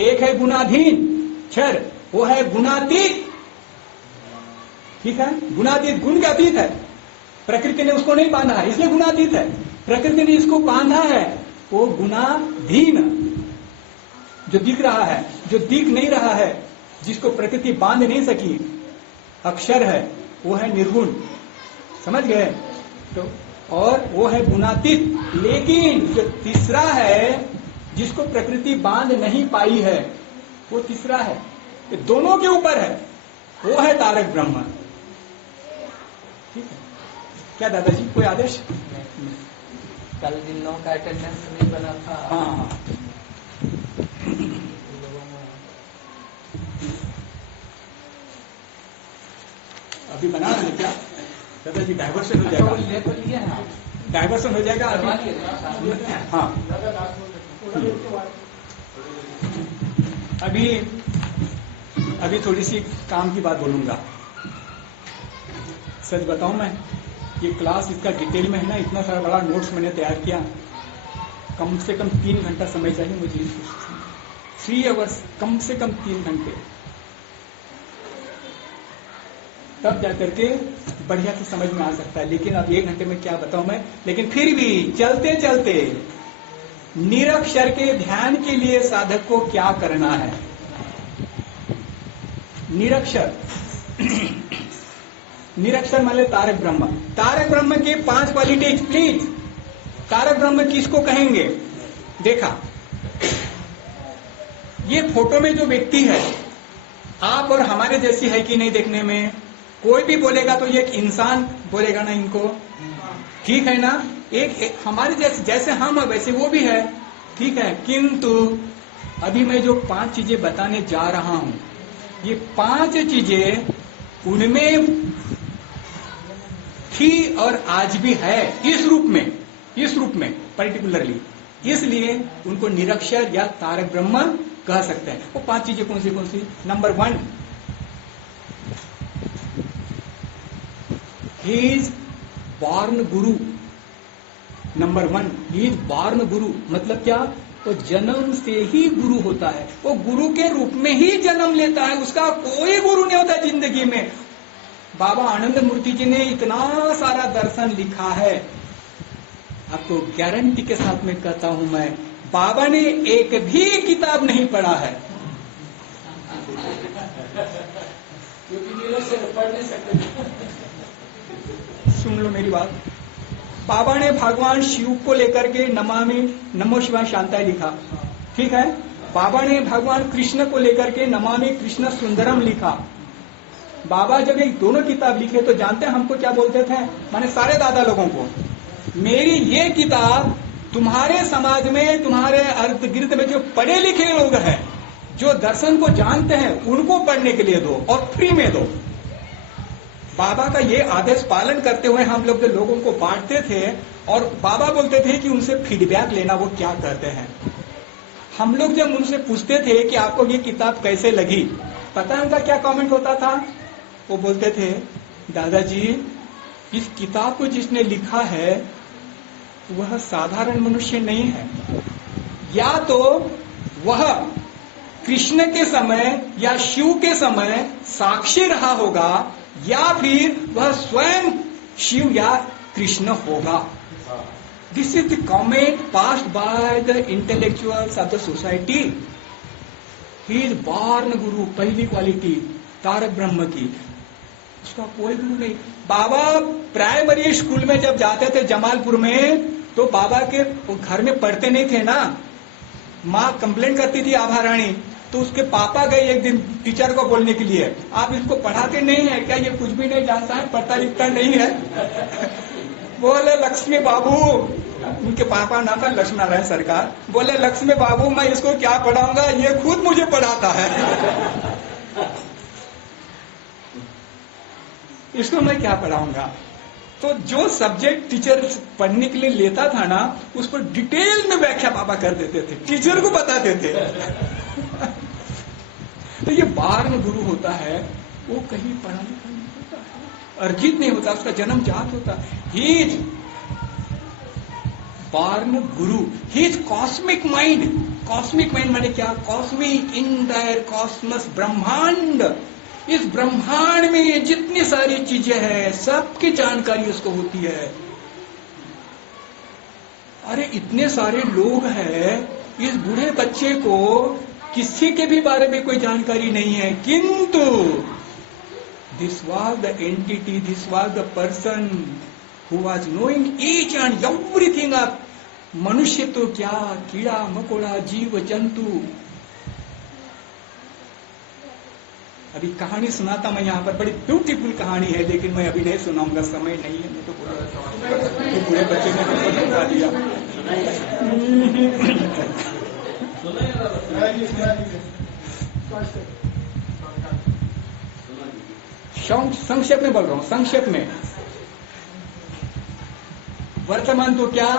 एक है गुणाधीन क्षर, वो है गुणातीत, ठीक है। गुणातीत, गुण का अतीत है। प्रकृति ने उसको नहीं बांधा है, इसलिए गुणातीत है। प्रकृति ने इसको बांधा है, वो गुणाधीन, जो दिख रहा है, जो दिख नहीं रहा है, जिसको प्रकृति बांध नहीं सकी, अक्षर है, वो है निर्गुण। समझ गए? तो और वो है गुणातीत। लेकिन जो तीसरा है, जिसको प्रकृति बांध नहीं पाई है, वो तीसरा है, ये दोनों के ऊपर है, वो है तारक ब्रह्म। ठीक है। क्या दादाजी कोई आदेश? कल जिन लोगों का अटेंडेंस नहीं बना था, हाँ, अभी बना है क्या दादाजी? डाइवर्सन हो जाएगा, ले तो लिए हैं, डाइवर्सन हो जाएगा अभी। हाँ, अभी थोड़ी सी काम की बात बोलूंगा। सच बताऊं, मैं ये क्लास इसका डिटेल में है ना, इतना सारा बड़ा नोट्स मैंने तैयार किया, कम से कम 3 घंटा समय चाहिए मुझे, 3 आवर्स, कम से कम 3 घंटे, तब जाकर के बढ़िया से समझ में आ सकता है। लेकिन अब 1 घंटे में क्या बताऊं मैं। लेकिन फिर भी चलते चलते निरक्षर के ध्यान के लिए साधक को क्या करना है? निरक्षर, निरक्षर मान ले तारक ब्रह्म। तारक ब्रह्म के 5 क्वालिटीज प्लीज। तारक ब्रह्म किसको कहेंगे? देखा, ये फोटो में जो व्यक्ति है, आप और हमारे जैसी है कि नहीं देखने में? कोई भी बोलेगा तो ये एक इंसान बोलेगा ना इनको, ठीक है ना? एक हमारे जैसे हम वैसे वो भी है, ठीक है। किंतु अभी मैं जो 5 चीजें बताने जा रहा हूं, ये 5 चीजें उनमें थी और आज भी है, इस रूप में पर्टिकुलरली। इसलिए उनको निरक्षर या तारक ब्रह्म कह सकते हैं। वो 5 चीजें कौन सी? Number 1, he is born Guru. Number 1, he is born गुरु मतलब क्या? वो जन्म से ही गुरु होता है, वो गुरु के रूप में ही जन्म लेता है, उसका कोई गुरु नहीं होता जिंदगी में। बाबा आनंद मूर्ति जी ने इतना सारा दर्शन लिखा है, आपको गारंटी के साथ में कहता हूं मैं, बाबा ने एक भी किताब नहीं पढ़ा है, क्योंकि निरक्षर पढ़ नहीं सकते। सुन लो मेरी बात। बाबा ने भगवान शिव को लेकर के नमामि नमो शिवाय शांताय लिखा, ठीक है। बाबा ने भगवान कृष्ण को लेकर के नमामि कृष्ण सुंदरम लिखा। बाबा जब ये दोनों किताब लिखे तो जानते हैं हमको क्या बोलते थे? माने सारे दादा लोगों को, मेरी ये किताब तुम्हारे समाज में, तुम्हारे अर्थ गिर्द में जो पढ़े लिखे लोग हैं, जो दर्शन को जानते हैं, उनको पढ़ने के लिए दो और फ्री में दो। बाबा का ये आदेश पालन करते हुए हम लोग जो लोगों को बांटते थे, और बाबा बोलते थे कि उनसे फीडबैक लेना, वो क्या करते हैं। हम लोग जब उनसे पूछते थे कि आपको ये किताब कैसे लगी, पता है उनका क्या कमेंट होता था? वो बोलते थे, दादाजी इस किताब को जिसने लिखा है वह साधारण मनुष्य नहीं है। या तो वह कृष्ण के समय या शिव के समय साक्षी रहा होगा, या फिर वह स्वयं शिव या कृष्ण होगा। This is the comment passed by the intellectuals of the society. He is born गुरु, पहली क्वालिटी तारक ब्रह्म की, उसका कोई गुरु नहीं। बाबा प्राइमरी स्कूल में जब जाते थे जमालपुर में, तो बाबा के घर में पढ़ते नहीं थे ना, माँ कंप्लेंट करती थी आभा रानी, तो उसके पापा गए एक दिन टीचर को बोलने के लिए, आप इसको पढ़ाते नहीं है क्या, ये कुछ भी नहीं जानता है, पढ़ता लिखता नहीं है। बोले लक्ष्मी बाबू, उनके पापा नाम था लक्ष्मी नारायण सरकार, बोले लक्ष्मी बाबू मैं इसको क्या पढ़ाऊंगा, ये खुद मुझे पढ़ाता है। इसको मैं क्या पढ़ाऊंगा। तो जो सब्जेक्ट टीचर पढ़ने के लिए लेता था ना, उस पर डिटेल में व्याख्या पापा कर देते थे, टीचर को बताते थे। तो ये बार्न गुरु होता है, वो कहीं पढ़ा लिखा नहीं होता है, अर्जित नहीं होता, उसका जन्म जात होता है। ही इज बार्न गुरु, he is cosmic mind. Cosmic mind माने क्या, कॉस्मिक, इंटायर कॉस्मस, ब्रह्मांड। इस ब्रह्मांड में जितनी सारी चीजें हैं, सबकी जानकारी उसको होती है। अरे इतने सारे लोग हैं, इस बूढ़े बच्चे को किसी के भी बारे में कोई जानकारी नहीं है, किंतु this was the entity, this was the person who was knowing each and everything of मनुष्य तो क्या, कीड़ा मकोड़ा, जीव जंतु। अभी कहानी सुनाता मैं यहाँ पर, बड़ी ब्यूटीफुल कहानी है, लेकिन मैं अभी नहीं सुनाऊंगा, समय नहीं है। मैं तो पूरे बच्चे ने बिल्कुल बता दिया। संक्षेप में बोल रहा हूं, संक्षेप में। वर्तमान तो क्या,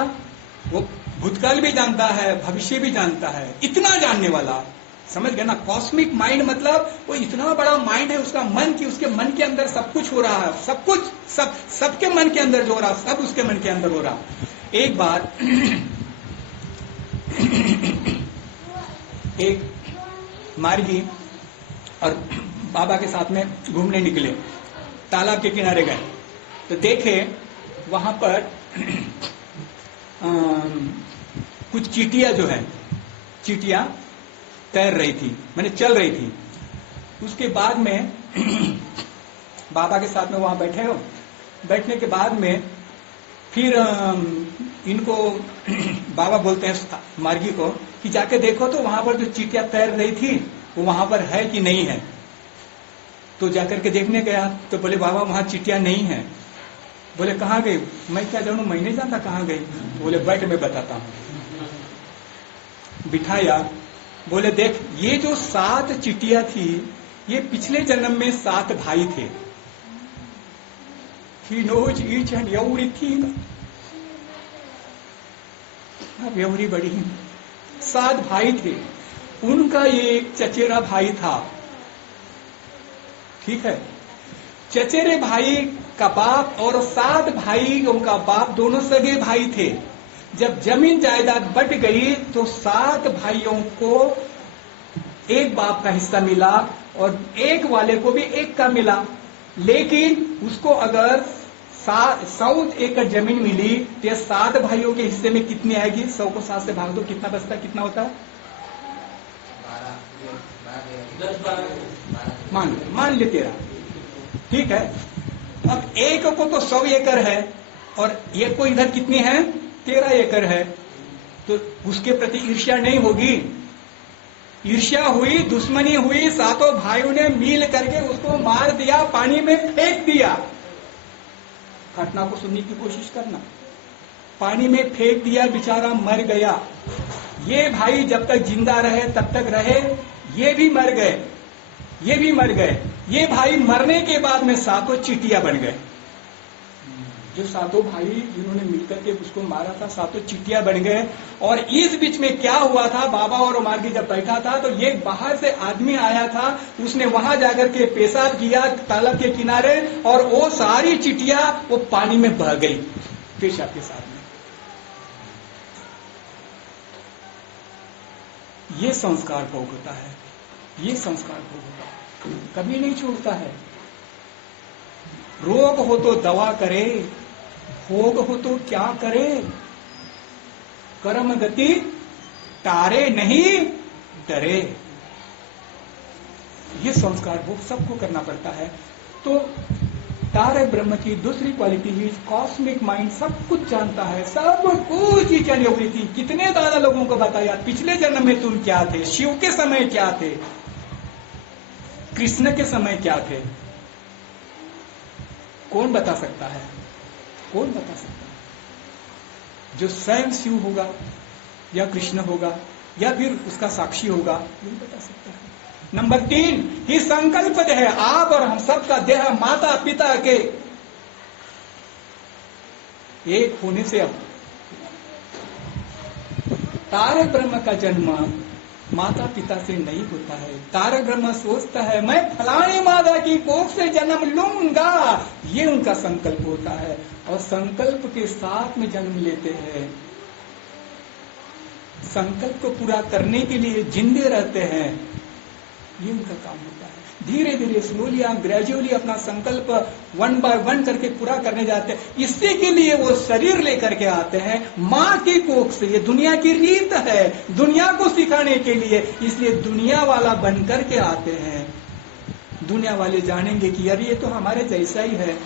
वो भूतकाल भी जानता है, भविष्य भी जानता है, इतना जानने वाला, समझ गए ना। कॉस्मिक माइंड मतलब वो इतना बड़ा माइंड है उसका, मन की, उसके मन के अंदर सब कुछ हो रहा है, सब कुछ, सबके मन के अंदर जो हो रहा, सब उसके मन के अंदर हो रहा। एक बार एक मार्गी और बाबा के साथ में घूमने निकले, तालाब के किनारे गए, तो देखे वहां पर कुछ चींटियां जो है, चींटियां तैर रही थी, मैंने चल रही थी। उसके बाद में बाबा के साथ में वहां बैठे हो, बैठने के बाद में फिर इनको बाबा बोलते हैं मार्गी को कि जाके देखो तो वहां पर जो चींटियां तैर रही थी वो वहां पर है कि नहीं है। तो जाकर के देखने गया तो बोले बाबा वहां चींटियां नहीं है। बोले कहाँ गई, मैं क्या जानूं, मैं नहीं जानता कहाँ गई। बोले बैठ मैं बताता हूँ। बिठाया, बोले देख ये जो 7 चींटियां थी, ये पिछले जन्म में 7 भाई थे। He knows each and everything of everybody। 7 भाई थे, उनका ये एक चचेरा भाई था, ठीक है। चचेरे भाई का बाप और 7 भाइयों का बाप दोनों सगे भाई थे। जब जमीन जायदाद बट गई तो 7 भाइयों को एक बाप का हिस्सा मिला और एक वाले को भी एक का मिला। लेकिन उसको अगर 100 एकड़ जमीन मिली तो 7 भाइयों के हिस्से में कितनी आएगी, 100 को 7 से भाग दो, कितना बचता, कितना होता है, 12 मान ले 13, ठीक है। अब एक को तो 100 एकड़ है और एक को इधर कितनी है, 13 एकड़ है, तो उसके प्रति ईर्ष्या नहीं होगी। ईर्ष्या हुई, दुश्मनी हुई, 7 भाइयों ने मिल करके उसको मार दिया, पानी में फेंक दिया। घटना को सुनने की कोशिश करना। पानी में फेंक दिया, बेचारा मर गया। ये भाई जब तक जिंदा रहे तब तक रहे, ये भी मर गए, ये भी मर गए। ये भाई मरने के बाद में 7 चींटियां बन गए। जो 7 भाई जिन्होंने मिलकर के उसको मारा था, 7 चींटियां बन गए। और इस बीच में क्या हुआ था, बाबा और मार्गी जब बैठा था तो ये बाहर से आदमी आया था, उसने वहां जाकर के पेशाब किया तालाब के किनारे, और वो सारी चींटियां वो पानी में बह गई पेशाब के साथ में। ये संस्कार भोग होता है, ये संस्कार भोग होता है, कभी नहीं छूटता है। रोग हो तो दवा करे, भोग हो तो क्या करे, कर्म गति तारे नहीं डरे। ये संस्कार भोग सबको करना पड़ता है। तो तारक ब्रह्म की दूसरी क्वालिटी ही कॉस्मिक माइंड सब कुछ जानता है, सब कुछ ही जानी हुई थी। कितने दादा लोगों को बताया पिछले जन्म में तुम क्या थे, शिव के समय क्या थे, कृष्ण के समय क्या थे, कौन बता सकता है, कौन बता सकता है। जो स्वयं शिव होगा या कृष्ण होगा या फिर उसका साक्षी होगा, ये बता सकता है। नंबर 3, ही संकल्प देह, आप और हम सबका देह माता पिता के एक होने से अब तारक ब्रह्म का जन्म माता पिता से नहीं होता है। तारक ब्रह्म सोचता है मैं फलानी माता की कोख से जन्म लूंगा, ये उनका संकल्प होता है और संकल्प के साथ में जन्म लेते हैं। संकल्प को पूरा करने के लिए जिंदे रहते हैं, ये उनका काम होता है। धीरे धीरे स्लोली ग्रेजुअली अपना संकल्प 1 बाय 1 करके पूरा करने जाते हैं। इसी के लिए वो शरीर लेकर के आते हैं माँ की कोख से। ये दुनिया की रीत है, दुनिया को सिखाने के लिए, इसलिए दुनिया वाला बन करके आते हैं। दुनिया वाले जानेंगे कि यार ये तो हमारे जैसा ही है।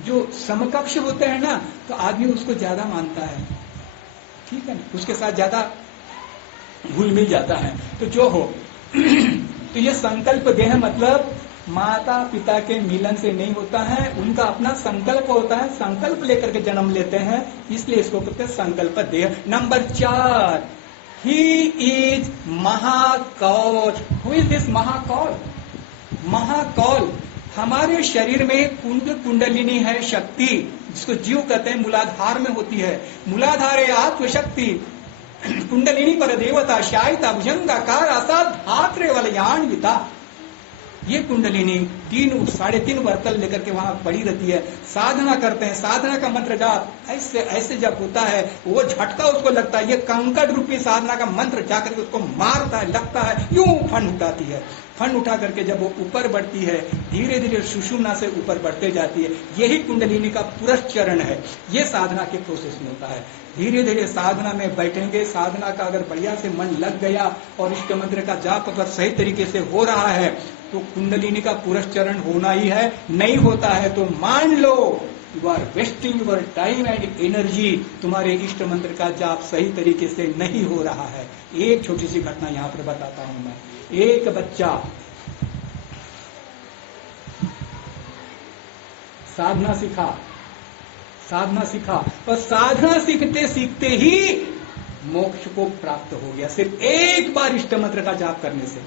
जो समकक्ष होते हैं ना, तो आदमी उसको ज्यादा मानता है, ठीक है ना, उसके साथ ज्यादा घुल मिल जाता है। तो जो हो तो ये संकल्प देह मतलब माता पिता के मिलन से नहीं होता है, उनका अपना संकल्प होता है, संकल्प लेकर के जन्म लेते हैं, इसलिए इसको कहते हैं संकल्प देह। नंबर 4, ही इज महाकौल। हु इज दिस महाकौल? महाकौल हमारे शरीर में कुंडलिनी है शक्ति, जिसको जीव कहते हैं, मूलाधार में होती है। मूलाधार है आत्मशक्ति, कुंडलिनी पर देवता शायिता भुजंगाकार असा धात्रे वलयान्विता। ये कुंडलिनी 3-3.5 वर्तल लेकर के वहां पड़ी रहती है। साधना करते हैं, साधना का मंत्र जाप ऐसे ऐसे जब होता है, वो झटका उसको लगता है, ये कंकड़ रूपी साधना का मंत्र जाकर के उसको मारता है, लगता है, यूं फन उठाती है। फन उठा करके जब वो ऊपर बढ़ती है, धीरे धीरे सुषुम्ना से ऊपर बढ़ते जाती है। यही कुंडलिनी का पुरस्चरण है। ये साधना के प्रोसेस में होता है। धीरे धीरे साधना में बैठेंगे, साधना का अगर बढ़िया से मन लग गया और इष्ट मंत्र का जाप अगर सही तरीके से हो रहा है, तो कुंडलिनी का पुरस्चरण होना ही है। नहीं होता है तो मान लो you are wasting your time and energy, तुम्हारे इष्ट मंत्र का जाप सही तरीके से नहीं हो रहा है। एक छोटी सी घटना यहाँ पर बताता हूं मैं। एक बच्चा साधना सीखा और साधना सीखते सीखते ही मोक्ष को प्राप्त हो गया, सिर्फ एक बार इष्ट मंत्र का जाप करने से।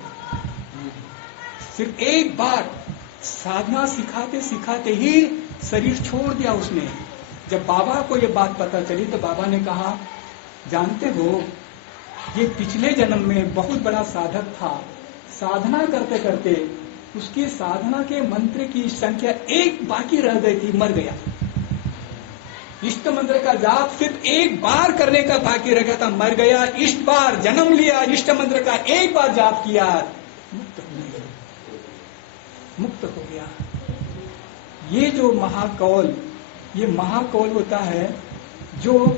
सिर्फ एक बार साधना सिखाते सिखाते ही शरीर छोड़ दिया उसने। जब बाबा को ये बात पता चली तो बाबा ने कहा, जानते हो ये पिछले जन्म में बहुत बड़ा साधक था, साधना करते करते उसकी साधना के मंत्र की संख्या एक बाकी रह गई थी, मर गया। इष्ट मंत्र का जाप सिर्फ एक बार करने का बाकी रह गया था, मर गया। इष्ट बार जन्म लिया, इष्ट मंत्र का एक बार जाप किया, मुक्त हो गया। ये जो महाकौल, ये महाकौल होता है जो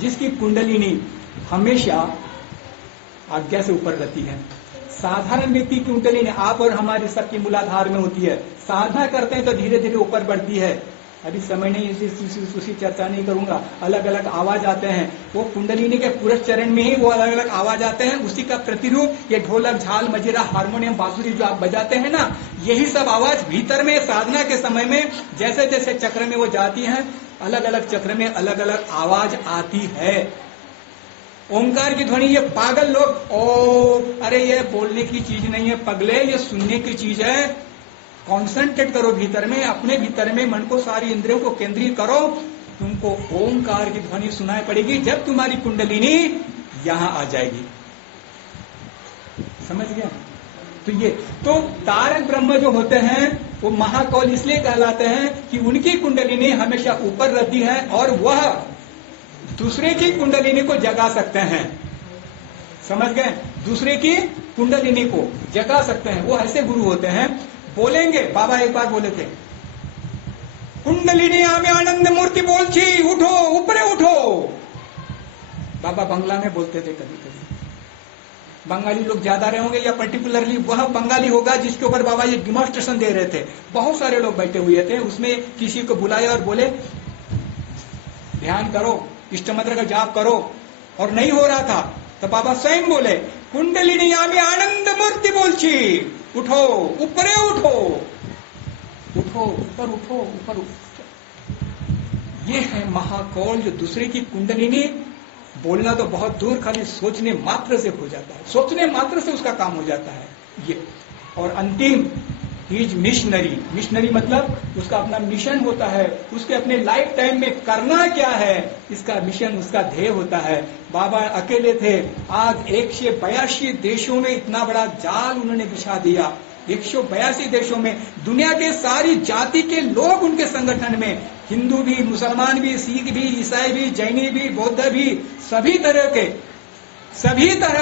जिसकी कुंडलिनी हमेशा आज्ञा से ऊपर रहती है। साधारण व्यक्ति की कुंडलिनी आप और हमारी सबकी मूलाधार में होती है। साधना करते हैं तो धीरे धीरे ऊपर बढ़ती है। अभी समय नहीं, उसी चर्चा नहीं करूंगा। अलग अलग आवाज आते हैं, वो कुंडलिनी के पुरस्चरण में ही वो अलग अलग आवाज आते हैं। उसी का प्रतिरूप ये ढोलक, झाल, मजीरा, हारमोनियम, बांसुरी जो आप बजाते हैं ना, यही सब आवाज भीतर में साधना के समय में जैसे जैसे चक्र में वो जाती है, अलग अलग चक्र में अलग अलग आवाज आती है। ओंकार की ध्वनि, ये पागल लोग ओ अरे ये बोलने की चीज नहीं है पगले, ये सुनने की चीज है। कॉन्सेंट्रेट करो भीतर में, अपने भीतर में मन को, सारी इंद्रियों को केंद्रित करो, तुमको ओंकार की ध्वनि सुनाई पड़ेगी जब तुम्हारी कुंडलिनी यहां आ जाएगी। समझ गया? तो तारक ब्रह्म जो होते हैं वो महाकौल इसलिए कहलाते हैं कि उनकी कुंडलिनी हमेशा ऊपर रहती है और वह दूसरे की कुंडलिनी को जगा सकते हैं। समझ गए? दूसरे की कुंडलिनी को जगा सकते हैं, वो ऐसे गुरु होते हैं। बोलेंगे, बाबा एक बार बोले थे, कुंडलिनी आमे आनंद मूर्ति बोलछी, उठो ऊपरे उठो। बाबा बंगला में बोलते थे कभी कभी। बंगाली लोग ज्यादा रहे होंगे या पर्टिकुलरली वह बंगाली होगा जिसके ऊपर बाबा ये डिमॉन्स्ट्रेशन दे रहे थे। बहुत सारे लोग बैठे हुए थे, उसमें किसी को बुलाया और बोले ध्यान करो, इष्ट मंत्र का जाप करो, और नहीं हो रहा था तो बाबा स्वयं बोले, कुंडलिनी आमे आनंद मूर्ति बोलछी, उठो ऊपरे उठो, उठो ऊपर उठो, ऊपर उठो। ये है महाकौल, जो दूसरे की कुंडलिनी बोलना तो बहुत दूर, खाली सोचने मात्र से हो जाता है, सोचने मात्र से उसका काम हो जाता है ये। और अंतिम, ही इज मिशनरी। मिशनरी मतलब उसका अपना मिशन होता है, उसके अपने लाइफ टाइम में करना क्या है, इसका मिशन, उसका ध्येय होता है। बाबा अकेले थे, आज 182 देशों में इतना बड़ा जाल उन्होंने बिछा दिया। 182 देशों में दुनिया के सारी जाति के लोग उनके संगठन में, हिंदू भी, मुसलमान भी, सिख भी, ईसाई भी, जैनी भी, बौद्ध भी, सभी तरह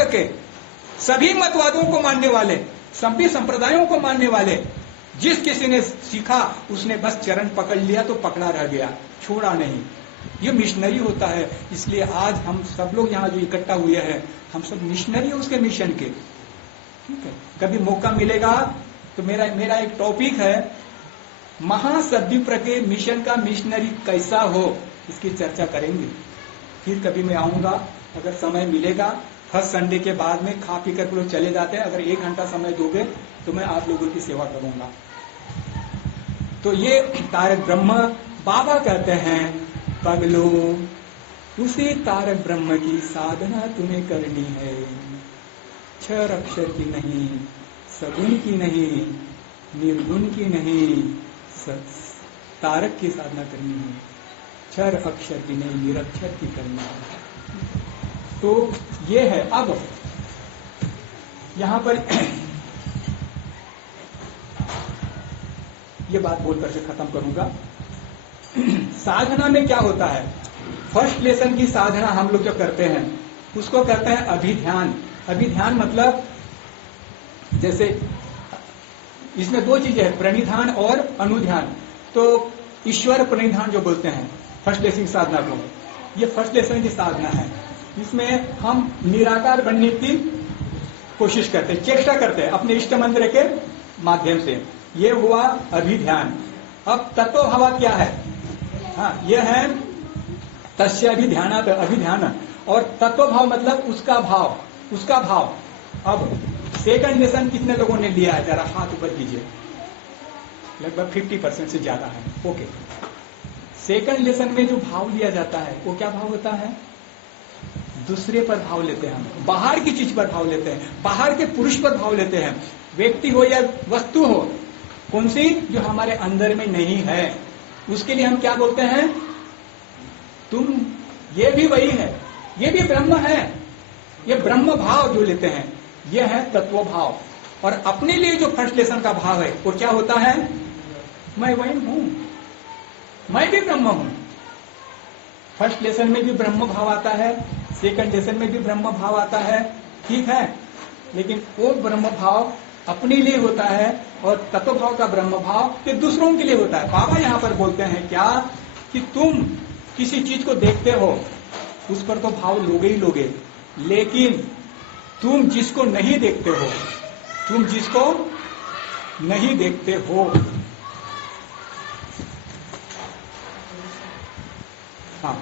के सभी मतवादों को मानने वाले, सभी संप्रदायों को मानने वाले, जिस किसी ने सीखा उसने बस चरण पकड़ लिया तो पकड़ा रह गया, छोड़ा नहीं। ये मिशनरी होता है। इसलिए आज हम सब लोग यहाँ जो इकट्ठा हुए हैं, हम सब मिशनरी है उसके मिशन के। ठीक है, कभी मौका मिलेगा तो मेरा एक टॉपिक है, महासद्वीप के मिशन का मिशनरी कैसा हो, इसकी चर्चा करेंगे। फिर कभी मैं आऊंगा, अगर समय मिलेगा। फर्स्ट संडे के बाद में खा पी कर लोग चले जाते हैं, अगर 1 घंटा समय दोगे तो मैं आप लोगों की सेवा करूंगा। तो ये तारक ब्रह्म बाबा कहते हैं, पगलो उसी तारक ब्रह्म की साधना तुम्हें करनी है, 6 अक्षर की नहीं, सगुण की नहीं, निर्गुण की नहीं, तारक की साधना करनी है, 6 अक्षर की नहीं, निरक्षर की करनी है। तो ये है। अब यहां पर ये बात बोलकर के खत्म करूंगा। साधना में क्या होता है, फर्स्ट लेसन की साधना हम लोग जो करते हैं उसको कहते हैं अभिध्यान। अभिध्यान मतलब, जैसे इसमें 2 चीजें हैं, प्रणिधान और अनुध्यान। तो ईश्वर प्रणिधान जो बोलते हैं फर्स्ट लेसन साधना को, ये फर्स्ट लेसन की साधना है। इसमें हम निराकार बनने की कोशिश करते हैं, चेष्टा करते हैं अपने इष्ट मंत्र के माध्यम से। ये हुआ अभिध्यान। अब तत्व भाव क्या है, हाँ, यह है तस्य अभिध्यानात्, अभिध्यान। और तत्व भाव मतलब उसका भाव, उसका भाव। अब सेकंड लेसन कितने लोगों ने लिया है, जरा हाथ ऊपर कीजिए। लगभग 50% से ज्यादा है। ओके, सेकंड लेसन में जो भाव लिया जाता है वो क्या भाव होता है, दूसरे पर भाव लेते हैं हम, बाहर की चीज पर भाव लेते हैं, बाहर के पुरुष पर भाव लेते हैं, व्यक्ति हो या वस्तु हो, कौन सी, जो हमारे अंदर में नहीं है, उसके लिए हम क्या बोलते हैं, तुम, ये भी वही है, ये भी ब्रह्म है, ये ब्रह्म भाव जो लेते हैं, ये है तत्व भाव। और अपने लिए जो फर्स्ट लेसन का भाव है वो क्या होता है, मैं वही हूं, मैं भी ब्रह्म हूं। फर्स्ट लेसन में भी ब्रह्म भाव आता है, सेकंड लेसन में भी ब्रह्म भाव आता है, ठीक है, लेकिन वो ब्रह्म भाव अपने लिए होता है और तत्व भाव का ब्रह्म भाव ये दूसरों के लिए होता है। बाबा यहां पर बोलते हैं क्या, कि तुम किसी चीज को देखते हो उस पर तो भाव लोगे ही लोगे, लेकिन तुम जिसको नहीं देखते हो, तुम जिसको नहीं देखते हो, हाँ,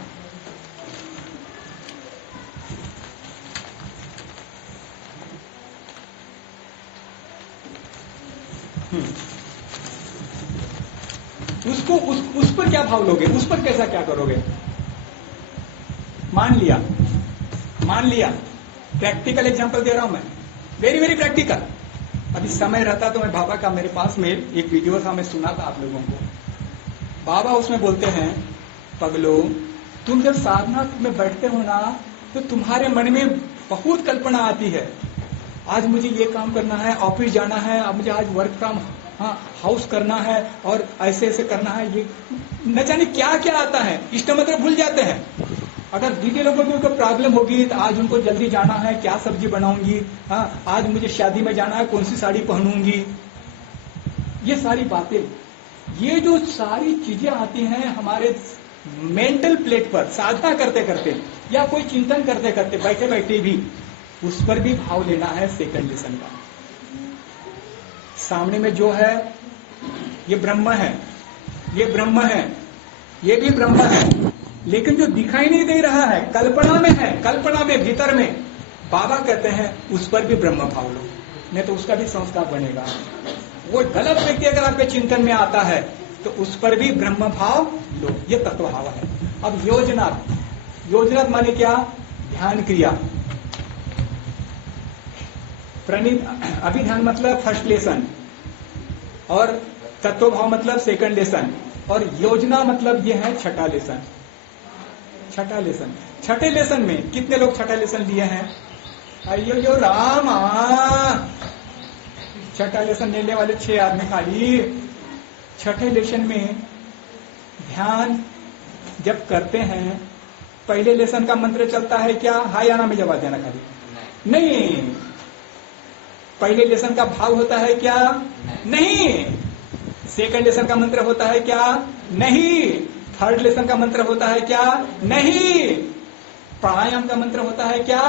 उसको उस पर क्या भाव लोगे, उस पर कैसा क्या करोगे। मान लिया प्रैक्टिकल एग्जांपल दे रहा हूं मैं, वेरी वेरी प्रैक्टिकल। अभी समय रहता तो मैं बाबा का, मेरे पास में एक वीडियो था, मैं सुना था आप लोगों को। बाबा उसमें बोलते हैं, पगलो तुम जब साधना में बैठते हो ना तो तुम्हारे मन में बहुत कल्पना आती है, आज मुझे ये काम करना है, ऑफिस जाना है, अब मुझे आज वर्क फ्रॉम हाउस करना है और ऐसे ऐसे करना है, ये न जाने क्या क्या आता है, इष्ट मंत्र भूल जाते हैं। अगर दीदी लोगों को कोई प्रॉब्लम होगी तो आज उनको जल्दी जाना है, क्या सब्जी बनाऊंगी, हाँ आज मुझे शादी में जाना है, कौन सी साड़ी पहनूंगी, ये सारी बातें, ये जो सारी चीजें आती हैं हमारे मेंटल प्लेट पर साधना करते करते या कोई चिंतन करते करते बैठे बैठे भी, उस पर भी भाव लेना है सेकंड लेसन का। सामने में जो है ये ब्रह्म है, ये ब्रह्म है, ये भी ब्रह्म है, लेकिन जो दिखाई नहीं दे रहा है कल्पना में है, कल्पना में भीतर में, बाबा कहते हैं उस पर भी ब्रह्म भाव लो, नहीं तो उसका भी संस्कार बनेगा। वो गलत व्यक्ति अगर आपके चिंतन में आता है तो उस पर भी ब्रह्म भाव लो, ये तत्व भाव है। अब योजना, योजना माने क्या? ध्यान क्रिया। प्रणीत अभिध्यान मतलब फर्स्ट लेसन, और तत्व भाव मतलब सेकंड लेसन, और योजना मतलब ये है छठा लेसन। छठा लेसन, छठे लेसन में कितने लोग छठा लेसन लिए हैं? अयो यो राम, छठा लेसन लेने वाले 6 आदमी खाली। छठे लेसन में ध्यान जब करते हैं, पहले लेसन का मंत्र चलता है क्या? हाय आना में जवाब देना खाली नहीं। पहले लेसन का भाव होता है क्या? नहीं। सेकंड लेसन का मंत्र होता है क्या? नहीं। थर्ड लेसन का मंत्र होता है क्या? नहीं। प्राणायाम का मंत्र होता है क्या?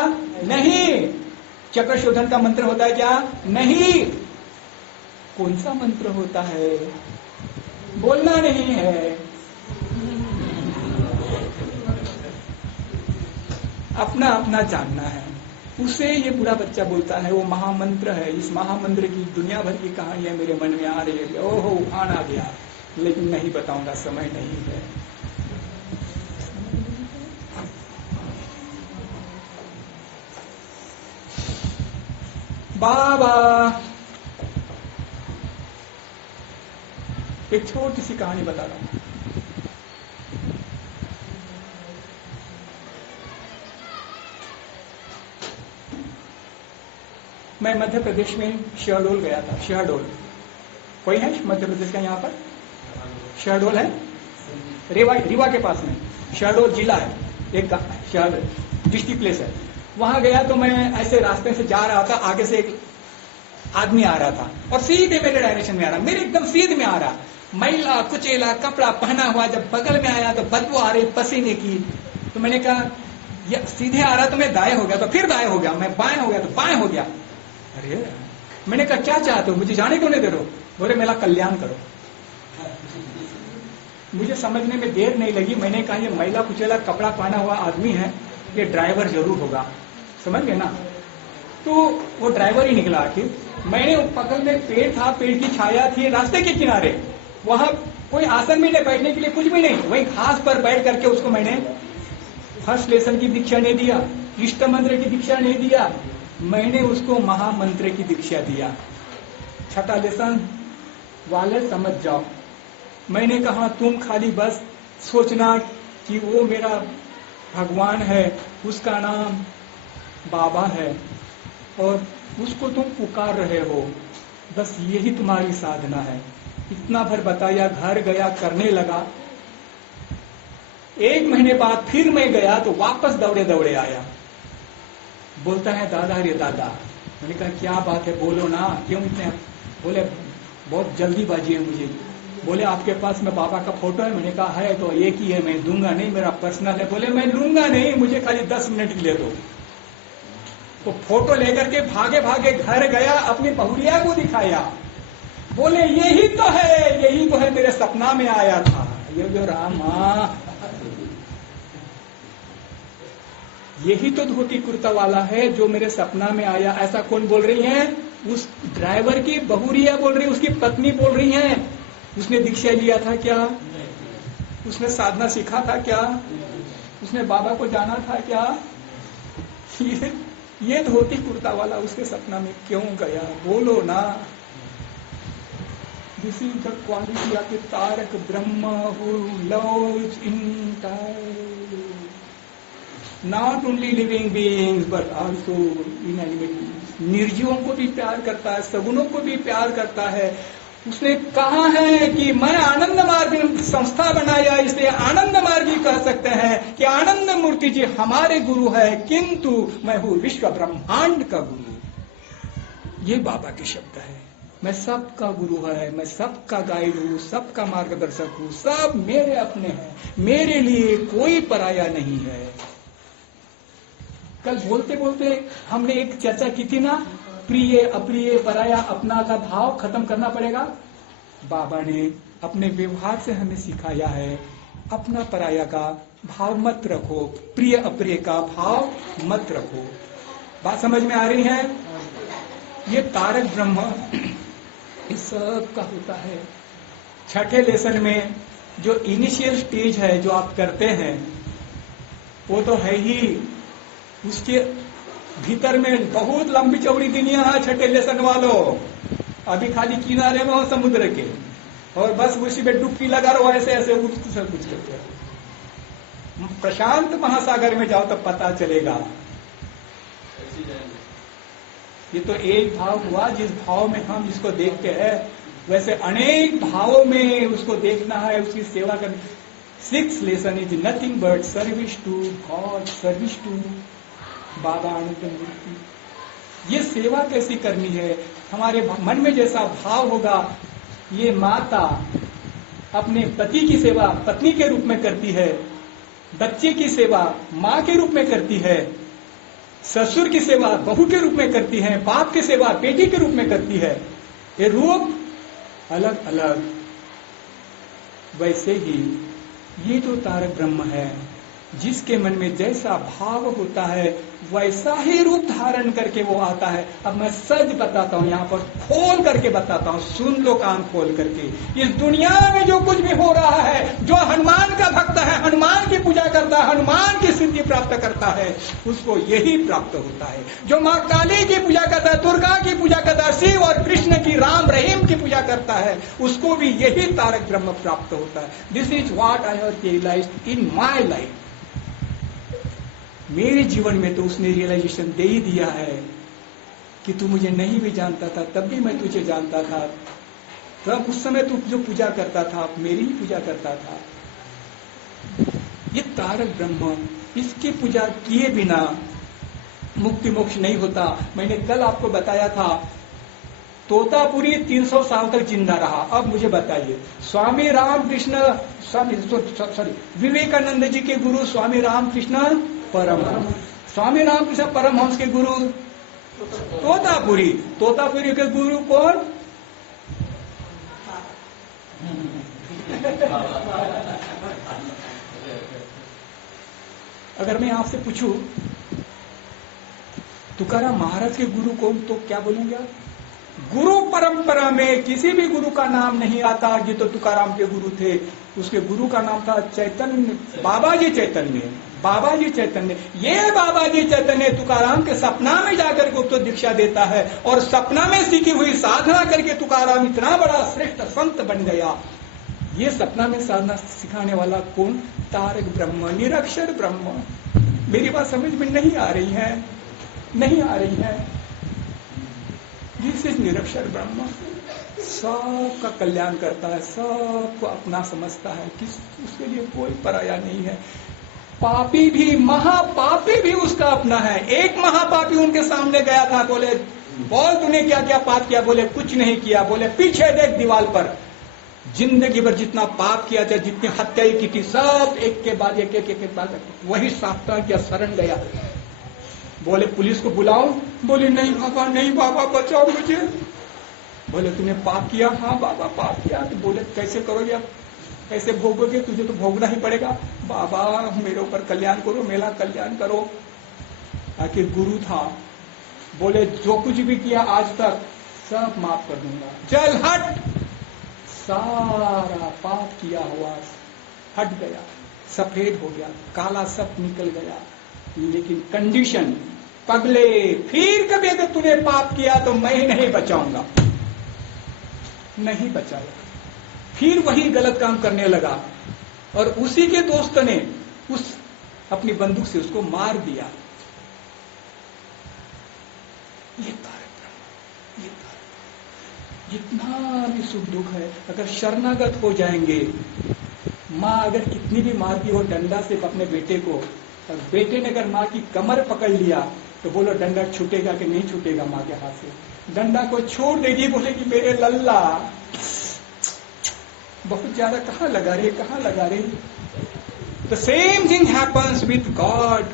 नहीं। चक्र शोधन का मंत्र होता है क्या? नहीं। कौन सा मंत्र होता है? बोलना नहीं है, अपना अपना जानना है। उसे ये पूरा बच्चा बोलता है वो महामंत्र है। इस महामंत्र की दुनिया भर की कहानियां मेरे मन में आ रही है। ओहो उफान आ गया, लेकिन नहीं बताऊंगा, समय नहीं है। बाबा, एक छोटी सी कहानी बता रहा हूं। मैं मध्य प्रदेश में शहडोल गया था। शहडोल कोई है मध्य प्रदेश का? यहाँ पर शहडोल है, रीवा के पास में शहडोल जिला है, एक शहर डिस्ट्रिक्ट प्लेस है। वहां गया तो मैं ऐसे रास्ते से जा रहा था, आगे से एक आदमी आ रहा था और सीधे मेरे डायरेक्शन में आ रहा, मेरे एकदम सीधे में आ रहा, मैला कुचेला कपड़ा पहना हुआ। जब बगल में आया तो बदबू आ रही पसीने की। तो मैंने कहा ये सीधे आ रहा तो मैं दाएं हो गया, तो फिर दाएं हो गया, मैं बाएं हो गया तो बाएं हो गया। अरे मैंने कहा क्या चाहते हो, मुझे जाने क्यों नहीं दे रहे हो? बोले मेरा कल्याण करो। मुझे समझने में देर नहीं लगी। मैंने कहा ये मैला कुचेला कपड़ा पहना हुआ आदमी है, ये ड्राइवर जरूर होगा, समझ गए ना? तो वो ड्राइवर ही निकला। आखिर मैंने बगल में पेड़ था, पेड़ की छाया थी रास्ते के किनारे, वहां कोई आसन भी नहीं, बैठने के लिए कुछ भी नहीं, वही घास पर बैठ करके उसको मैंने फर्स्ट लेसन की दीक्षा नहीं दिया, इष्ट मंत्र की दीक्षा नहीं दिया, मैंने उसको महामंत्र की दीक्षा दिया। छठा लेसन वाले समझ जाओ। मैंने कहा तुम खाली बस सोचना कि वो मेरा भगवान है, उसका नाम बाबा है और उसको तुम पुकार रहे हो, बस यही तुम्हारी साधना है। इतना भर बताया, घर गया, करने लगा। 1 महीने बाद फिर मैं गया तो वापस दौड़े दौड़े आया। बोलता है दादा रे दादा। मैंने कहा क्या बात है, बोलो ना, क्यों इतने? बोले बहुत जल्दीबाजी है मुझे। बोले आपके पास में बाबा का फोटो है? मैंने कहा है, तो एक ही है, मैं दूंगा नहीं, मेरा पर्सनल है। बोले मैं लूंगा नहीं, मुझे खाली 10 मिनट ले दो। तो फोटो लेकर के भागे भागे घर गया, अपनी बहुरिया को दिखाया। बोले यही तो है, यही तो है, मेरे सपना में आया था। ये जो रामा, यही तो धोती कुर्ता वाला है जो मेरे सपना में आया। ऐसा कौन बोल रही है? उस ड्राइवर की बहुरिया बोल रही है, उसकी पत्नी बोल रही है। उसने दीक्षा लिया था क्या? उसने साधना सीखा था क्या? उसने बाबा को जाना था क्या? ये धोती कुर्ता वाला उसके सपना में क्यों गया? बोलो ना। This is the quality of the तारक ब्रह्म who loves entirely not only living beings but also inanimate. निर्जीवों को भी प्यार करता है, सगुणों को भी प्यार करता है, उसने कहा है कि मैं आनंद मार्ग संस्था बनाया, इसलिए आनंद मार्गी कह सकते हैं कि आनंद मूर्ति जी हमारे गुरु है, किंतु मैं हूं विश्व ब्रह्मांड का गुरु। ये बाबा के शब्द है। मैं सबका गुरु है, मैं सबका गाइड हूं, सबका मार्गदर्शक हूं, सब मेरे अपने हैं, मेरे लिए कोई पराया नहीं है। कल बोलते बोलते हमने एक चर्चा की थी ना, प्रिय अप्रिय पराया अपना का भाव खत्म करना पड़ेगा। बाबा ने अपने व्यवहार से हमें सिखाया है, अपना पराया का भाव मत रखो, प्रिय अप्रिय का भाव मत रखो। बात समझ में आ रही है? ये तारक ब्रह्म इस सब का होता है। छठे लेसन में जो इनिशियल स्टेज है जो आप करते हैं वो तो है ही, उसके भीतर में बहुत लंबी चौड़ी दुनिया है छठे लेसन वालों। अभी खाली किनारे में हो समुद्र के, और बस उसी में डुबकी लगा रहो, ऐसे ऐसे सब कुछ करते हो। प्रशांत महासागर में जाओ तो पता चलेगा। ये तो एक भाव हुआ, जिस भाव में हम इसको देखते हैं, वैसे अनेक भावों में उसको देखना है, उसकी सेवा करनी। 6th lesson is nothing but service to God, service to Baba Anandamurti. ये सेवा कैसी करनी है? हमारे मन में जैसा भाव होगा, ये माता अपने पति की सेवा पत्नी के रूप में करती है, बच्चे की सेवा माँ के रूप में करती है, ससुर की सेवा बहू के रूप में करती है, बाप की सेवा बेटी के रूप में करती है। ये रूप अलग अलग। वैसे ही ये जो तारक ब्रह्म है, जिसके मन में जैसा भाव होता है वैसा ही रूप धारण करके वो आता है। अब मैं सच बताता हूं, यहाँ पर खोल करके बताता हूं, सुन लो कान खोल करके। इस दुनिया में जो कुछ भी हो रहा है, जो हनुमान का भक्त है, हनुमान की पूजा करता है, हनुमान की सिद्धि प्राप्त करता है, उसको यही प्राप्त होता है। जो माँ काली की पूजा करता है, दुर्गा की पूजा करता है, शिव और कृष्ण की, राम रहीम की पूजा करता है, उसको भी यही तारक ब्रह्म प्राप्त होता है। This is what I have realised in my life. मेरे जीवन में तो उसने रियलाइजेशन दे ही दिया है कि तू मुझे नहीं भी जानता था, तब भी मैं तुझे जानता था। तब उस समय तू जो पूजा करता था, मेरी ही पूजा करता था। ये तारक ब्रह्म, इसकी पूजा किए बिना मुक्ति मोक्ष नहीं होता। मैंने कल आपको बताया था, तोतापुरी 300 साल तक जिंदा रहा। अब मुझे बताइए, स्वामी रामकृष्ण विवेकानंद जी के गुरु स्वामी रामकृष्ण परमहंस, स्वामी रामकृष्ण परमहंस के गुरु तोतापुरी, तोतापुरी के गुरु कौन? अगर मैं आपसे पूछूं तुकाराम महाराज के गुरु कौन, तो क्या बोलेंगे आप? गुरु परंपरा में किसी भी गुरु का नाम नहीं आता। ये तो तुकाराम के गुरु थे, उसके गुरु का नाम था चैतन्य, बाबाजी चैतन्य, बाबाजी चैतन्य। ये बाबाजी चैतन्य तुकाराम के सपना में जाकर के उसको दीक्षा देता है, और सपना में सीखी हुई साधना करके तुकाराम इतना बड़ा श्रेष्ठ संत बन गया। ये सपना में साधना सिखाने वाला कौन? तारक ब्रह्म, निरक्षर ब्रह्म। मेरी बात समझ में नहीं आ रही है? नहीं आ रही है? दिस इज निरक्षर ब्रह्म। सबका कल्याण करता है, सबको अपना समझता है, किस उसके लिए कोई पराया नहीं है। पापी भी, महापापी भी उसका अपना है। एक महापापी उनके सामने गया था, बोले बोल तूने क्या क्या पाप किया? बोले कुछ नहीं किया। बोले पीछे देख दीवार पर, जिंदगी भर जितना पाप किया था, जितनी हत्याएं की थी, सब एक के बाद एक एक एक बाद वही साप्ताह किया, शरण गया। बोले पुलिस को बुलाओ? बोले नहीं बाबा, नहीं बाबा, बचाओ मुझे। बोले तूने पाप किया? हाँ बाबा पाप किया। तो बोले कैसे करोगे अब, कैसे भोगोगे? तुझे तो भोगना ही पड़ेगा। बाबा मेरे ऊपर कल्याण करो, मेरा कल्याण करो। आखिर गुरु था, बोले जो कुछ भी किया आज तक सब माफ कर दूंगा, चल हट। सारा पाप किया हुआ हट गया, सफेद हो गया, काला सब निकल गया। लेकिन कंडीशन, पगले फिर कभी अगर तूने पाप किया तो मैं नहीं बचाऊंगा। नहीं बचाया, फिर वही गलत काम करने लगा, और उसी के दोस्त ने उस अपनी बंदूक से उसको मार दिया। ये तारक ब्रह्म, ये तारक। जितना भी सुख दुख है, अगर शरणागत हो जाएंगे, माँ अगर कितनी भी मारती हो डंडा से अपने बेटे को, और बेटे ने अगर माँ की कमर पकड़ लिया तो बोलो डंडा छूटेगा कि नहीं छूटेगा माँ के हाथ से? डंडा को छोड़ देगी, बोलेगी मेरे लल्ला बहुत ज्यादा कहाँ लगा रहे, कहाँ लगा रहे। The same thing happens with God.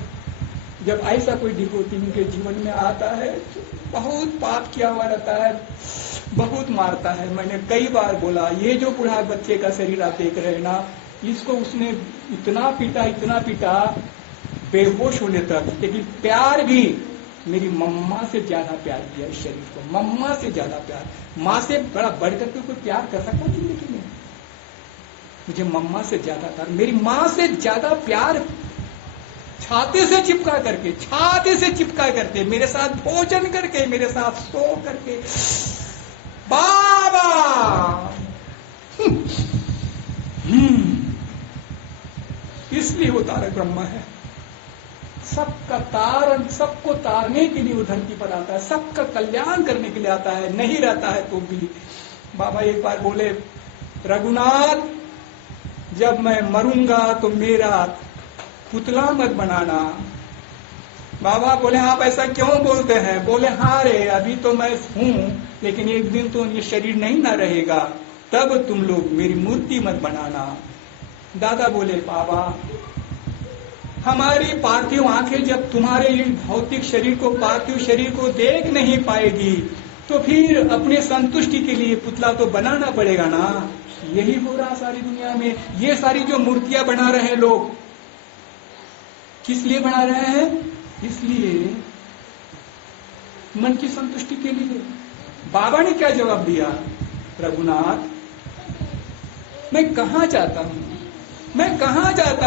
जब ऐसा कोई डिवोटी उनके जीवन में आता है तो बहुत पाप किया हुआ रहता है, बहुत मारता है। मैंने कई बार बोला, ये जो बूढ़ा बच्चे का शरीर आप देख रहे हैं ना, इसको उसने इतना पीटा बेहोश होने तक, लेकिन प्यार भी मेरी मम्मा से ज्यादा प्यार किया इस शरीर को, मम्मा से ज्यादा प्यार। माँ से बड़ा बढ़कर के कोई प्यार कर सकता जिंदगी में? मुझे मम्मा से ज्यादा था, मेरी माँ से ज्यादा प्यार छाती से चिपका करके मेरे साथ भोजन करके, मेरे साथ सो करके, बाबा इसलिए वो तारक ब्रह्मा है। सबका तारण, सबको तारने के लिए वो धरती पर आता है, सबका कल्याण करने के लिए आता है, नहीं रहता है तो भी। बाबा एक बार बोले, रघुनाथ जब मैं मरूंगा तो मेरा पुतला मत बनाना। बाबा बोले आप ऐसा क्यों बोलते हैं? बोले हाँ रे, अभी तो मैं हूं, लेकिन एक दिन तो ये शरीर नहीं ना रहेगा, तब तुम लोग मेरी मूर्ति मत बनाना। दादा बोले, बाबा हमारी पार्थिव आंखें जब तुम्हारे इस भौतिक शरीर को, पार्थिव शरीर को देख नहीं पाएगी, तो फिर अपने संतुष्टि के लिए पुतला तो बनाना पड़ेगा ना। यही हो रहा सारी दुनिया में। ये सारी जो मूर्तियां बना रहे हैं लोग, किस लिए बना रहे हैं? इसलिए मन की संतुष्टि के लिए। बाबा ने क्या जवाब दिया? रघुनाथ मैं कहां जाता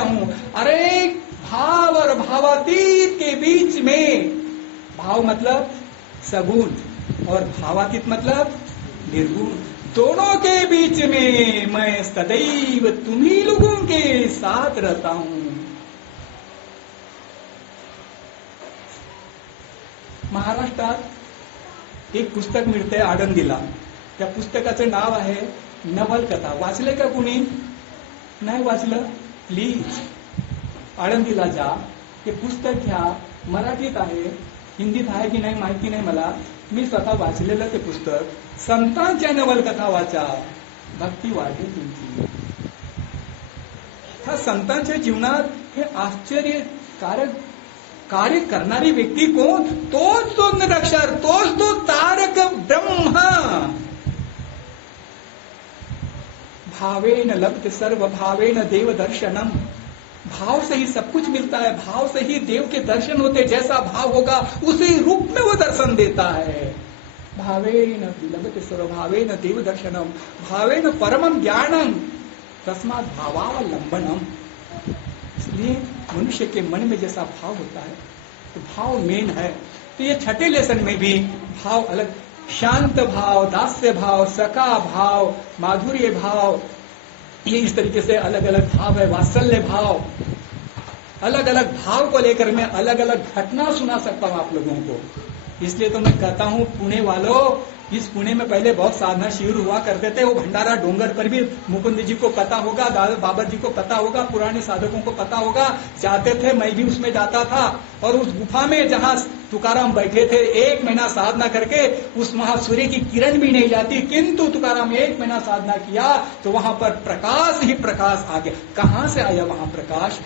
हूं? अरे भाव और भावातीत के बीच में, भाव मतलब सगुण और भावातीत मतलब निर्गुण, दोनों के बीच में मैं सदैव तुम्ही लोगों के साथ रहता हूं। महाराष्ट्रात एक पुस्तक मिळते आळंदीला, त्या पुस्तकाचं नाव आहे नवलकथा. वाचले का कुणी? नाही वाचलं? प्लीज आळंदीला जा, ते पुस्तक घ्या. मराठीत आहे, हिंदीत आहे की नाही माहिती नाही मला, मी स्वतः वाचलेलं ते पुस्तक. संतांच्या नवलकथा वाचा, भक्ती वाढेल तुमची. हा संतांच्या जीवनात हे आश्चर्यकारक कार्य करणारी व्यक्ती कोण? तोच तो निरक्षर, तोच तो तारक ब्रह्मा. भावेन लब्ध सर्व भावेन देव दर्शनम. भाव से ही सब कुछ मिलता है, भाव से ही देव के दर्शन होते. जैसा भाव होगा उसी रूप में वो दर्शन देता है. भावेन लभते सर्व भावेन देव दर्शनम, भावेन परमम ज्ञानम, तस्मात् भावावलंबनम. इसलिए मनुष्य के मन में जैसा भाव होता है तो भाव मेन है. तो ये छठे लेसन में भी भाव अलग, शांत भाव, दास्य भाव, सका भाव, माधुर्य भाव, ये इस तरीके से अलग अलग भाव है. वात्सल्य भाव, अलग अलग भाव को लेकर मैं अलग अलग घटना सुना सकता हूं आप लोगों को. इसलिए तो मैं कहता हूं पुणे वालों, इस पुणे में पहले बहुत साधना शिविर हुआ करते थे. वो भंडारा डोंगर पर भी मुकुंद जी को पता होगा, दादा बाबा जी को पता होगा, पुराने साधकों को पता होगा. जाते थे, मैं भी उसमें जाता था. और उस गुफा में जहां तुकाराम बैठे थे, 1 महीना साधना करके उस महासूर्य की किरण भी नहीं जाती, किंतु तुकाराम 1 महीना साधना किया तो वहां पर प्रकाश ही प्रकाश आ गया. कहां से आया वहां प्रकाश?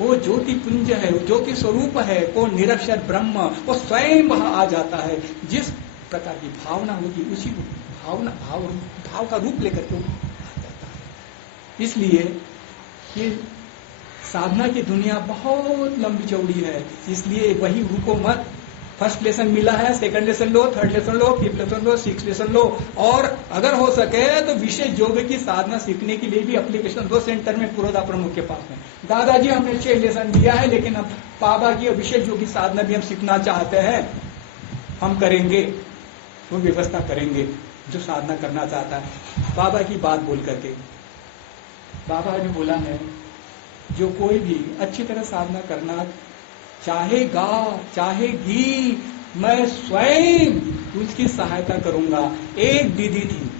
वो ज्योति पुंज है, वो ज्योति स्वरूप है, वो निरक्षर ब्रह्म, वो स्वयं वहां आ जाता है. जिस प्रकार की भावना होगी उसी भाव का रूप लेकर के आ जाता है. इसलिए ये साधना की दुनिया बहुत लंबी चौड़ी है. इसलिए वही रुको मत. फर्स्ट लेसन मिला है, सेकंड लेसन लो, थर्ड लेसन लो, फिफ्थ लेसन लो, सिक्स लेसन लो. और अगर हो सके तो विशेष योग की साधना सीखने के लिए भी एप्लीकेशन दो सेंटर में पुरोधा प्रमुख के पास में. दादाजी हमने 6 लेसन दिया है, लेकिन हम बाबा की विशेष योगी साधना भी हम सीखना चाहते हैं. हम करेंगे, वो व्यवस्था करेंगे जो साधना करना चाहता है. बाबा की बात बोल करके बाबा ने बोला है, जो कोई भी अच्छी तरह साधना करना चाहेगा, चाहेगी, मैं स्वयं उसकी सहायता करूंगा। एक दीदी थी,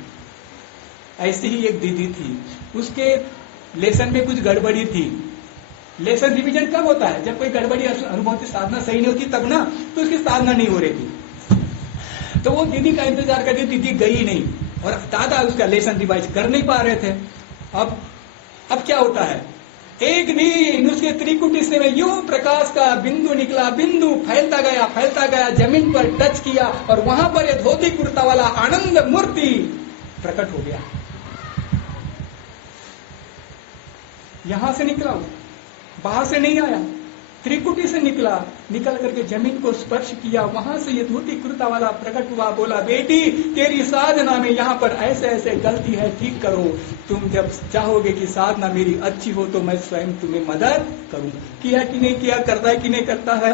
ऐसी ही एक दीदी थी, उसके लेसन में कुछ गड़बड़ी थी। लेसन रिवीजन कब होता है? जब कोई गड़बड़ी अनुभूति साधना सही नहीं होती तब ना, तो उसकी साधना नहीं हो रही थी। तो वो दीदी का इंतजार करती, दीदी गई नहीं और दादा उसका लेसन रिवाइज कर नहीं पा रहे थे। अब क्या होता है, एक दिन उसके त्रिकुटी से में यूं प्रकाश का बिंदु निकला, बिंदु फैलता गया, जमीन पर टच किया और वहां पर ये धोती कुर्ता वाला आनंद मूर्ति प्रकट हो गया। यहां से निकला, बाहर से नहीं आया, त्रिकुटी से निकल करके जमीन को स्पर्श किया, वहां से ये धोती कुर्ता वाला प्रकट हुआ। बोला, बेटी तेरी साधना में यहाँ पर ऐसे ऐसे गलती है, ठीक करो। तुम जब चाहोगे कि साधना मेरी अच्छी हो तो मैं स्वयं तुम्हें मदद करूं। किया कि नहीं किया, करता है कि नहीं करता है?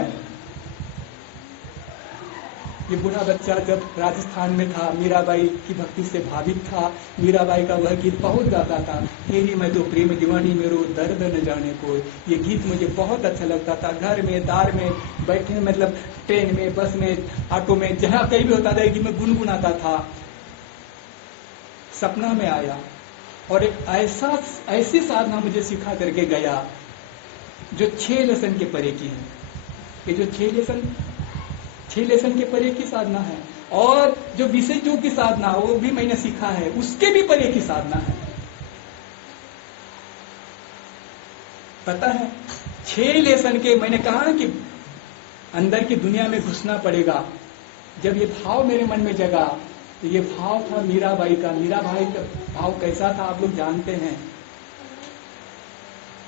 ये बूढ़ा बच्चा जब राजस्थान में था, मीराबाई की भक्ति से भावित था। मीराबाई का वह गीत बहुत गाता था, तेरी मैं तो प्रेम दीवानी मेरो दर्द न जाने को। ये गीत मुझे बहुत अच्छा लगता था। घर में, दार में बैठे, मतलब ट्रेन में, बस में, ऑटो में, जहां कहीं भी होता था कि मैं गुनगुनाता था। सपना में आया और एक ऐसी साधना मुझे सिखा करके गया जो 6 लेसन के परे की है। ये जो 6 लेसन के परे की साधना है, और जो विषयों की साधना वो भी मैंने सीखा है, उसके भी परे की साधना है। पता है, 6 लेसन के, मैंने कहा कि अंदर की दुनिया में घुसना पड़ेगा। जब ये भाव मेरे मन में जगा, तो ये भाव था मीराबाई का। मीराबाई का भाव कैसा था आप लोग जानते हैं।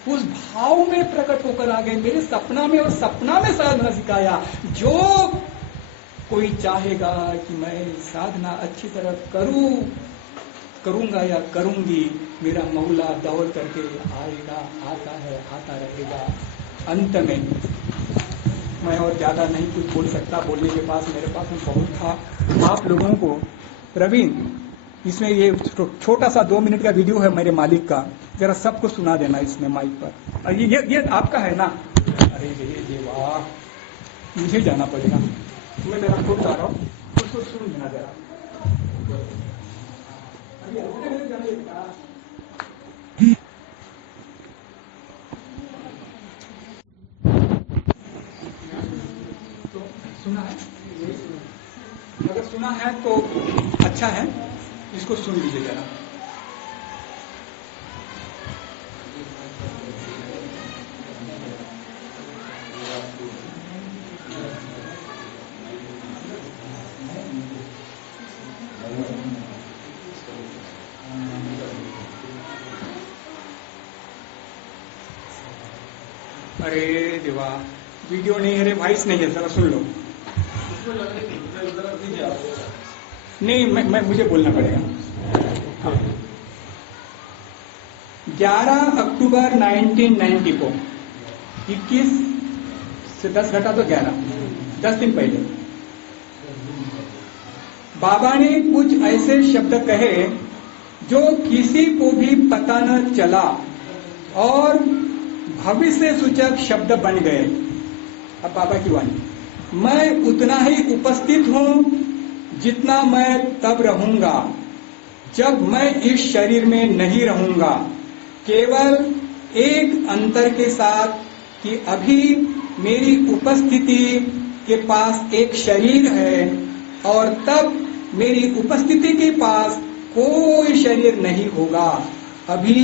उस भाव में प्रकट होकर आ गए मेरे सपना में, और सपना में साधना सिखाया। जो कोई चाहेगा कि मैं साधना अच्छी तरह करूंगा या करूंगी, मेरा मौला दौड़ करके आएगा, आता है, आता रहेगा। अंत में मैं और ज्यादा नहीं कुछ बोल सकता, बोलने के पास मेरे पास में बहुत था। आप लोगों को प्रवीण, इसमें ये छोटा सा 2 मिनट का वीडियो है मेरे मालिक का, जरा सबको सुना देना इसमें माइक पर। और ये आपका है ना? अरे ये वाह, मुझे जाना पड़ेगा, मैं मेरा खुद जा रहा हूँ, उसको सुन देना जरा। तो सुना है? अगर सुना है तो अच्छा है, इसको सुन लीजिए जरा। अरे देवा, वीडियो नहीं है रे, वॉइस नहीं है, जरा सुन लो। नहीं, मैं मुझे बोलना पड़ेगा। हाँ। 11 अक्टूबर 1990 को, 21 से 10 घटा तो 11, 10 दिन पहले बाबा ने कुछ ऐसे शब्द कहे जो किसी को भी पता न चला और भविष्य सूचक शब्द बन गए। अब बाबा की वाणी, मैं उतना ही उपस्थित हूं जितना मैं तब रहूंगा जब मैं इस शरीर में नहीं रहूंगा, केवल एक अंतर के साथ कि अभी मेरी उपस्थिति के पास एक शरीर है और तब मेरी उपस्थिति के पास कोई शरीर नहीं होगा। अभी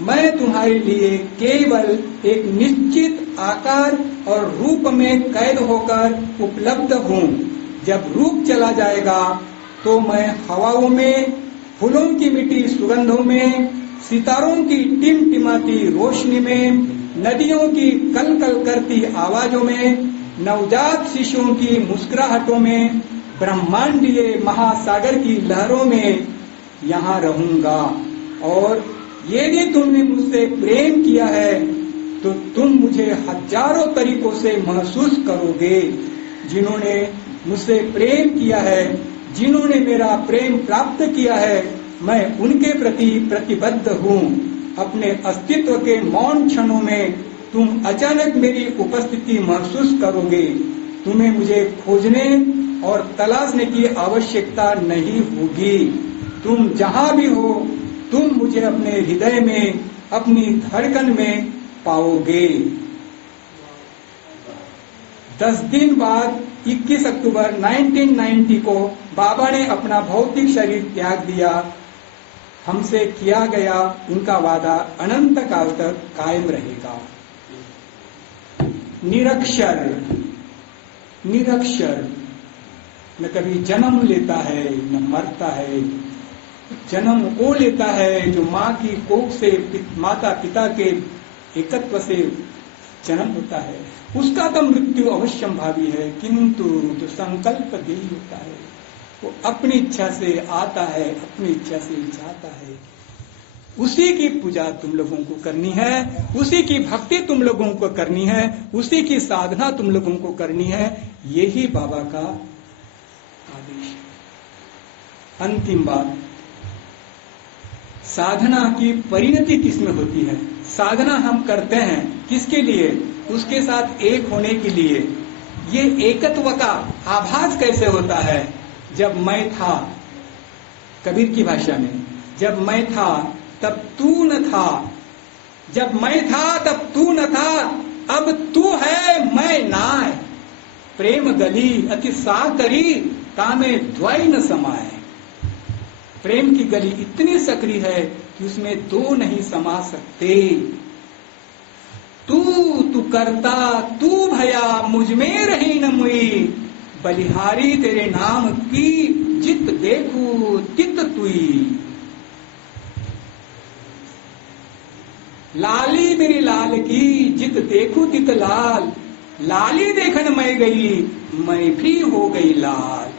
मैं तुम्हारे लिए केवल एक निश्चित आकार और रूप में कैद होकर उपलब्ध हूँ। जब रूप चला जाएगा तो मैं हवाओं में, फूलों की मीठी सुगंधों में, सितारों की टिमटिमाती रोशनी में, नदियों की कलकल करती आवाजों में, नवजात शिशुओं की मुस्कुराहटों में, ब्रह्मांडीय महासागर की लहरों में यहाँ रहूंगा। और यदि तुमने मुझसे प्रेम किया है तो तुम मुझे हजारों तरीकों से महसूस करोगे। जिन्होंने मुझसे प्रेम किया है, जिन्होंने मेरा प्रेम प्राप्त किया है, मैं उनके प्रति प्रतिबद्ध हूँ। अपने अस्तित्व के मौन क्षणों में तुम अचानक मेरी उपस्थिति महसूस करोगे। तुम्हें मुझे खोजने और तलाशने की आवश्यकता नहीं होगी। तुम जहां भी हो, तुम मुझे अपने हृदय में, अपनी धड़कन में पाओगे। 10 दिन बाद 21 अक्टूबर 1990 को बाबा ने अपना भौतिक शरीर त्याग दिया। हमसे किया गया उनका वादा अनंत काल तक कायम रहेगा। निरक्षर, निरक्षर न कभी जन्म लेता है न मरता है। जन्म वो लेता है जो माँ की कोख से, माता पिता के एकत्व से जन्म होता है। उसका तो मृत्यु अवश्यंभावी है, किंतु जो संकल्प देही होता है वो अपनी इच्छा से आता है, अपनी इच्छा से जाता है। उसी की पूजा तुम लोगों को करनी है, उसी की भक्ति तुम लोगों को करनी है, उसी की साधना तुम लोगों को करनी है। यही बाबा का आदेश है। अंतिम बात, साधना की परिणति किसमें होती है? साधना हम करते हैं किसके लिए? उसके साथ एक होने के लिए। ये एकत्व का आभास कैसे होता है? जब मैं था, कबीर की भाषा में, जब मैं था तब तू न था, जब मैं था तब तू न था, अब तू है मैं नाय। प्रेम गली अति सा करी, तामे द्वय न समाए। प्रेम की गली इतनी सकरी है कि उसमें दो नहीं समा सकते। तू करता तू भया, मुझ में रही न मुई। बलिहारी तेरे नाम की, जित देखू तित तुई। लाली मेरी लाल की, जित देखू तित लाल। लाली देखन मैं गई, मैं भी हो गई लाल।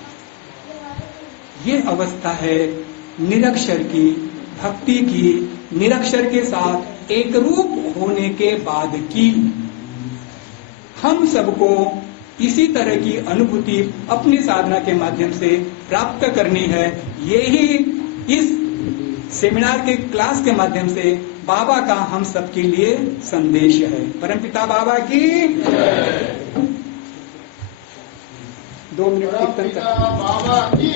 ये अवस्था है निरक्षर की, भक्ति की, निरक्षर के साथ एक रूप होने के बाद की। हम सबको इसी तरह की अनुभूति अपनी साधना के माध्यम से प्राप्त करनी है। यही इस सेमिनार के क्लास के माध्यम से बाबा का हम सबके लिए संदेश है। परमपिता बाबा की 2 मिनट कीर्तन कर। बाबा की